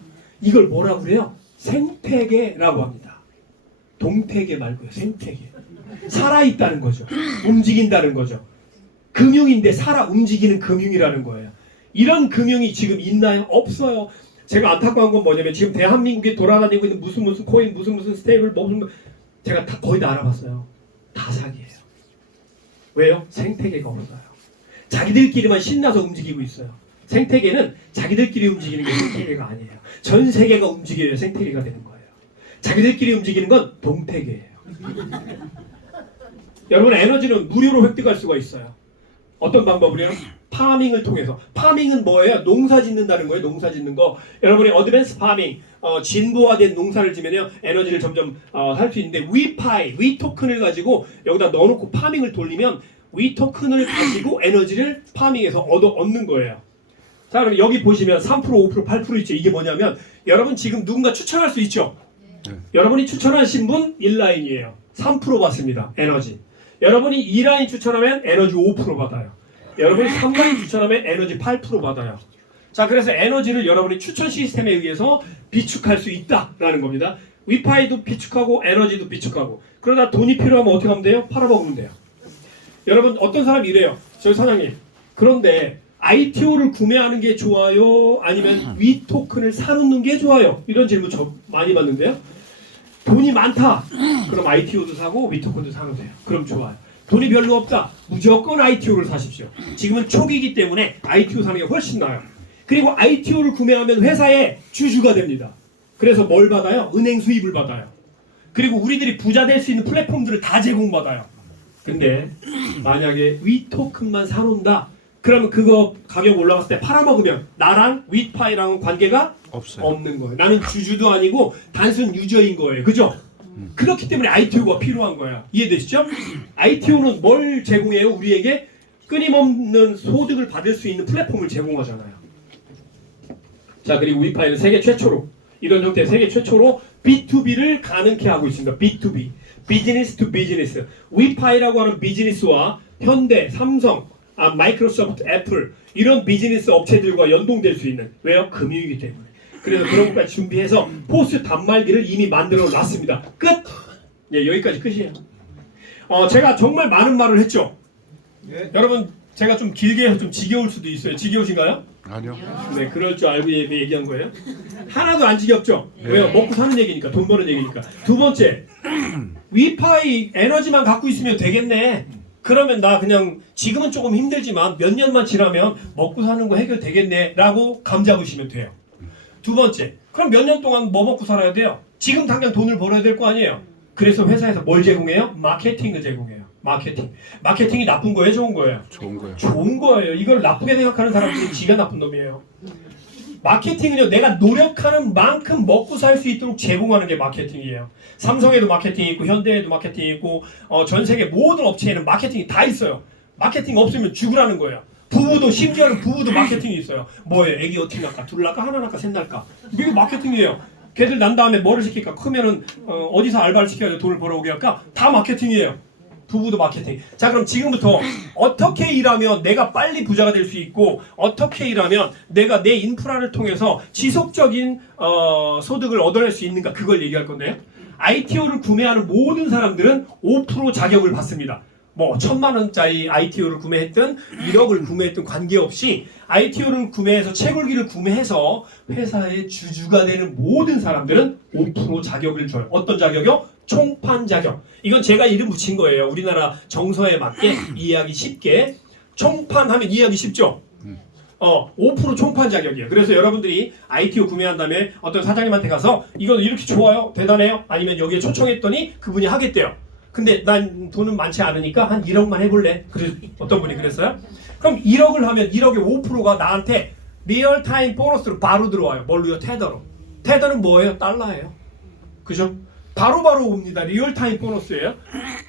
이걸 뭐라고 그래요? 생태계라고 합니다. 동태계 말고요. 생태계. 살아있다는 거죠. 움직인다는 거죠. 금융인데 살아 움직이는 금융이라는 거예요. 이런 금융이 지금 있나요? 없어요. 제가 안타까운 건 뭐냐면 지금 대한민국에 돌아다니고 있는 무슨 코인 무슨 스테이블 제가 거의 다 알아봤어요. 다 사기예요. 왜요? 생태계가 없어요. 자기들끼리만 신나서 움직이고 있어요. 생태계는 자기들끼리 움직이는 게 생태계가 아니에요. 전 세계가 움직여야 생태계가 되는 거예요. 자기들끼리 움직이는 건 동태계예요. 여러분, 에너지는 무료로 획득할 수가 있어요. 어떤 방법으로요? 파밍을 통해서. 파밍은 뭐예요? 농사 짓는다는 거예요. 농사 짓는 거. 여러분이 어드밴스 파밍, 진보화된 농사를 지면요 에너지를 점점 할 수 있는데 위토큰을 가지고 여기다 넣어놓고 파밍을 돌리면 위토큰을 가지고 에너지를 파밍해서 얻는 거예요. 자, 그럼 여기 보시면 3%, 5%, 8% 있죠. 이게 뭐냐면 여러분 지금 누군가 추천할 수 있죠. 여러분이 추천하신 분 1라인이에요. 3% 받습니다. 에너지. 여러분이 2라인 추천하면 에너지 5% 받아요. 여러분이 3라인 추천하면 에너지 8% 받아요. 자, 그래서 에너지를 여러분이 추천 시스템에 의해서 비축할 수 있다라는 겁니다. 위파이도 비축하고 에너지도 비축하고. 그러다 돈이 필요하면 어떻게 하면 돼요? 팔아먹으면 돼요. 여러분, 어떤 사람이 이래요. 저희 사장님, 그런데 ITO를 구매하는 게 좋아요? 아니면 위토큰을 사놓는 게 좋아요? 이런 질문 저 많이 받는데요. 돈이 많다. 그럼 ITO도 사고 위토큰도 사놓으세요. 그럼 좋아요. 돈이 별로 없다. 무조건 ITO를 사십시오. 지금은 초기이기 때문에 ITO 사는 게 훨씬 나아요. 그리고 ITO를 구매하면 회사의 주주가 됩니다. 그래서 뭘 받아요? 은행 수입을 받아요. 그리고 우리들이 부자 될 수 있는 플랫폼들을 다 제공받아요. 근데 만약에 위토큰만 사놓는다. 그러면 그거 가격 올라갔을 때 팔아먹으면 나랑 위파이랑은 관계가 없는 거예요. 나는 주주도 아니고 단순 유저인 거예요. 그죠? 그렇기 때문에 ITO가 필요한 거예요. 이해되시죠? ITO는 뭘 제공해요? 우리에게 끊임없는 소득을 받을 수 있는 플랫폼을 제공하잖아요. 자, 그리고 위파이는 세계 최초로 이런 형태의 세계 최초로 B2B를 가능케 하고 있습니다. B2B. 비즈니스 투 비즈니스. 위파이라고 하는 비즈니스와 현대, 삼성, 마이크로소프트, 애플 이런 비즈니스 업체들과 연동될 수 있는 왜요? 금융이기 때문에. 그래서 그런 것까지 준비해서 포스 단말기를 이미 만들어 놨습니다. 끝! 예, 여기까지 끝이에요. 제가 정말 많은 말을 했죠? 네. 여러분, 제가 좀 길게 해서 좀 지겨울 수도 있어요. 지겨우신가요? 아니요. 네, 그럴 줄 알고 얘기한 거예요. 하나도 안 지겹죠? 왜요? 먹고 사는 얘기니까, 돈 버는 얘기니까. 두 번째, 위파이 에너지만 갖고 있으면 되겠네. 그러면 나 그냥 지금은 조금 힘들지만 몇 년만 지나면 먹고 사는 거 해결되겠네 라고 감잡으시면 돼요. 두 번째, 그럼 몇 년 동안 뭐 먹고 살아야 돼요? 지금 당장 돈을 벌어야 될 거 아니에요? 그래서 회사에서 뭘 제공해요? 마케팅을 제공해요. 마케팅이 나쁜 거예요? 좋은 거예요? 좋은 거예요. 좋은 거예요. 이걸 나쁘게 생각하는 사람들이 지가 나쁜 놈이에요. 마케팅은요, 내가 노력하는 만큼 먹고 살 수 있도록 제공하는 게 마케팅이에요. 삼성에도 마케팅이 있고, 현대에도 마케팅이 있고, 전 세계 모든 업체에는 마케팅이 다 있어요. 마케팅 없으면 죽으라는 거예요. 심지어는 부부도 마케팅이 있어요. 뭐예요? 애기 어떻게 낳을까? 둘 낳을까? 하나 낳을까? 셋 낳을까? 이게 마케팅이에요. 걔들 난 다음에 뭐를 시킬까? 크면은 어디서 알바를 시켜야 돈을 벌어오게 할까? 다 마케팅이에요. 부부도 마케팅. 자, 그럼 지금부터 어떻게 일하면 내가 빨리 부자가 될 수 있고, 어떻게 일하면 내가 내 인프라를 통해서 지속적인 소득을 얻어낼 수 있는가, 그걸 얘기할 건데요. ITO를 구매하는 모든 사람들은 5% 자격을 받습니다. 뭐 1,000만 원짜리 ITO를 구매했든 1억을 구매했든 관계없이 ITO를 구매해서 채굴기를 구매해서 회사의 주주가 되는 모든 사람들은 5% 자격을 줘요. 어떤 자격이요? 총판 자격. 이건 제가 이름 붙인 거예요. 우리나라 정서에 맞게 이해하기 쉽게. 총판 하면 이해하기 쉽죠? 5% 총판 자격이에요. 그래서 여러분들이 ITO 구매한 다음에 어떤 사장님한테 가서 이거 이렇게 좋아요? 대단해요? 아니면 여기에 초청했더니 그분이 하겠대요. 근데 난 돈은 많지 않으니까 한 1억만 해볼래? 어떤 분이 그랬어요? 그럼 1억을 하면 1억의 5%가 나한테 리얼타임 보너스로 바로 들어와요. 뭘로요? 테더로. 테더는 뭐예요? 달러예요. 그죠? 바로바로 옵니다. 리얼타임 보너스예요.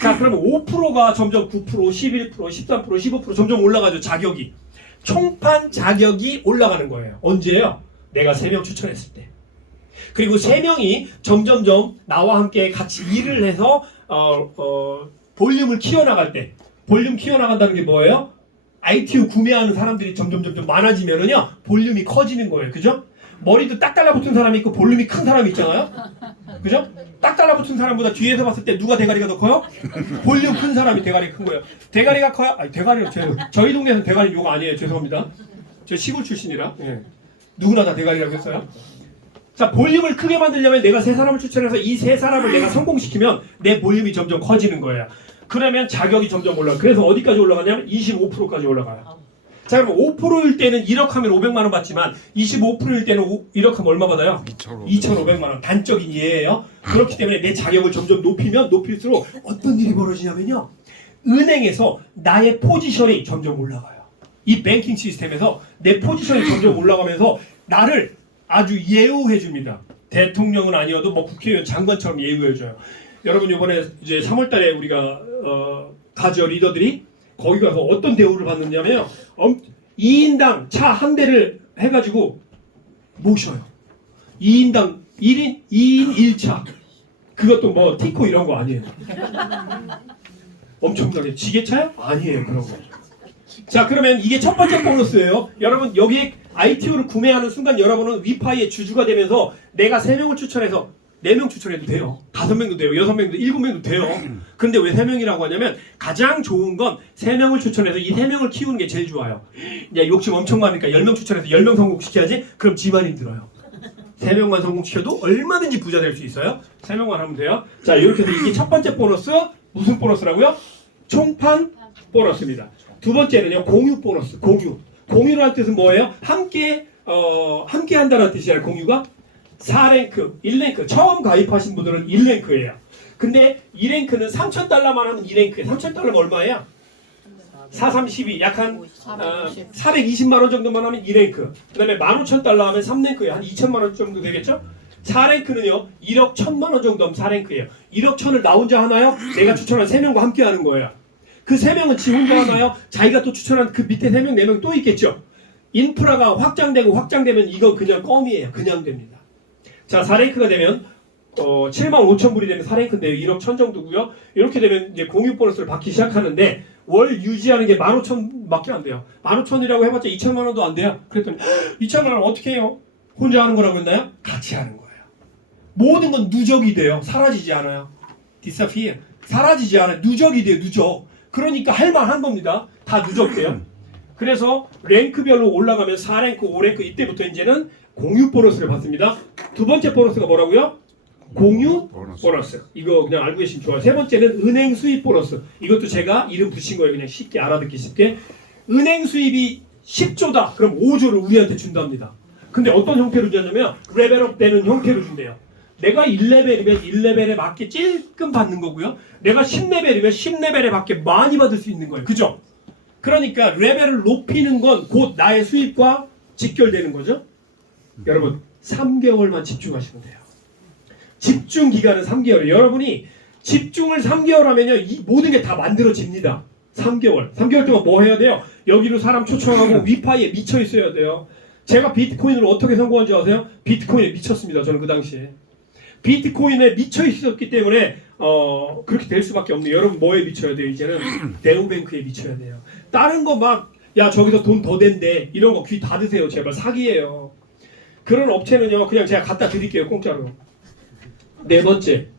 자, 그러면 5%가 점점 9%, 11%, 13%, 15% 점점 올라가죠. 자격이. 총판 자격이 올라가는 거예요. 언제예요? 내가 3명 추천했을 때. 그리고 3명이 점점점 나와 함께 같이 일을 해서 볼륨을 키워나갈 때. 볼륨 키워나간다는 게 뭐예요? ITO 구매하는 사람들이 점점 많아지면은요, 볼륨이 커지는 거예요. 그죠? 머리도 딱 달라붙은 사람이 있고 볼륨이 큰 사람이 있잖아요. 그죠? 딱 달라붙은 사람보다 뒤에서 봤을 때 누가 대가리가 더 커요? 볼륨 큰 사람이 대가리가 큰 거예요. 대가리가 커요? 아니, 대가리가 저희 동네에서는 대가리 욕 아니에요. 죄송합니다. 저 시골 출신이라. 예. 누구나 다 대가리라고 했어요. 자, 볼륨을 크게 만들려면 내가 3사람을 추천해서 이 3사람을 내가 성공시키면 내 볼륨이 점점 커지는 거예요. 그러면 자격이 점점 올라가요. 그래서 어디까지 올라가냐면 25%까지 올라가요. 자, 그럼 5%일 때는 1억 하면 500만 원 받지만 25%일 때는 1억 하면 얼마 받아요? 2,500만 원. 단적인 예예요. 그렇기 때문에 내 자격을 점점 높이면 높일수록 어떤 일이 벌어지냐면요, 은행에서 나의 포지션이 점점 올라가요. 이 뱅킹 시스템에서 내 포지션이 점점 올라가면서 나를 아주 예우해 줍니다. 대통령은 아니어도 뭐 국회의원, 장관처럼 예우해 줘요. 여러분, 이번에 이제 3월 달에 우리가 가지어 리더들이 거기 가서 어떤 대우를 받느냐면요, 2인당 차 한 대를 해가지고 모셔요. 2인당 2인 1차. 그것도 뭐 티코 이런 거 아니에요. 엄청나게. 지게차요? 아니에요. 그런 거. 자, 그러면 이게 첫 번째 보너스예요. 여러분, 여기에 ITO를 구매하는 순간 여러분은 위파이의 주주가 되면서 내가 3명을 추천해서 4명 추천해도 돼요. 5명도 돼요. 6명도 7명도 돼요. 근데 왜 3명이라고 하냐면 가장 좋은 건 3명을 추천해서 이 3명을 키우는 게 제일 좋아요. 야, 욕심 엄청 많으니까 10명 추천해서 10명 성공시켜야지. 그럼 집안 힘들어요. 3명만 성공시켜도 얼마든지 부자 될 수 있어요. 3명만 하면 돼요. 자, 이렇게 해서 이게 첫 번째 보너스. 무슨 보너스라고요? 총판 보너스입니다. 두 번째는요, 공유 보너스. 공유라는 뜻은 뭐예요? 함께 한다는 뜻이에요. 공유가 4랭크, 1랭크. 처음 가입하신 분들은 1랭크예요. 근데 2랭크는 3,000달러만 하면 2랭크예요. 3,000달러가 얼마예요? 4, 3, 12. 약 한 420만 원 정도만 하면 2랭크. 그 다음에 15,000달러 하면 3랭크예요. 한 2천만 원 정도 되겠죠? 4랭크는요, 1억 1,000만 원 정도 하면 4랭크예요. 1억 1,000을 나 혼자 하나요? 내가 추천한 3명과 함께 하는 거예요. 그 3명은 지 혼자 하나요? 자기가 또 추천한 그 밑에 3명, 4명 또 있겠죠? 인프라가 확장되면 이건 그냥 껌이에요. 그냥 됩니다. 자, 4랭크가 되면 75,000불이 되면 4랭크인데요. 1억 1,000 정도고요. 이렇게 되면 이제 공유 보너스를 받기 시작하는데 월 유지하는 게 15,000밖에 안 돼요. 15,000이라고 해봤자 2천만 원도 안 돼요. 그랬더니 2천만 원 어떻게 해요? 혼자 하는 거라고 했나요? 같이 하는 거예요. 모든 건 누적이 돼요. 사라지지 않아요. disappear. 사라지지 않아요. 누적이 돼요. 누적. 그러니까 할만한 겁니다. 다 누적돼요. 그래서 랭크별로 올라가면 4랭크, 5랭크 이때부터 이제는 공유 보너스를 받습니다. 두 번째 보너스가 뭐라고요? 공유 보너스. 이거 그냥 알고 계시면 좋아요. 세 번째는 은행 수입 보너스. 이것도 제가 이름 붙인 거예요. 그냥 쉽게 알아듣기 쉽게. 은행 수입이 10조다. 그럼 5조를 우리한테 준답니다. 근데 어떤 형태로 주냐면 레벨업 되는 형태로 준대요. 내가 1레벨이면 1레벨에 맞게 찔끔 받는 거고요. 내가 10레벨이면 10레벨에 맞게 많이 받을 수 있는 거예요. 그죠? 그러니까 레벨을 높이는 건 곧 나의 수입과 직결되는 거죠. 여러분 3개월만 집중하시면 돼요. 집중 기간은 3개월이에요. 여러분이 집중을 3개월 하면요, 이 모든 게 다 만들어집니다. 3개월. 3개월 동안 뭐 해야 돼요? 여기로 사람 초청하고 위파이에 미쳐 있어야 돼요. 제가 비트코인으로 어떻게 성공한 줄 아세요? 비트코인에 미쳤습니다. 저는 그 당시에. 비트코인에 미쳐 있었기 때문에 그렇게 될 수밖에 없네요. 여러분 뭐에 미쳐야 돼요? 이제는 네오뱅크에 미쳐야 돼요. 다른 거 막 야 저기서 돈 더 댄대 이런 거 귀 닫으세요. 제발 사기예요. 그런 업체는요 그냥 제가 갖다 드릴게요. 공짜로. 네 번째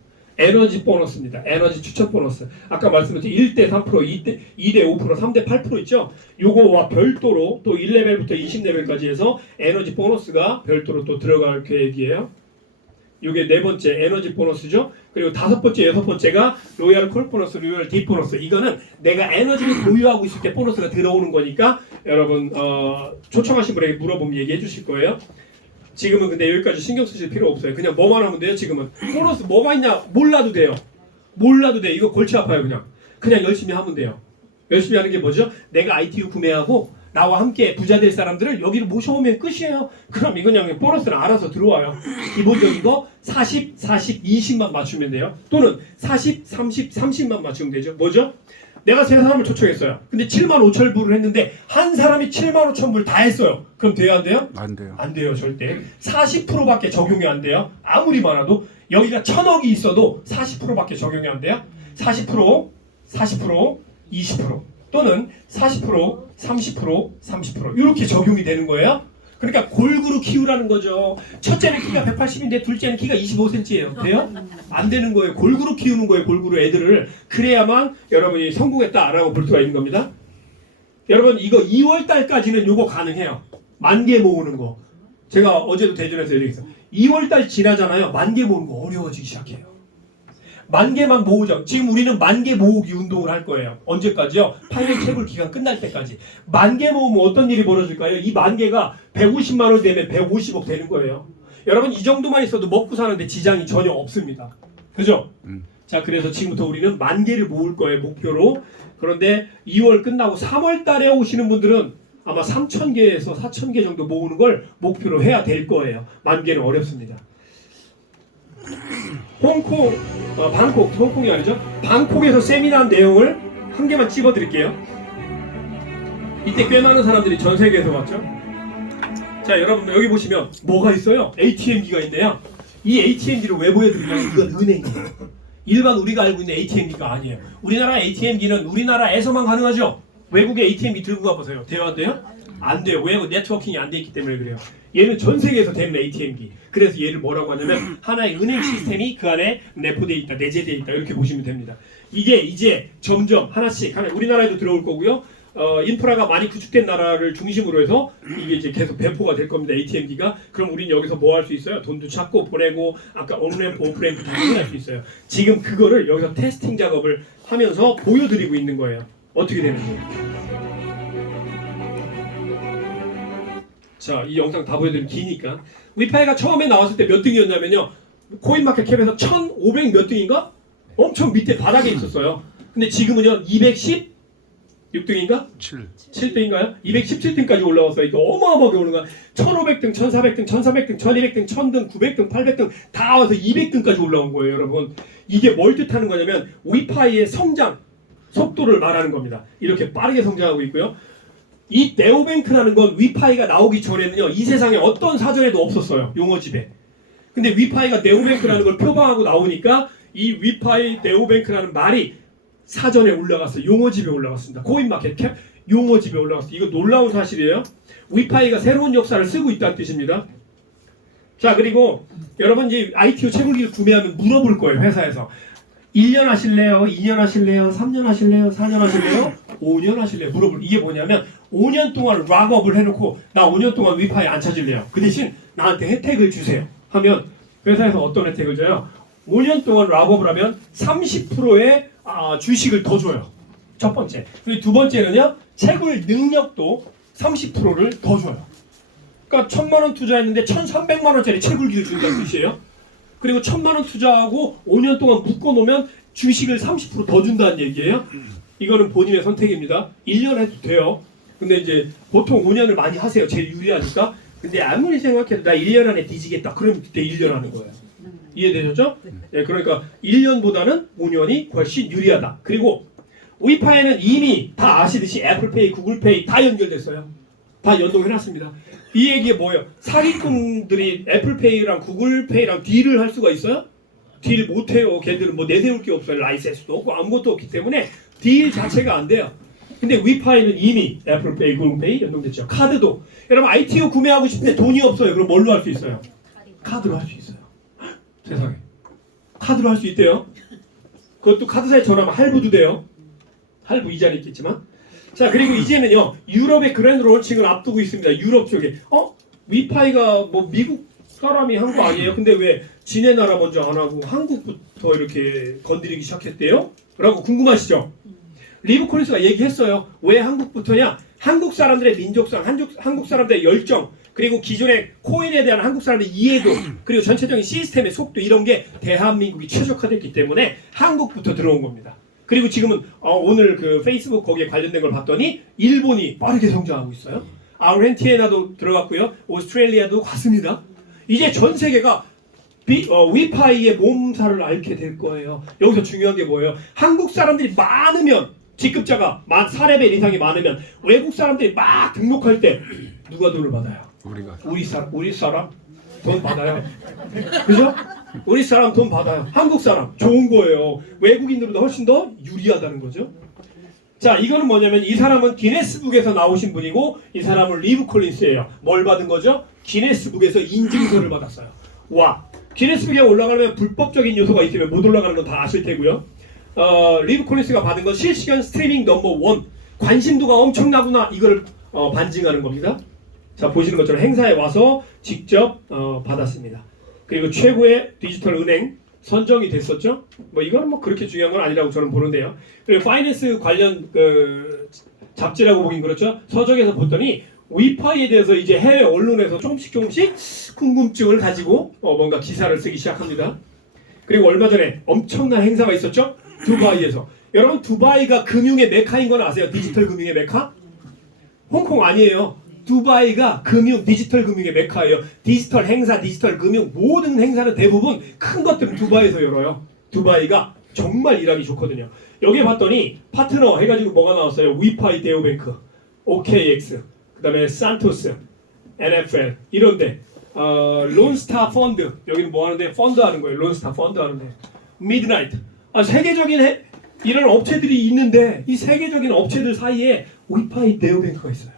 에너지 보너스입니다. 에너지 추천 보너스. 아까 말씀드린 1대 3%, 2대 5%, 3대 8% 있죠? 요거와 별도로 또 1레벨부터 20레벨까지 해서 에너지 보너스가 별도로 또 들어갈 계획이에요. 요게 네 번째 에너지 보너스죠. 그리고 다섯 번째, 여섯 번째가 로얄 콜 보너스, 로얄 딥 보너스. 이거는 내가 에너지를 보유하고 있을 때 보너스가 들어오는 거니까 여러분 초청하신 분에게 물어보면 얘기해 주실 거예요. 지금은 근데 여기까지 신경 쓰실 필요 없어요. 그냥 뭐만 하면 돼요. 지금은 보너스 뭐가 있냐 몰라도 돼요. 몰라도 돼. 이거 골치 아파요. 그냥 열심히 하면 돼요. 열심히 하는 게 뭐죠? 내가 ITU 구매하고 나와 함께 부자 될 사람들을 여기로 모셔오면 끝이에요. 그럼 이건 그냥 보너스는 알아서 들어와요. 기본적인 거 40, 40, 20만 맞추면 돼요. 또는 40, 30, 30만 맞추면 되죠. 뭐죠? 내가 세 사람을 초청했어요. 근데 7만 5천 불을 했는데 한 사람이 7만 5천 불 다 했어요. 그럼 돼요, 안 돼요? 안 돼요. 안 돼요, 절대. 40%밖에 적용이 안 돼요. 아무리 많아도 여기가 1000억이 있어도 40%밖에 적용이 안 돼요. 40%, 40%, 20% 또는 40%, 30%, 30% 이렇게 적용이 되는 거예요. 그러니까 골고루 키우라는 거죠. 첫째는 키가 180인데 둘째는 키가 25cm예요. 돼요? 안 되는 거예요. 골고루 키우는 거예요. 골고루 애들을. 그래야만 여러분이 성공했다라고 볼 수가 있는 겁니다. 여러분 이거 2월 달까지는 요거 가능해요. 10,000개 모으는 거. 제가 어제도 대전에서 얘기했어요. 2월 달 지나잖아요. 10,000개 모으는 거 어려워지기 시작해요. 10,000개만 모으자. 지금 우리는 10,000개 모으기 운동을 할 거예요. 언제까지요? 파이널 채굴 기간 끝날 때까지. 10,000개 모으면 어떤 일이 벌어질까요? 이 10,000개가 150만 원 되면 150억 되는 거예요. 여러분 이 정도만 있어도 먹고 사는데 지장이 전혀 없습니다. 그죠? 자 그래서 지금부터 우리는 10,000개를 모을 거예요. 목표로. 그런데 2월 끝나고 3월 달에 오시는 분들은 아마 3,000개에서 4,000개 정도 모으는 걸 목표로 해야 될 거예요. 10,000개는 어렵습니다. 홍콩이 아니죠? 방콕에서 세미나한 내용을 한 개만 찍어드릴게요. 이때 꽤 많은 사람들이 전 세계에서 왔죠. 자 여러분 여기 보시면 뭐가 있어요? ATM기가 있네요. 이 ATM기를 왜 보여드리냐면 이건 은행이에요. 일반 우리가 알고 있는 ATM기가 아니에요. 우리나라 ATM기는 우리나라에서만 가능하죠. 외국의 ATM기 들고 가보세요. 돼요 안 돼요? 안 돼요. 왜? 네트워킹이 안 돼 있기 때문에 그래요. 얘는 전 세계에서 되는 ATM기. 그래서 얘를 뭐라고 하냐면 하나의 은행 시스템이 그 안에 내포되어 있다, 내재되어 있다 이렇게 보시면 됩니다. 이게 이제 점점 하나씩 우리나라에도 들어올 거고요. 인프라가 많이 구축된 나라를 중심으로 해서 이게 이제 계속 배포가 될 겁니다. ATM기가. 그럼 우린 여기서 뭐 할 수 있어요? 돈도 찾고 보내고 아까 온램프 오프램프 다 할 수 있어요. 지금 그거를 여기서 테스팅 작업을 하면서 보여드리고 있는 거예요. 어떻게 되는지. 자, 이 영상 다 보여드리면 기니까. 위파이가 처음에 나왔을 때 몇 등이었냐면요. 코인마켓캡에서 1,500 몇 등인가? 엄청 밑에 바닥에 있었어요. 근데 지금은요 216등인가? 7등인가요? 217등까지 올라왔어요. 이거 어마어마하게 오는 거야. 1,500등, 1,400등, 1,300등, 1,200등, 1,000등, 900등, 800등 다 와서 200등까지 올라온 거예요, 여러분. 이게 뭘 뜻하는 거냐면 위파이의 성장 속도를 말하는 겁니다. 이렇게 빠르게 성장하고 있고요. 이 네오뱅크라는 건 위파이가 나오기 전에는요 이 세상에 어떤 사전에도 없었어요. 용어집에. 근데 위파이가 네오뱅크라는 걸 표방하고 나오니까 이 위파이 네오뱅크라는 말이 사전에 올라갔어요. 용어집에 올라갔습니다. 코인마켓캡 용어집에 올라갔어요. 이거 놀라운 사실이에요. 위파이가 새로운 역사를 쓰고 있다는 뜻입니다. 자 그리고 여러분 이제 ITU 채굴기를 구매하면 물어볼 거예요. 회사에서 1년 하실래요? 2년 하실래요? 3년 하실래요? 4년 하실래요? 5년 하실래요? 물어볼. 이게 뭐냐면 5년 동안 락업을 해놓고 나 5년 동안 위파이 안 찾을래요. 그 대신 나한테 혜택을 주세요. 하면 회사에서 어떤 혜택을 줘요? 5년 동안 락업을 하면 30%의 주식을 더 줘요. 첫 번째. 그리고 두 번째는요. 채굴 능력도 30%를 더 줘요. 그러니까 1,000만 원 투자했는데 1,300만 원짜리 채굴기를 준다는 뜻이에요. 그리고 1,000만 원 투자하고 5년 동안 묶어놓으면 주식을 30%더 준다는 얘기예요. 이거는 본인의 선택입니다. 1년 해도 돼요. 근데 이제 보통 5년을 많이 하세요. 제일 유리하니까. 근데 아무리 생각해도 나 1년 안에 뒤지겠다. 그러면 그때 1년 하는 거예요. 이해되셨죠? 예, 그러니까 1년보다는 5년이 훨씬 유리하다. 그리고 위파이는 이미 다 아시듯이 애플페이, 구글페이 다 연결됐어요. 다 연동해놨습니다. 이 얘기가 뭐예요? 사기꾼들이 애플페이랑 구글페이랑 딜을 할 수가 있어요? 딜 못해요. 걔들은 뭐 내세울 게 없어요. 라이센스도 없고 아무것도 없기 때문에 딜 자체가 안 돼요. 근데 위파이는 이미 애플페이, 구글페이 연동됐죠. 카드도 여러분 ITO 구매하고 싶은데 돈이 없어요. 그럼 뭘로 할 수 있어요? 카드로 할 수 있어요. 세상에 카드로 할 수 있대요. 그것도 카드사에 전화하면 할부도 돼요. 할부 이자는 있겠지만. 자, 그리고 이제는요 유럽의 그랜드 론칭을 앞두고 있습니다. 유럽 쪽에 위파이가 뭐 미국 사람이 한 거 아니에요? 근데 왜 지네 나라 먼저 안 하고 한국부터 이렇게 건드리기 시작했대요? 라고 궁금하시죠? 리브 콜린스가 얘기했어요. 왜 한국부터냐? 한국 사람들의 민족성, 한국 사람들의 열정, 그리고 기존의 코인에 대한 한국 사람들의 이해도, 그리고 전체적인 시스템의 속도 이런 게 대한민국이 최적화됐기 때문에 한국부터 들어온 겁니다. 그리고 지금은 오늘 그 페이스북 거기에 관련된 걸 봤더니 일본이 빠르게 성장하고 있어요. 아르헨티나도 들어갔고요. 오스트레일리아도 갔습니다. 이제 전 세계가 위파이의 몸살을 앓게 될 거예요. 여기서 중요한 게 뭐예요? 한국 사람들이 많으면 직급자가 4레벨 이상이 많으면 외국 사람들이 막 등록할 때 누가 돈을 받아요? 우리 사람 돈 받아요. 그죠? 우리 사람 돈 받아요. 한국 사람 좋은 거예요. 외국인들보다 훨씬 더 유리하다는 거죠. 자, 이거는 뭐냐면 이 사람은 기네스북에서 나오신 분이고 이 사람은 리브 콜린스예요. 뭘 받은 거죠? 기네스북에서 인증서를 받았어요. 와, 기네스북에 올라가면 불법적인 요소가 있으면 못 올라가는 건 다 아실 테고요. 리브 콜린스가 받은 건 실시간 스트리밍 넘버 1. 관심도가 엄청나구나. 이걸 반증하는 겁니다. 자, 보시는 것처럼 행사에 와서 직접 받았습니다. 그리고 최고의 디지털 은행 선정이 됐었죠. 뭐 이거는 뭐 그렇게 중요한 건 아니라고 저는 보는데요. 그리고 파이낸스 관련 그 잡지라고 보긴 그렇죠. 서적에서 봤더니 위파이에 대해서 이제 해외 언론에서 조금씩 궁금증을 가지고 뭔가 기사를 쓰기 시작합니다. 그리고 얼마 전에 엄청난 행사가 있었죠. 두바이에서. 여러분 두바이가 금융의 메카인 건 아세요? 디지털 금융의 메카? 홍콩 아니에요. 두바이가 디지털 금융의 메카예요. 디지털 행사, 디지털 금융 모든 행사는 대부분 큰 것들은 두바이에서 열어요. 두바이가 정말 일하기 좋거든요. 여기 봤더니 파트너 해가지고 뭐가 나왔어요? 위파이 대우뱅크, OKX, 그 다음에 산토스, NFL 이런데 론스타 펀드 여기는 뭐 하는데? 펀드 하는 거예요. 론스타 펀드 하는데 미드나이트 세계적인 이런 업체들이 있는데 이 세계적인 업체들 사이에 위파이 대우뱅크가 있어요.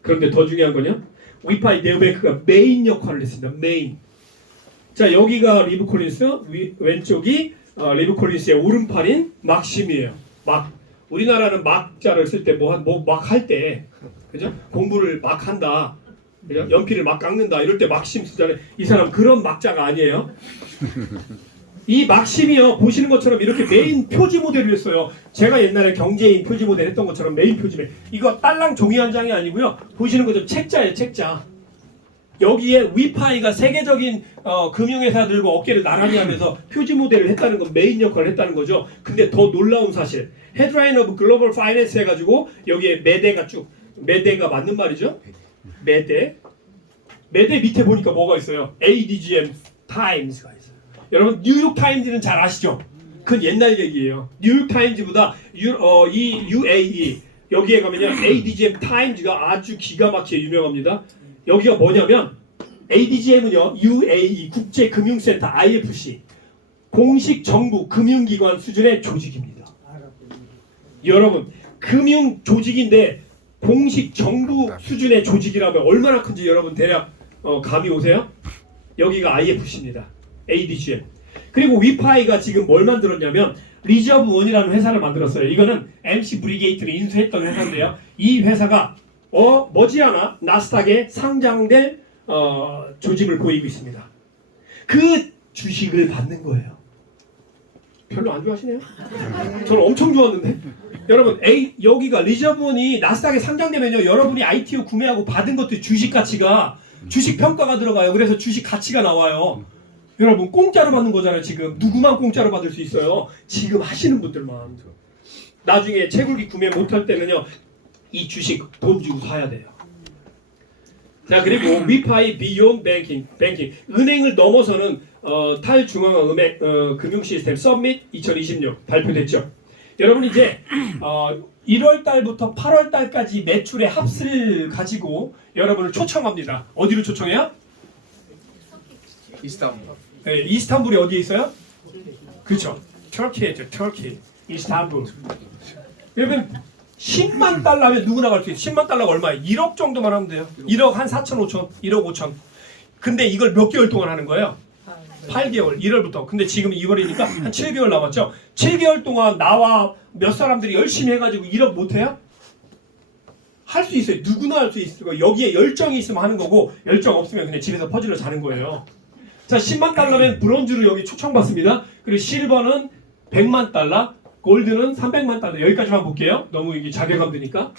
그런데 더 중요한 건요. 위파이 네오뱅크가 메인 역할을 했습니다. 메인. 자, 여기가 리브 콜린스, 왼쪽이 리브 콜린스의 오른팔인 막심이에요. 막. 우리나라는 막자를 쓸 때 막 할 때, 그죠? 공부를 막 한다. 그죠? 연필을 막 깎는다. 이럴 때 막심 쓰잖아요. 이 사람 그런 막자가 아니에요. 이 막심이요, 보시는 것처럼 이렇게 메인 표지 모델을 했어요. 제가 옛날에 경제인 표지 모델 했던 것처럼 메인 표지 모델. 이거 딸랑 종이 한 장이 아니고요. 보시는 것처럼 책자예요, 책자. 여기에 위파이가 세계적인 금융회사들과 어깨를 나란히 하면서 표지 모델을 했다는 건 메인 역할을 했다는 거죠. 근데 더 놀라운 사실. 헤드라인 오브 글로벌 파이낸스 해가지고 여기에 매대가 매대가 맞는 말이죠. 매대 밑에 보니까 뭐가 있어요? ADGM 타임스가 있어요. 여러분 뉴욕 타임즈는 잘 아시죠? 그건 옛날 얘기예요. 뉴욕 타임즈보다 이 UAE 여기에 가면요 ADGM 타임즈가 아주 기가 막히게 유명합니다. 여기가 뭐냐면 ADGM은요 UAE 국제금융센터 IFC 공식 정부 금융기관 수준의 조직입니다. 여러분 금융 조직인데 공식 정부 수준의 조직이라면 얼마나 큰지 여러분 대략 감이 오세요? 여기가 IFC입니다. ADGM. 그리고 위파이가 지금 뭘 만들었냐면 리저브원이라는 회사를 만들었어요. 이거는 MC 브리게이트를 인수했던 회사인데요. 이 회사가 머지않아 나스닥에 상장될 조짐을 보이고 있습니다. 그 주식을 받는 거예요. 별로 안 좋아하시네요? 저는 엄청 좋았는데. 여러분 여기가 리저브원이 나스닥에 상장되면요 여러분이 ITO 구매하고 받은 것도 주식 가치가 주식 평가가 들어가요. 그래서 주식 가치가 나와요. 여러분 공짜로 받는 거잖아요. 지금 누구만 공짜로 받을 수 있어요? 지금 하시는 분들만. 나중에 채굴기 구매 못할 때는요, 이 주식 돈 주고 사야 돼요. 자, 그리고 위파이 비욘 뱅킹, 은행을 넘어서는 탈중앙화 금융 시스템 서밋 2026 발표됐죠. 여러분 이제 1월 달부터 8월 달까지 매출의 합을 가지고 여러분을 초청합니다. 어디로 초청해요? 이스탄불. 네, 이스탄불이 어디에 있어요? 그렇죠. 터키죠. 터키. 이스탄불. 여러분 10만 달러면 누구나 갈 수 있어요. 10만 달러가 얼마예요? 1억 정도만 하면 돼요. 1억 한 4천 5천, 1억 5천. 근데 이걸 몇 개월 동안 하는 거예요? 8개월, 1월부터. 근데 지금 2월이니까 한 7개월 남았죠? 7개월 동안 나와 몇 사람들이 열심히 해가지고 1억 못해요? 할 수 있어요. 누구나 할 수 있을 거예요. 여기에 열정이 있으면 하는 거고, 열정 없으면 그냥 집에서 퍼즐을 자는 거예요. 자, 10만 달러면 브론즈로 여기 초청받습니다. 그리고 실버는 100만 달러, 골드는 300만 달러. 여기까지만 볼게요. 너무 이게 자괴감 드니까.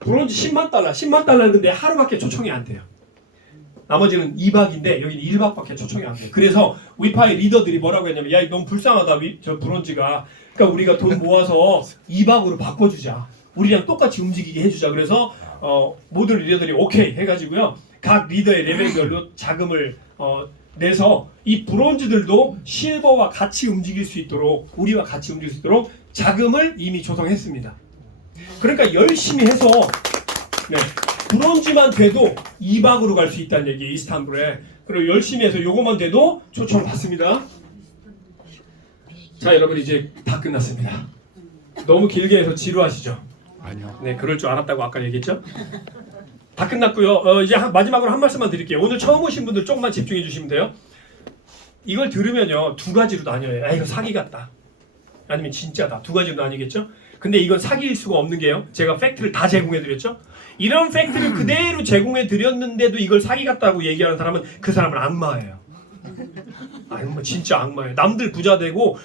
브론즈 10만 달러. 10만 달러인데 하루밖에 초청이 안 돼요. 나머지는 2박인데 여기는 1박밖에 초청이 안 돼요. 그래서 위파이 리더들이 뭐라고 했냐면, 야, 너무 불쌍하다. 저 브론즈가. 그러니까 우리가 돈 모아서 2박으로 바꿔주자. 우리랑 똑같이 움직이게 해주자. 그래서 모든 리더들이 오케이 해가지고요. 각 리더의 레벨별로 자금을 내서 이 브론즈들도 실버와 같이 움직일 수 있도록, 우리와 같이 움직일 수 있도록 자금을 이미 조성했습니다. 그러니까 열심히 해서 브론즈만 돼도 2박으로 갈 수 있다는 얘기예요. 이스탄불에. 그리고 열심히 해서 요거만 돼도 초청을 받습니다. 자, 여러분 이제 다 끝났습니다. 너무 길게 해서 지루하시죠? 아니요. 네, 그럴 줄 알았다고 아까 얘기했죠? 다 끝났고요. 이제 마지막으로 한 말씀만 드릴게요. 오늘 처음 오신 분들 조금만 집중해 주시면 돼요. 이걸 들으면요, 두 가지로 나뉘어요. 아, 이거 사기 같다. 아니면 진짜다. 두 가지로 나뉘겠죠? 근데 이건 사기일 수가 없는 게요. 제가 팩트를 다 제공해 드렸죠? 이런 팩트를 그대로 제공해 드렸는데도 이걸 사기 같다고 얘기하는 사람은 그 사람은 악마예요. 아니, 뭐 진짜 악마예요. 남들 부자 되고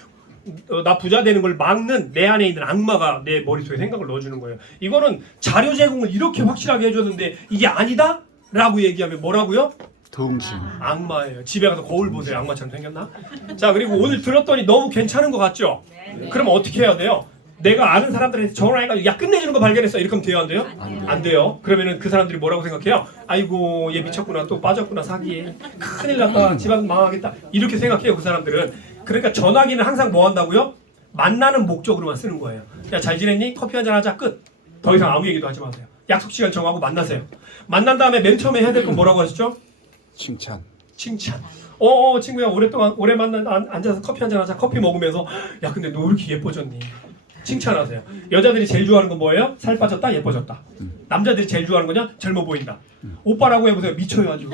나 부자 되는 걸 막는 내 안에 있는 악마가 내 머릿속에 생각을 넣어주는 거예요. 이거는 자료 제공을 이렇게 확실하게 해줬는데 이게 아니다? 라고 얘기하면 뭐라고요? 동심. 악마예요. 집에 가서 거울 보세요. 악마처럼 생겼나? 자, 그리고 오늘 들었더니 너무 괜찮은 것 같죠? 그럼 어떻게 해야 돼요? 내가 아는 사람들한테 전화해가지고 야, 끝내주는 거 발견했어. 이렇게 하면 돼요? 안 돼요? 안 돼요. 그러면은 그 사람들이 뭐라고 생각해요? 아이고, 얘 미쳤구나. 또 빠졌구나. 사기에. 큰일 났다. 집안 망하겠다. 이렇게 생각해요. 그 사람들은. 그러니까 전화기는 항상 뭐 한다고요? 만나는 목적으로만 쓰는 거예요. 야, 잘 지냈니? 커피 한잔 하자. 끝. 더 이상 아무 얘기도 하지 마세요. 약속 시간 정하고 만나세요. 만난 다음에 맨 처음에 해야 될 건 뭐라고 하셨죠? 칭찬. 칭찬. 친구야, 오래 앉아서 커피 한잔 하자. 커피 먹으면서 야, 근데 너 왜 이렇게 예뻐졌니? 칭찬하세요. 여자들이 제일 좋아하는 건 뭐예요? 살 빠졌다, 예뻐졌다. 남자들이 제일 좋아하는 거냐? 젊어 보인다. 오빠라고 해보세요. 미쳐요 아주.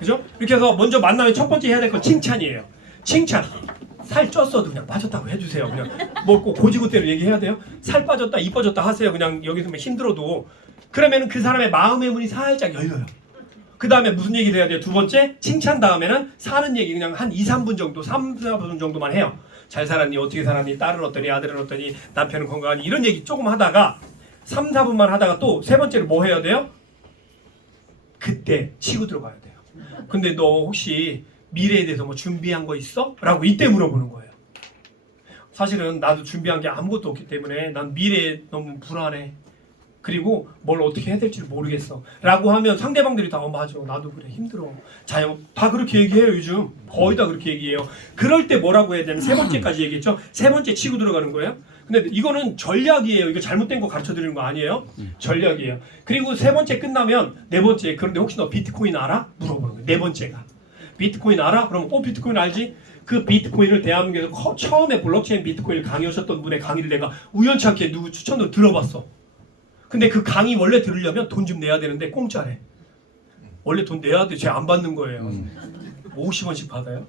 그죠? 이렇게 해서 먼저 만나면 첫 번째 해야 될 건 칭찬이에요. 칭찬. 살 쪘어도 그냥 빠졌다고 해주세요. 그냥 뭐 꼭 고지고대로 얘기해야 돼요? 살 빠졌다, 이뻐졌다 하세요. 그냥 여기서 힘들어도. 그러면은 그 사람의 마음의 문이 살짝 열려요. 그 다음에 무슨 얘기를 해야 돼요? 두 번째, 칭찬 다음에는 사는 얘기 그냥 한 2, 3분 정도, 3, 4분 정도만 해요. 잘 살았니? 어떻게 살았니? 딸은 어떠니? 아들은 어떠니? 남편은 건강하니? 이런 얘기 조금 하다가 3, 4분만 하다가 또 세 번째로 뭐 해야 돼요? 그때 치고 들어가야 돼요. 근데 너 혹시 미래에 대해서 뭐 준비한 거 있어? 라고 이때 물어보는 거예요. 사실은 나도 준비한 게 아무것도 없기 때문에 난 미래에 너무 불안해. 그리고 뭘 어떻게 해야 될지 모르겠어. 라고 하면 상대방들이 다 맞아. 나도 그래. 힘들어. 자영 다 그렇게 얘기해요. 요즘 거의 다 그렇게 얘기해요. 그럴 때 뭐라고 해야 되냐면 세 번째까지 얘기했죠. 세 번째 치고 들어가는 거예요. 근데 이거는 전략이에요. 이거 잘못된 거 가르쳐 드리는 거 아니에요. 전략이에요. 그리고 세 번째 끝나면 네 번째, 그런데 혹시 너 비트코인 알아? 물어보는 거예요. 네 번째가 비트코인 알아? 그럼 비트코인 알지? 그 비트코인을 대한민국에서 처음에 블록체인 비트코인을 강의하셨던 분의 강의를 내가 우연찮게 누구 추천으로 들어봤어. 근데 그 강의 원래 들으려면 돈 좀 내야 되는데 공짜래. 원래 돈 내야 돼. 쟤 안 받는 거예요. 50원씩 받아요.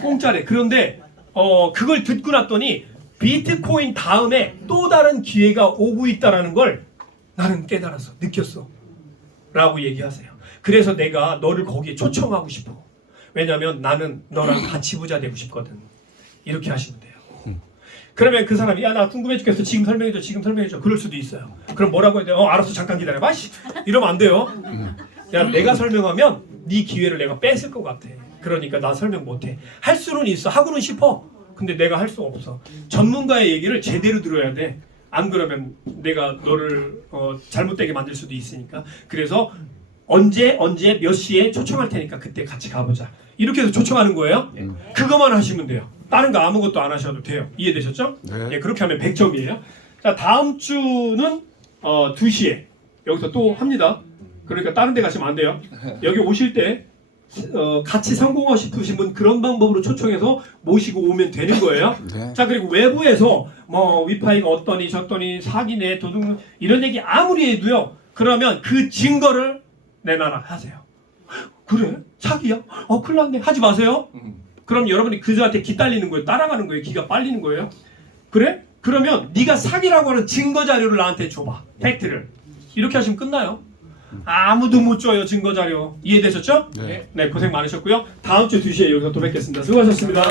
공짜래. 그런데 그걸 듣고 났더니 비트코인 다음에 또 다른 기회가 오고 있다라는 걸 나는 깨달았어. 느꼈어. 라고 얘기하세요. 그래서 내가 너를 거기에 초청하고 싶어. 왜냐면 나는 너랑 같이 부자 되고 싶거든. 이렇게 하시면 돼요. 그러면 그 사람이 야, 나 궁금해 죽겠어. 지금 설명해줘. 지금 설명해줘. 그럴 수도 있어요. 그럼 뭐라고 해야 돼요? 알았어. 잠깐 기다려봐. 이러면 안 돼요. 야, 내가 설명하면 네 기회를 내가 뺏을 것 같아. 그러니까 나 설명 못해. 할 수는 있어. 하고는 싶어. 근데 내가 할 수 없어. 전문가의 얘기를 제대로 들어야 돼. 안 그러면 내가 너를 잘못되게 만들 수도 있으니까. 그래서 언제 몇 시에 초청할 테니까 그때 같이 가보자. 이렇게 해서 초청하는 거예요. 그것만 하시면 돼요. 다른 거 아무것도 안 하셔도 돼요. 이해되셨죠? 네. 예, 그렇게 하면 100점이에요. 자, 다음 주는 2시에 여기서 또 합니다. 그러니까 다른 데 가시면 안 돼요. 여기 오실 때 같이 성공하고 싶으신 분 그런 방법으로 초청해서 모시고 오면 되는 거예요. 네. 자, 그리고 외부에서 뭐 위파이가 어떠니 저떠니 사기네 도둑 이런 얘기 아무리 해도요. 그러면 그 증거를 내놔라 하세요. 그래? 사기야? 큰일 났네. 하지 마세요. 그럼 여러분이 그들한테 기딸리는 거예요. 따라가는 거예요. 기가 빨리는 거예요. 그래? 그러면 네가 사기라고 하는 증거 자료를 나한테 줘봐. 팩트를. 이렇게 하시면 끝나요. 아무도 못 줘요. 증거 자료. 이해되셨죠? 네. 네, 고생 많으셨고요. 다음 주 2시에 여기서 또 뵙겠습니다. 수고하셨습니다.